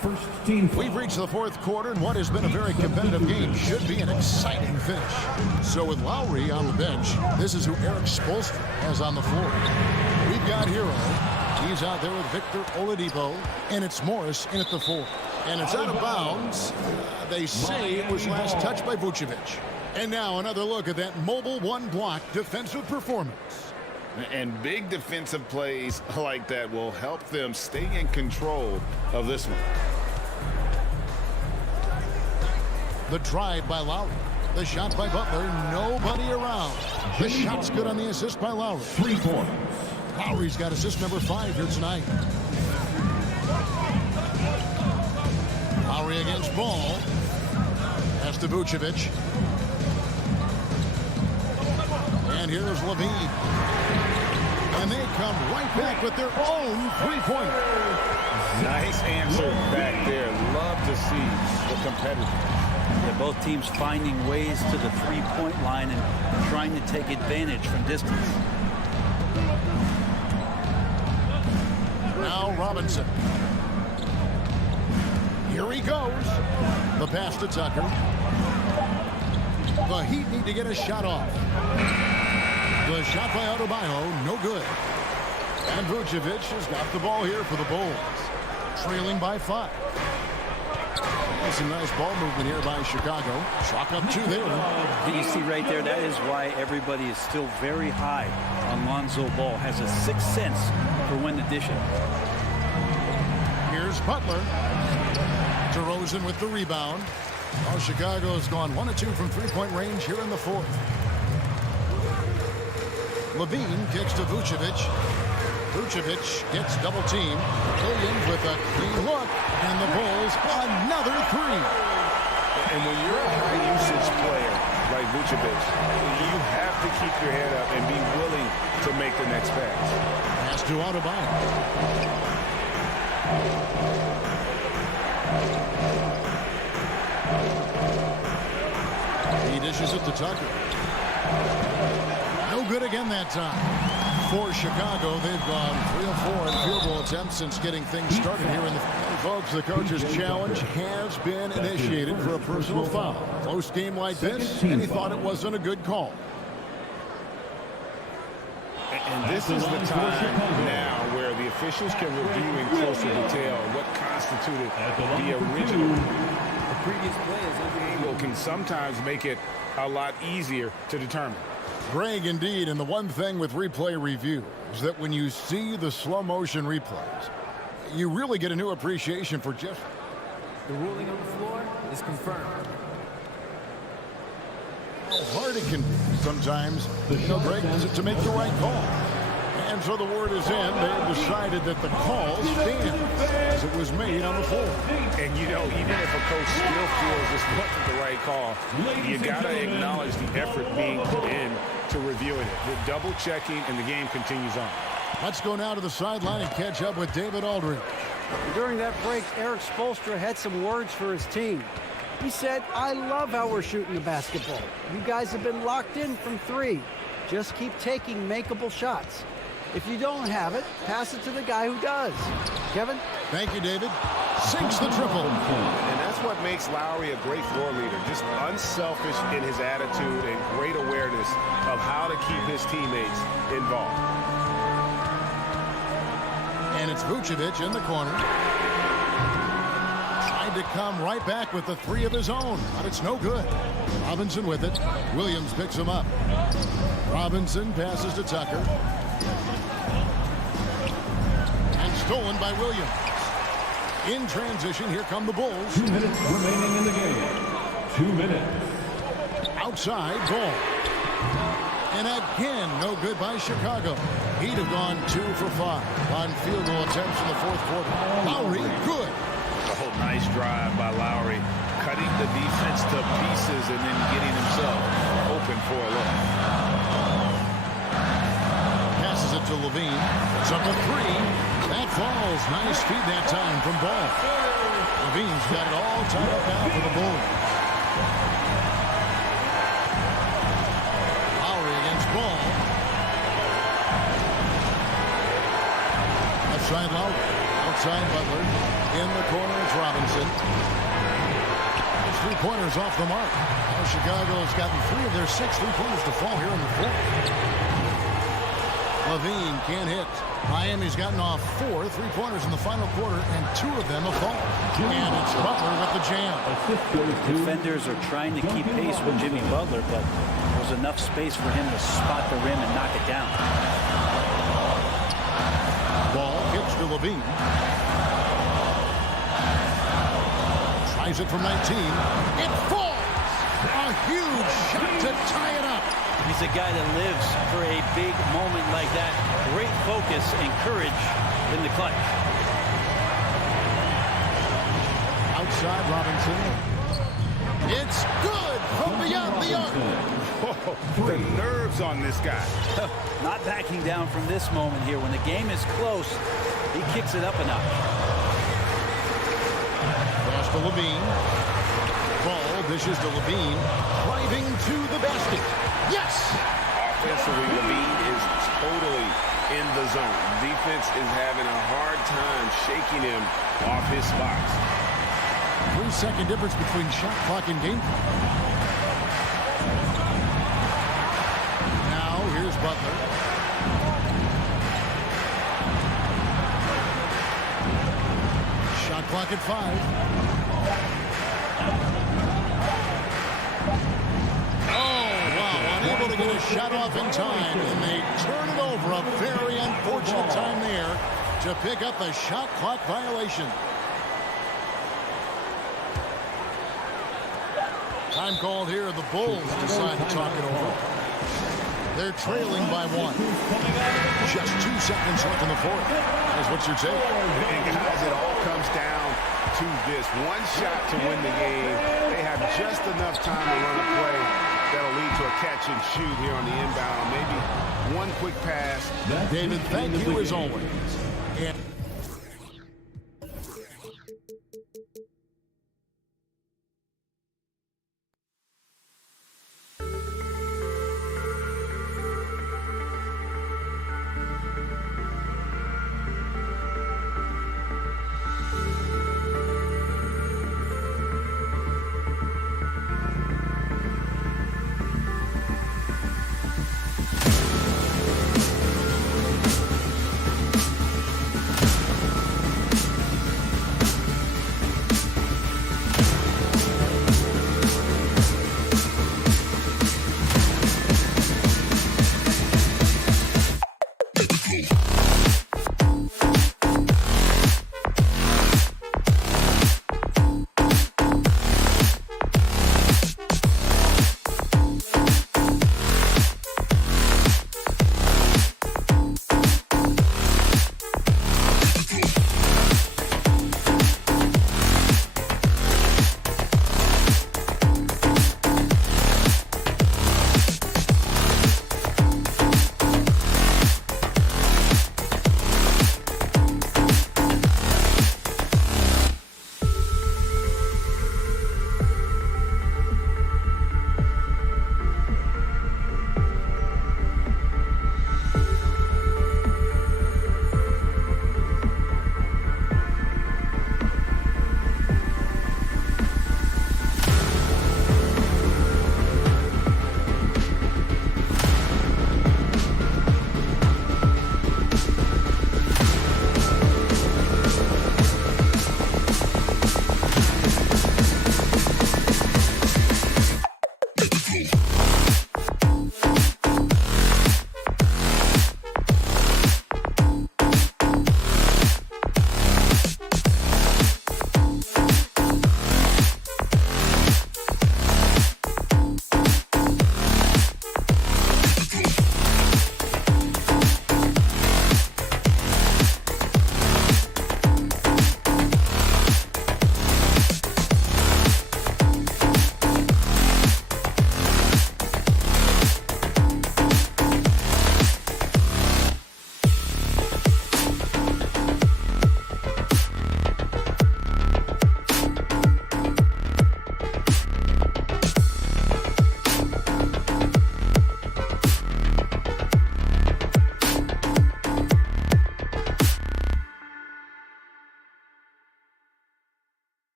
First team foul. We've reached the fourth quarter, and what has been a very competitive game should be an exciting finish. So with Lowry on the bench, this is who Eric Spoelstra has on the floor. We've got Hero. He's out there with Victor Oladipo, and it's Morris in at the 4. And it's out of bounds. They say it was last touched by Vucevic. And now another look at that mobile one-block defensive performance. And big defensive plays like that will help them stay in control of this one. The drive by Lowry. The shot by Butler. Nobody around. The shot's good on the assist by Lowry. 3 points. Lowry's got assist number 5 here tonight. Lowry against Ball. Pass to Vucevic. And here's Levine. And they come right back with their own three-pointer. Nice answer back there. Love to see the competitors. Yeah, both teams finding ways to the three-point line and trying to take advantage from distance. Now Robinson. Here he goes. The pass to Tucker. The Heat need to get a shot off. The shot by Adebayo, no good. And Vucevic has got the ball here for the Bulls. Trailing by 5. That's a nice ball movement here by Chicago. Chalk up 2 there. And you see right there, that is why everybody is still very high on Lonzo Ball. Has a sixth sense for when to dish it. Here's Butler. DeRozan with the rebound. Well, Chicago's gone 1 of 2 from three-point range here in the 4th. Levine kicks to Vucevic. Vucevic gets double-teamed. Williams with a clean look. And the Bulls another 3. And when you're a high-usage player like Vucevic, you have to keep your head up and be willing to make the next pass. Pass to Adebayo. He dishes it to Tucker. No good again that time. For Chicago, they've gone 3 of 4 in field goal attempts since getting things started here in the... Folks, the coach's challenge has been initiated for a personal foul. Close game like this, and he thought it wasn't a good call. And this is the time now where the officials can review in closer detail what constituted the original. The previous play is angle can sometimes make it a lot easier to determine. Greg, indeed, and the one thing with replay review is that when you see the slow motion replays, you really get a new appreciation for just... The ruling on the floor is confirmed. How hard it can be sometimes, Greg, to make the right call. And so the word is in. They have decided that the call stands as it was made on the floor. And, even if a coach still feels this wasn't the right call, you got to acknowledge the effort being put in to reviewing it. The double-checking, and the game continues on. Let's go now to the sideline and catch up with David Aldridge. During that break, Eric Spoelstra had some words for his team. He said, "I love how we're shooting the basketball. You guys have been locked in from 3. Just keep taking makeable shots. If you don't have it, pass it to the guy who does." Kevin? Thank you, David. Sinks the triple. And that's what makes Lowry a great floor leader. Just unselfish in his attitude and great awareness of how to keep his teammates involved. And it's Vucevic in the corner. Tried to come right back with the 3 of his own, but it's no good. Robinson with it. Williams picks him up. Robinson passes to Tucker. And stolen by Williams. In transition, here come the Bulls. 2 minutes remaining in the game. 2 minutes. Outside, Ball. And again, no good by Chicago. He'd have gone 2 for 5 on field goal attempts in the 4th quarter. Lowry, good. Oh, nice drive by Lowry. Cutting the defense to pieces and then getting himself open for a look. Passes it to Levine. It's up to 3. That falls. Nice feed that time from Ball. Levine's got it all tied up now for the Bulls. Lowry against Ball. Left side Lowry. Outside Butler. In the corner is Robinson. 3-pointers off the mark. Now Chicago's gotten 3 of their 6 3-pointers to fall here in the 4th. Levine can't hit. Miami's gotten off 4 3-pointers in the final quarter, and 2 of them have fallen. And it's Butler with the jam. Defenders are trying to keep pace with Jimmy Butler, but there's enough space for him to spot the rim and knock it down. Ball kicks to Levine. Tries it from 19. It falls. A huge shot to tie it up. He's a guy that lives for a big moment like that. Great focus and courage in the clutch. Outside Robinson. It's good from beyond the arc. Oh, the nerves on this guy. Not backing down from this moment here. When the game is close, he kicks it up a notch. Pass to Levine. Ball dishes to Levine. Driving to the basket. Yes! Offensively, Levine is totally in the zone. Defense is having a hard time shaking him off his spots. 3-second difference between shot clock and game clock. Now, here's Butler. Shot clock at 5. Oh, wow. Unable to get a shot off in time, and they turn it over. A very unfortunate time there to pick up a shot clock violation. Time called here. The Bulls decide to talk it over. They're trailing by 1. Just 2 seconds left in the fourth. That's what's your take. And guys, it all comes down to this. One shot to win the game. They have just enough time to run a play that'll lead to a catch and shoot here on the inbound. Maybe one quick pass. David, thank you as always. And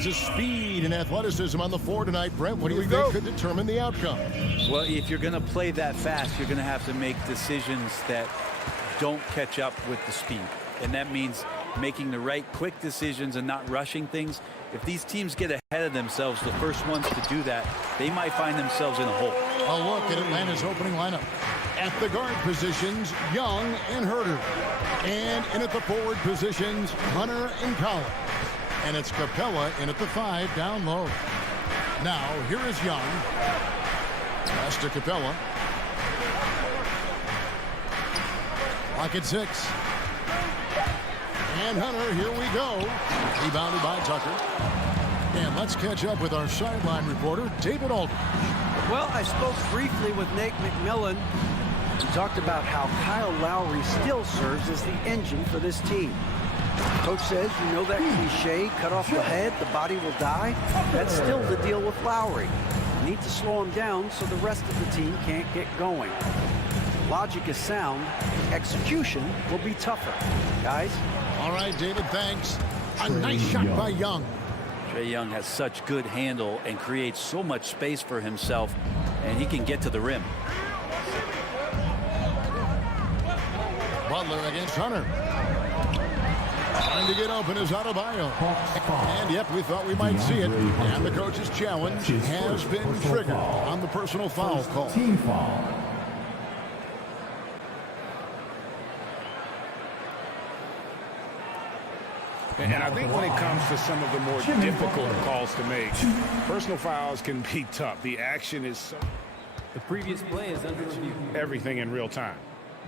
Lots of speed and athleticism on the floor tonight. Brent, what do you think could determine the outcome? Well, if you're going to play that fast, you're going to have to make decisions that don't catch up with the speed. And that means making the right quick decisions and not rushing things. If these teams get ahead of themselves, the first ones to do that, they might find themselves in a hole. A look at Atlanta's opening lineup. At the guard positions, Young and Herter. And in at the forward positions, Hunter and Collins. And it's Capella in at the 5 down low. Now, here is Young. Pass to Capella. Lock at 6. And Hunter, here we go. Rebounded by Tucker. And let's catch up with our sideline reporter, David Aldridge. Well, I spoke briefly with Nate McMillan. He talked about how Kyle Lowry still serves as the engine for this team. Coach says, you know that cliche, cut off the head, the body will die? That's still the deal with Lowry. You need to slow him down so the rest of the team can't get going. Logic is sound. Execution will be tougher. Guys? All right, David, thanks. A nice shot by Young. Trae Young has such good handle and creates so much space for himself, and he can get to the rim. Butler against Hunter. Trying to get open is Adebayo. And yep, we thought we might see it. And the coach's challenge has been triggered on the personal foul call. Team foul. And I think when it comes to some of the more difficult calls to make, personal fouls can be tough. The action is so... The previous play is under review. Everything in real time.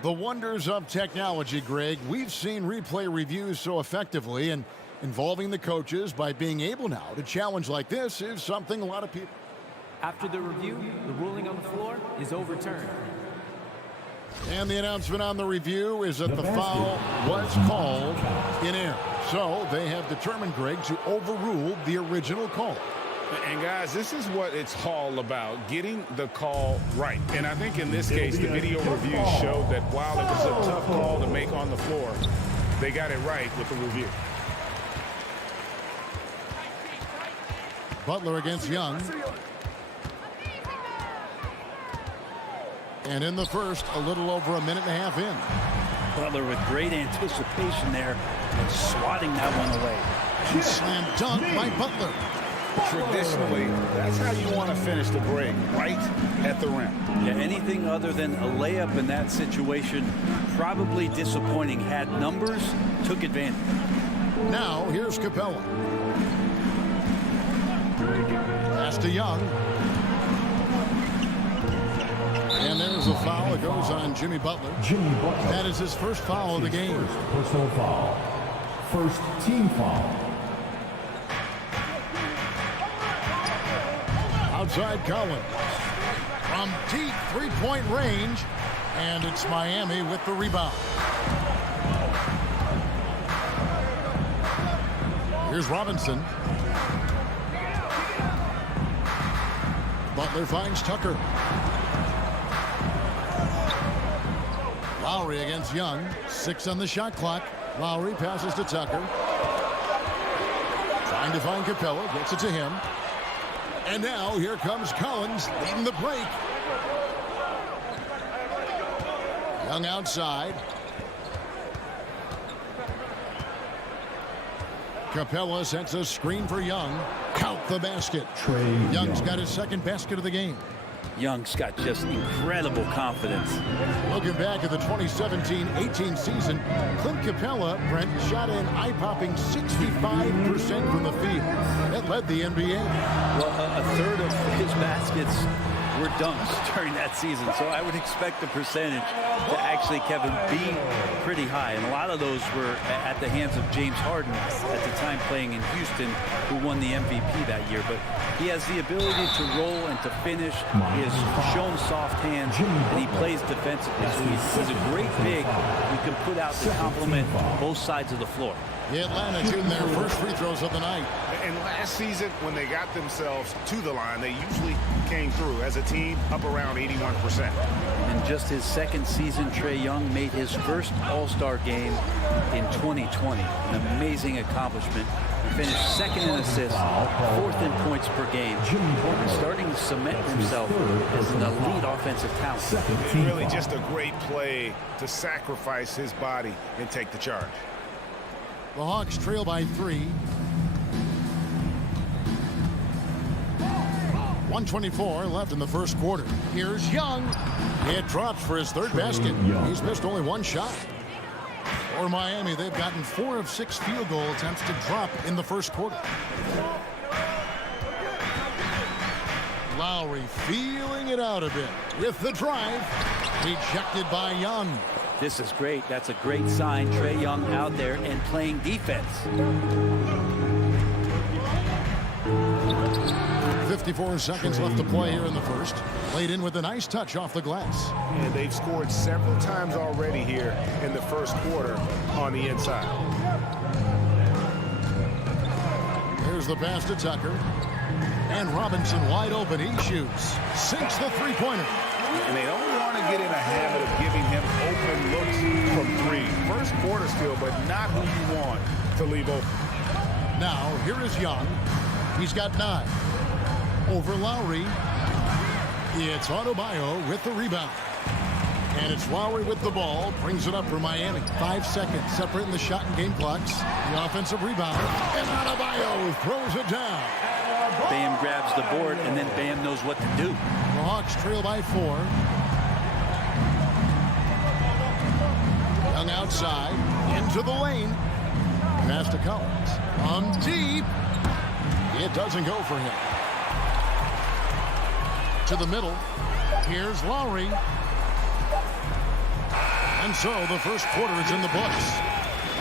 The wonders of technology, Greg. We've seen replay reviews so effectively, and involving the coaches by being able now to challenge like this is something a lot of people... After the review, the ruling on the floor is overturned. And the announcement on the review is that the foul was called in air. So they have determined, Greg, to overrule the original call. And guys, this is what it's all about, getting the call right. And I think in this case, the video reviews showed that while it was a tough call to make on the floor, they got it right with the review. Butler against Young. And in the first, a little over a minute and a half in. Butler with great anticipation there and swatting that one away. Slam dunk by Butler. Traditionally, that's how you want to finish the break, right at the rim. Yeah, anything other than a layup in that situation, probably disappointing. Had numbers, took advantage. Now, here's Capella. Pass to Young. And there's a foul that goes on Jimmy Butler. That is his first foul of the game. Personal foul. First team foul. Outside Collins. From deep three-point range. And it's Miami with the rebound. Here's Robinson. Butler finds Tucker. Lowry against Young. 6 on the shot clock. Lowry passes to Tucker. Trying to find Capella. Gets it to him. And now here comes Collins leading the break. Young outside. Capella sets a screen for Young. Count the basket. Young's got his second basket of the game. Young's got just incredible confidence. Looking back at the 2017-18 season, Clint Capella, Brent, shot an eye-popping 65% from the field. That led the NBA. Well, a third of his baskets were dunks during that season, so I would expect the percentage to actually, Kevin, be pretty high. And a lot of those were at the hands of James Harden at the time playing in Houston, who won the MVP that year. But he has the ability to roll and to finish. He has shown soft hands, and he plays defensively. So he's a great big who can put out to complement both sides of the floor. The Atlanta shooting their first free throws of the night. And last season, when they got themselves to the line, they usually came through as a team up around 81%. In just his second season, Trae Young made his first All-Star game in 2020. An amazing accomplishment. finished second in assists, fourth in points per game, and starting to cement himself as an elite offensive talent. It's really just a great play to sacrifice his body and take the charge. The Hawks trail by 3. 1:24 left in the first quarter. Here's Young. It drops for his third basket. He's missed only one shot. For Miami, they've gotten 4 of 6 field goal attempts to drop in the first quarter. Lowry feeling it out a bit with the drive. Rejected by Young. This is great. That's a great sign. Trae Young out there and playing defense. 54 seconds left to play here in the first. Played in with a nice touch off the glass. And they've scored several times already here in the first quarter on the inside. Here's the pass to Tucker. And Robinson wide open. He shoots. Sinks the three-pointer. And they don't want to get in a habit of giving him open looks from 3. First quarter still, but not who you want to leave open. Now, here is Young. He's got 9. Over Lowry. It's Adebayo with the rebound. And it's Lowry with the ball. Brings it up for Miami. 5 seconds separating the shot and game clocks. The offensive rebound. And Adebayo throws it down. Bam grabs the board, and then Bam knows what to do. The Hawks trail by 4. Young outside. Into the lane. Pass to Collins. On deep. It doesn't go for him. To the middle. Here's Lowry. And so the first quarter is in the books.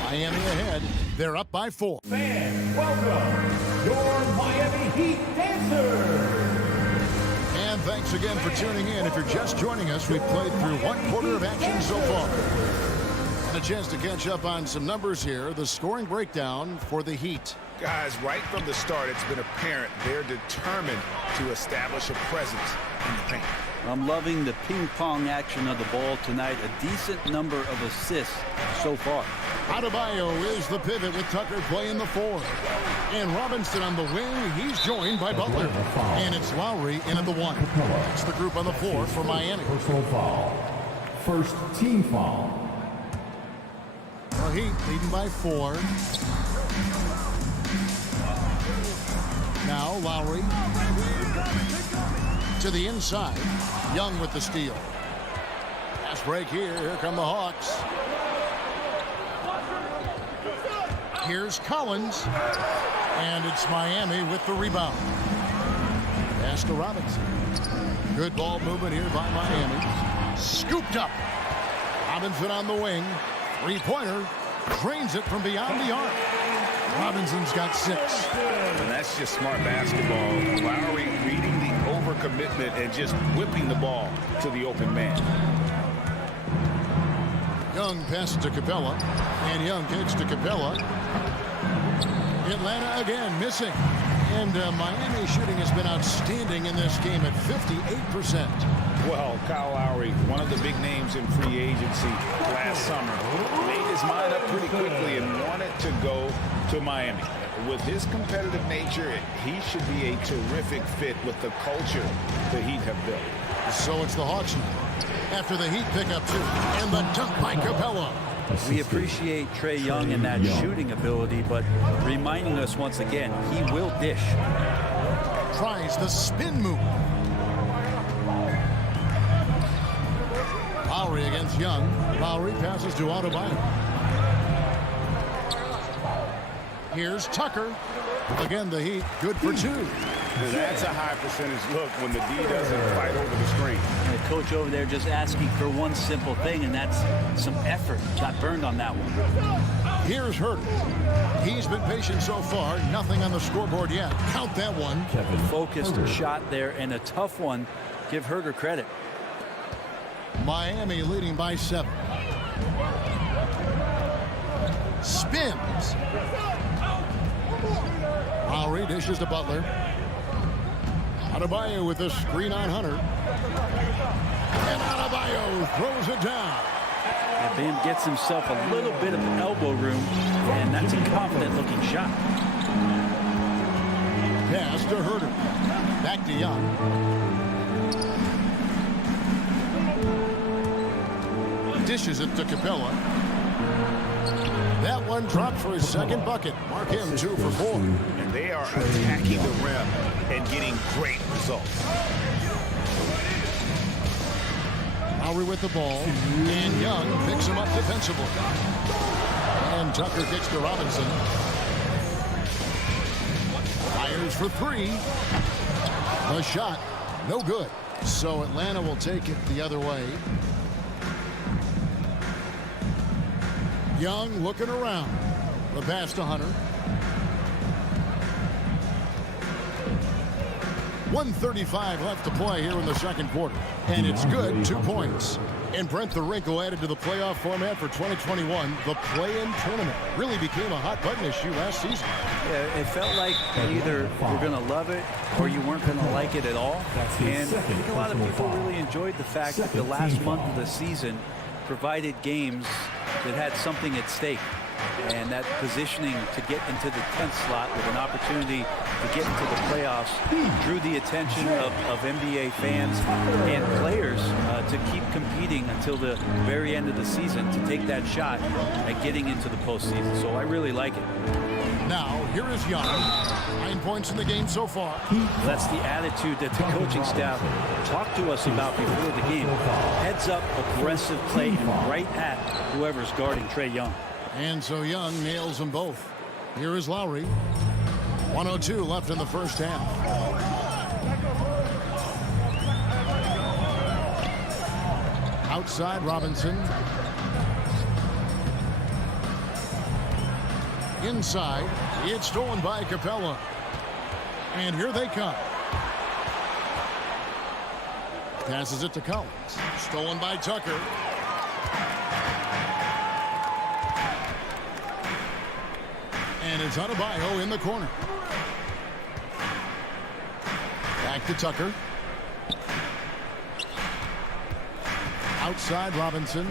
Miami ahead. They're up by 4. Fans, welcome your Miami Heat dancers. And thanks again for tuning in. If you're just joining us, we've played through 1 quarter of action so far. And a chance to catch up on some numbers here. The scoring breakdown for the Heat. Guys, right from the start, it's been apparent they're determined to establish a presence in the paint. I'm loving the ping-pong action of the ball tonight. A decent number of assists so far. Adebayo is the pivot with Tucker playing the 4. And Robinson on the wing. He's joined by Butler. And it's Lowry in at the 1. It's the group on the floor for Miami. Personal foul. First team foul. The Heat leading by 4. Now Lowry to the inside. Young with the steal. Pass break here. Here come the Hawks. Here's Collins. And it's Miami with the rebound. Pass to Robinson. Good ball movement here by Miami. Scooped up. Robinson on the wing. Three-pointer. Drains it from beyond the arc. Robinson's got 6. And that's just smart basketball. Lowry reading the overcommitment and just whipping the ball to the open man. Young passes to Capella. And Young kicks to Capella. Atlanta again missing. And Miami shooting has been outstanding in this game at 58%. Well, Kyle Lowry, one of the big names in free agency last summer, made his mind up pretty quickly and wanted to go to Miami. With his competitive nature, he should be a terrific fit with the culture the Heat have built. So it's the Hawks now. After the Heat pick up 2. And the dunk by Capella. We appreciate Trae Young and that shooting ability, but reminding us once again, he will dish. Tries the spin move. Lowry against Young. Lowry passes to Adebayo. Here's Tucker. Again, the Heat good for 2. That's a high percentage look when the D doesn't fight over the screen. The coach over there just asking for one simple thing, and that's some effort. Got burned on that one. Here's Herter. He's been patient so far. Nothing on the scoreboard yet. Count that one. Focused shot there, and a tough one. Give Herter credit. Miami leading by 7. Spins. Lowry dishes to Butler. Adebayo with a screen on Hunter. And Adebayo throws it down. Yeah, Bam gets himself a little bit of elbow room, and that's a confident-looking shot. Pass to Herter. Back to Young. Dishes it to Capella. That one dropped for his second bucket. Mark him 2 for 4. And they are attacking the rim and getting great results. Lowry with the ball. And Young picks him up defensively. And Tucker kicks to Robinson. Fires for 3. The shot, no good. So Atlanta will take it the other way. Young looking around. The pass to Hunter. 1:35 left to play here in the second quarter. And it's good, 2 points. And Brent, the wrinkle added to the playoff format for 2021, the play-in tournament really became a hot-button issue last season. Yeah, it felt like either we're going to love it or you weren't going to like it at all. And I think a lot of people really enjoyed the fact that the last month of the season provided games that had something at stake. And that positioning to get into the 10th slot with an opportunity to get into the playoffs drew the attention of NBA fans and players to keep competing until the very end of the season to take that shot at getting into the postseason. So I really like it. Now, here is Young. 9 points in the game so far. That's the attitude that the coaching staff talked to us about before the game. Heads up, aggressive play, and right at whoever's guarding Trae Young. And so Young nails them both. Here is Lowry. 1:02 left in the first half. Outside Robinson. Inside. It's stolen by Capella. And here they come. Passes it to Collins. Stolen by Tucker. And it's Adebayo in the corner. Back to Tucker. Outside Robinson.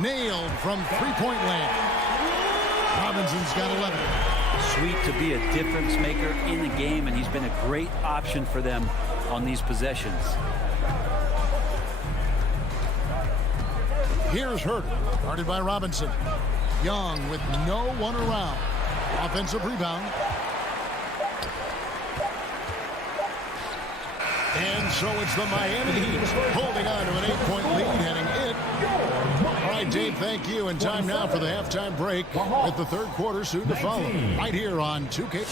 Nailed from three-point land. Robinson's got 11. Sweet to be a difference maker in the game, and he's been a great option for them on these possessions. Here's Herter, guarded by Robinson. Young with no one around. Offensive rebound. And so it's the Miami Heat holding on to an 8-point lead heading in. All right, Dave, thank you. And time now for the halftime break with the third quarter soon to follow. Right here on 2K.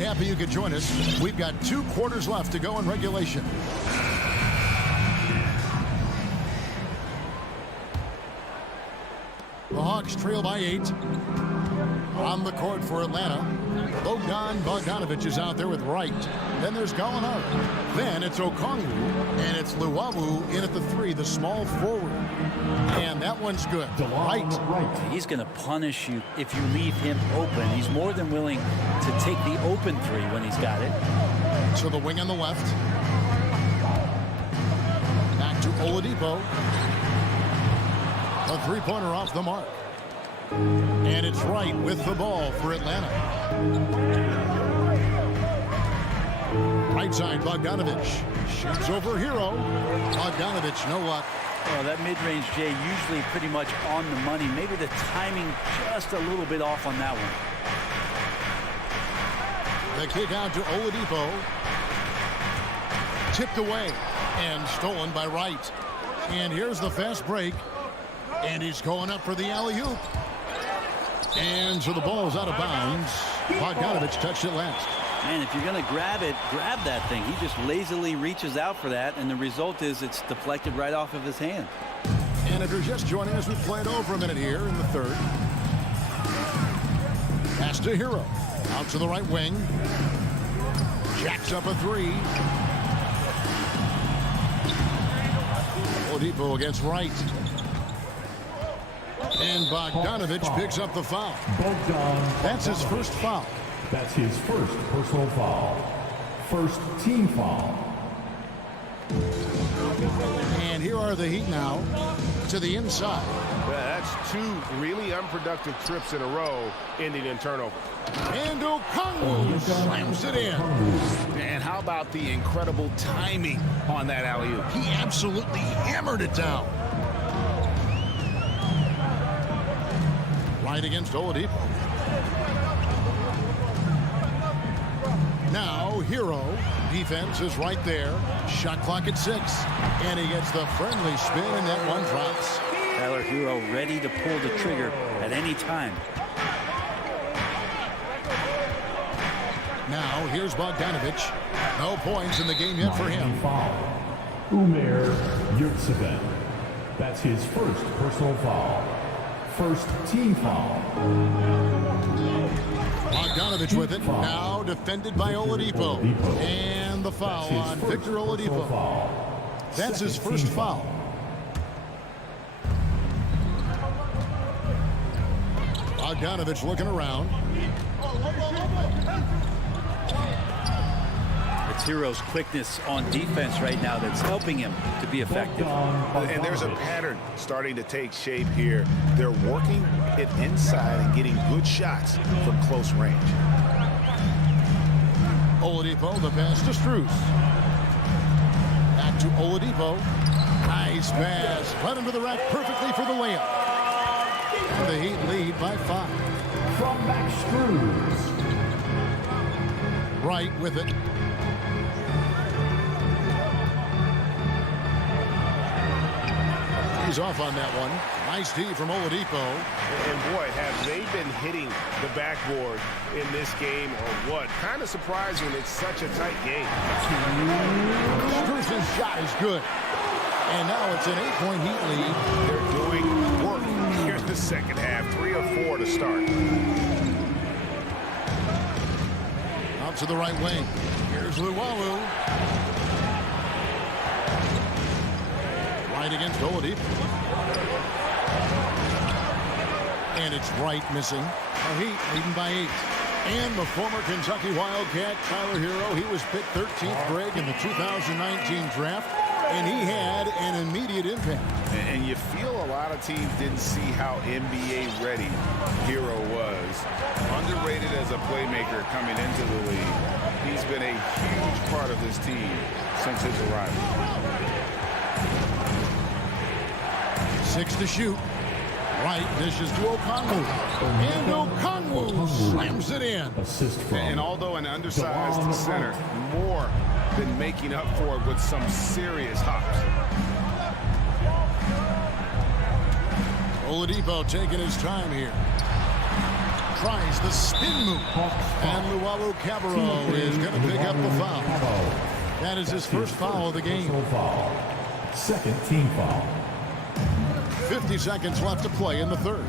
Happy you could join us. We've got 2 quarters left to go in regulation. The Hawks trail by 8. On the court for Atlanta, Bogdanovich is out there with Wright. Then there's Gallinari. Then it's Okongwu, and it's Luwawu in at the 3, the small forward. And that one's good. Right. He's going to punish you if you leave him open. He's more than willing to take the open 3 when he's got it. So the wing on the left. Back to Oladipo. A 3-pointer off the mark. And it's Wright with the ball for Atlanta. Right side, Bogdanovich. Shoots over Hero. Bogdanovich, no luck. Oh, that mid-range, Jay, usually pretty much on the money. Maybe the timing just a little bit off on that one. The kick out to Oladipo. Tipped away and stolen by Wright. And here's the fast break. And he's going up for the alley-oop. And so the ball's out of bounds. Bogdanovich touched it last. Man, if you're going to grab it, grab that thing. He just lazily reaches out for that, and the result is it's deflected right off of his hand. And if you're just joining us, we've played over a minute here in the third. Pass to Hero. Out to the right wing. Jacks up a 3. Oladipo against Wright. And Bogdanovich picks up the foul. That's his first foul. That's his first personal foul. First team foul. And here are the Heat now to the inside. Well, that's two really unproductive trips in a row ending in turnover. And Okongwu slams it in. And how about the incredible timing on that alley-oop? He absolutely hammered it down. Right against Oladipo. Now, Hero. Defense is right there. Shot clock at 6. And he gets the friendly spin, and that one drops. Tyler Hero ready to pull the trigger at any time. Now, here's Bogdanovich. No points in the game yet for him. Foul. Umair Yurtseven. That's his first personal foul. First team foul. Bogdanovich with it. Now defended by Oladipo. And the foul on Victor Oladipo. That's his first foul. Bogdanovich looking around. It's Hero's quickness on defense right now that's helping him to be effective. And there's a pattern starting to take shape here. They're working it inside and getting good shots from close range. Oladipo, the pass to Strus. Back to Oladipo. Nice pass. Right into the rack perfectly for the layup. And the Heat lead by 5. From Max Strus. Right with it. He's off on that one. Nice D from Oladipo. And boy, have they been hitting the backboard in this game or what? Kind of surprising it's such a tight game. Strus's shot is good. And now it's an 8-point Heat lead. They're doing work here in the second half. 3 of 4 to start. Out to the right wing. Here's Luwawu. Right against Oladipo. And it's right missing. The Heat leading by 8. And the former Kentucky Wildcat, Tyler Hero, he was picked 13th grade in the 2019 draft. And he had an immediate impact. And you feel a lot of teams didn't see how NBA ready Hero was. Underrated as a playmaker coming into the league. He's been a huge part of this team since his arrival. 6 to shoot. Right, dishes to Okongwu. And Okongwu slams it in. Assist from. And although an undersized center, more than making up for it with some serious hops. Oladipo taking his time here. Tries the spin move. And Luwawu Cabarro is going to pick up the foul. That is his first foul of the game. Second team foul. 50 seconds left to play in the third.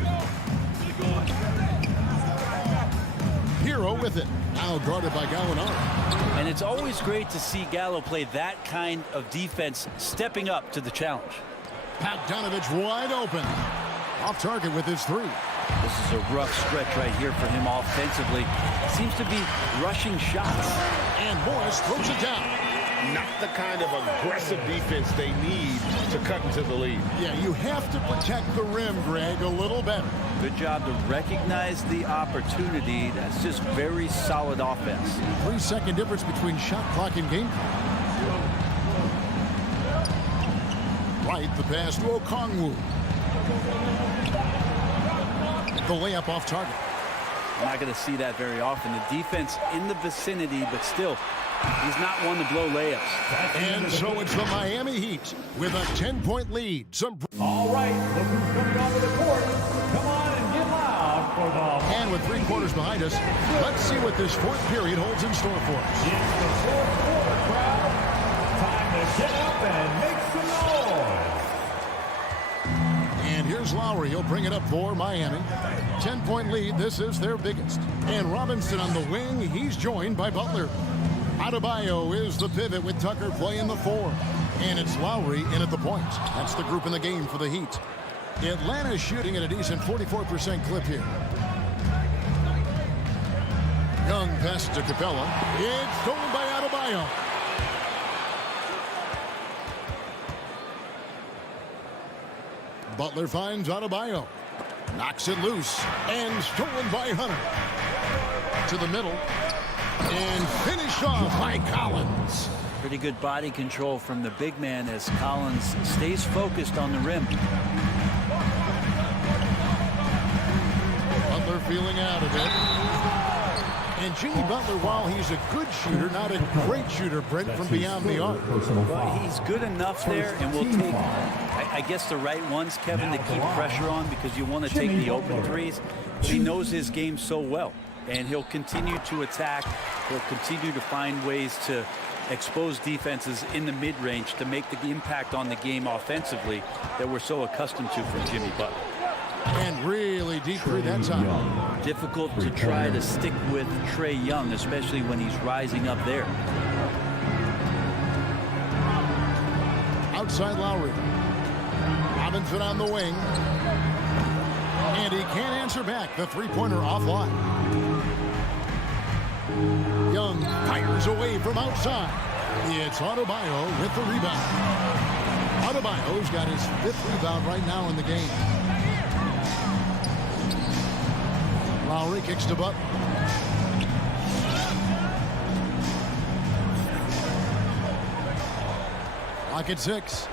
Hero with it. Now guarded by Gallinari. And it's always great to see Gallo play that kind of defense, stepping up to the challenge. Bogdanovich wide open. Off target with his 3. This is a rough stretch right here for him offensively. Seems to be rushing shots. And Morris throws it down. Not the kind of aggressive defense they need to cut into the lead. Yeah, you have to protect the rim, Greg, a little better. Good job to recognize the opportunity. That's just very solid offense. 3-second difference between shot clock and game clock. Right, the pass to Okongwu. The layup off target. I'm not going to see that very often. The defense in the vicinity, but still, he's not one to blow layups. And so it's the Miami Heat with a 10-point lead. All right, look who's coming onto the court. Come on and get loud for the... And with 3 quarters behind us, let's see what this fourth period holds in store for us. It's the fourth quarter, crowd. Time to get up and make some noise. And here's Lowry. He'll bring it up for Miami. 10-point lead. This is their biggest. And Robinson on the wing. He's joined by Butler. Adebayo is the pivot with Tucker playing the 4. And it's Lowry in at the point. That's the group in the game for the Heat. Atlanta's shooting at a decent 44% clip here. Young passes to Capella. It's stolen by Adebayo. Adebayo. Butler finds Adebayo. Knocks it loose. And stolen by Hunter. To the middle. And finished off by Collins. Pretty good body control from the big man as Collins stays focused on the rim. Butler feeling out of it. And Jimmy Butler, while he's a good shooter, not a great shooter, Brent, from beyond the arc. Well, he's good enough there, and we'll take, I guess, the right ones, Kevin, to keep pressure on because you want to take the open threes. He knows his game so well, and he'll continue to attack. He'll continue to find ways to expose defenses in the mid-range to make the impact on the game offensively that we're so accustomed to from Jimmy Butler. And really deep through that time. Difficult to try to stick with Trae Young, especially when he's rising up there. Outside Lowry. Robinson on the wing. And he can't answer back. The three-pointer offline. Young fires away from outside. It's Adebayo with the rebound. Adebayo's got his 5th rebound right now in the game. Lowry kicks to Butler. Lock at 6.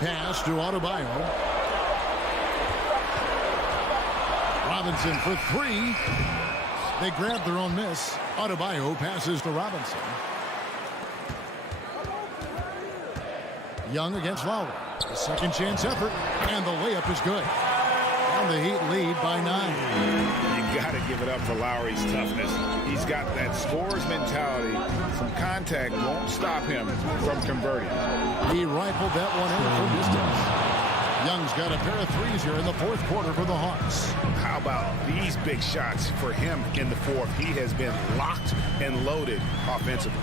Pass to Adebayo. Robinson for 3. They grab their own miss. Adebayo passes to Robinson. Young against Lowry. A second chance effort, and the layup is good. And the Heat lead by 9. You got to give it up for Lowry's toughness. He's got that scorer's mentality. Some contact won't stop him from converting. He rifled that one in for distance. Young's got a pair of threes here in the 4th quarter for the Hawks. How about these big shots for him in the 4th? He has been locked and loaded offensively.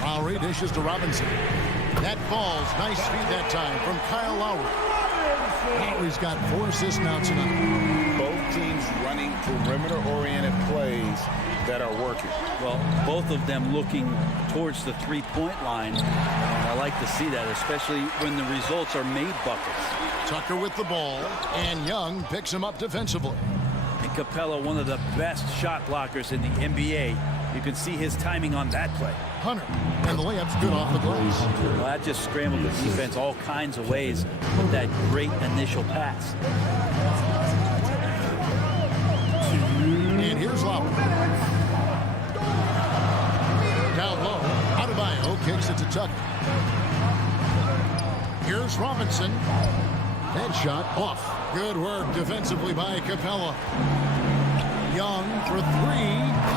Lowry dishes to Robinson. That falls. Nice feed that time from Kyle Lowry. Lowry's got 4 assists now tonight. Both teams running perimeter-oriented plays that are working. Well, both of them looking towards the three-point line. I like to see that, especially when the results are made buckets. Tucker with the ball, and Young picks him up defensively. And Capella, one of the best shot blockers in the NBA. You can see his timing on that play. Hunter, and the layup's good off the glass. Well, that just scrambled the defense all kinds of ways with that great initial pass. And here's Lowry. Down low, Adebayo kicks it to Tucker. Here's Robinson. That shot off. Good work defensively by Capella. Young for 3.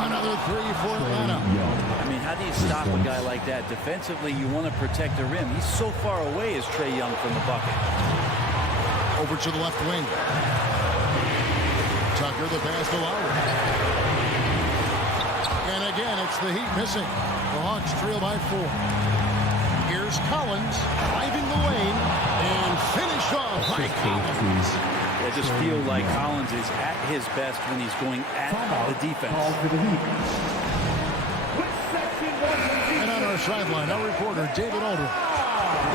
Another 3 for Atlanta. I mean, how do you stop a guy like that? Defensively, you want to protect the rim. He's so far away as Trae Young from the bucket. Over to the left wing. Tucker the pass to Lowry. And again, it's the Heat missing. The Hawks trail by 4. Here's Collins driving the lane and finish off by Collins. I just feel like Collins is at his best when he's going at the defense. And on our sideline, our reporter, David Alder.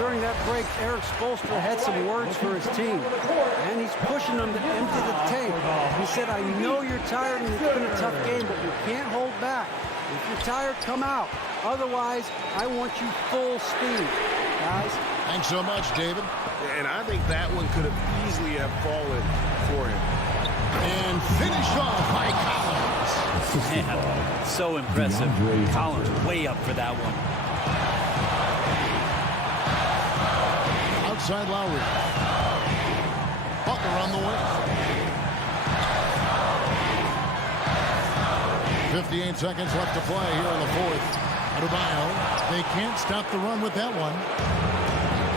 During that break, Eric Spoelstra had some words for his team, and he's pushing them to empty the tank. He said, I know you're tired and it's been a tough game, but you can't hold back. If you're tired, come out. Otherwise, I want you full speed, guys. Thanks so much, David. And I think that one could have easily have fallen for him. And finished off by Collins. Man, so impressive. Collins way up for that one. Outside Lowry. Butler on the way. 58 seconds left to play here in the 4th. Adebayo, they can't stop the run with that one.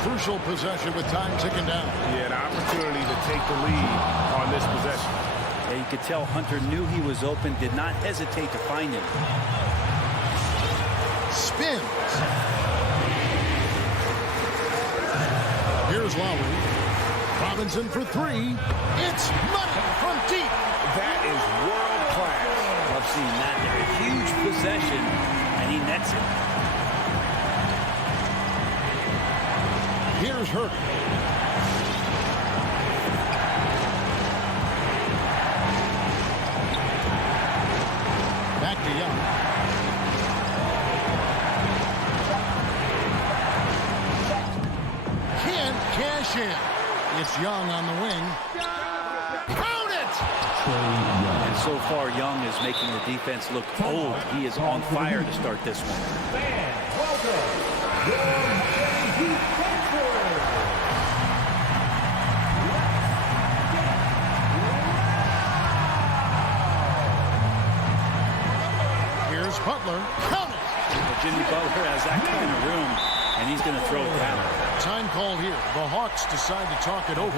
Crucial possession with time ticking down. Yeah, an opportunity to take the lead on this possession. Yeah, you could tell Hunter knew he was open, did not hesitate to find him. Spins. Here's Lowry. Robinson for 3. It's money from deep. That is world class. Love seeing that there. A huge possession, and he nets it. Here's Hurt. Back to Young. Can't cash in. It's Young on the wing. Count it! And so far, Young is making the defense look old. He is on fire to start this one. Fans, welcome your Miami defenders. Here's Butler. Count it! Jimmy Butler has that kind of room, and he's going to throw it down. Time called here. The Hawks decide to talk it over.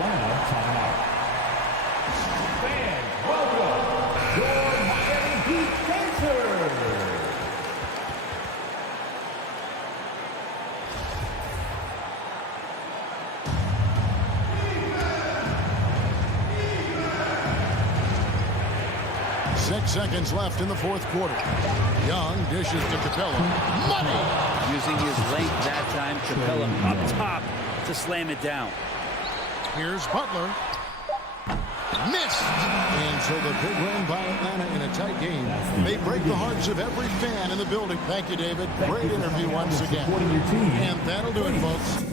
Fans, welcome your Miami defenders. 6 seconds left in the fourth quarter. Young dishes to Capella. Money! Using his length that time, Capella up top to slam it down. Here's Butler. Missed! And so the big win by Atlanta in a tight game. They break the hearts of every fan in the building. Thank you, David. Great interview once again. And that'll do it, folks.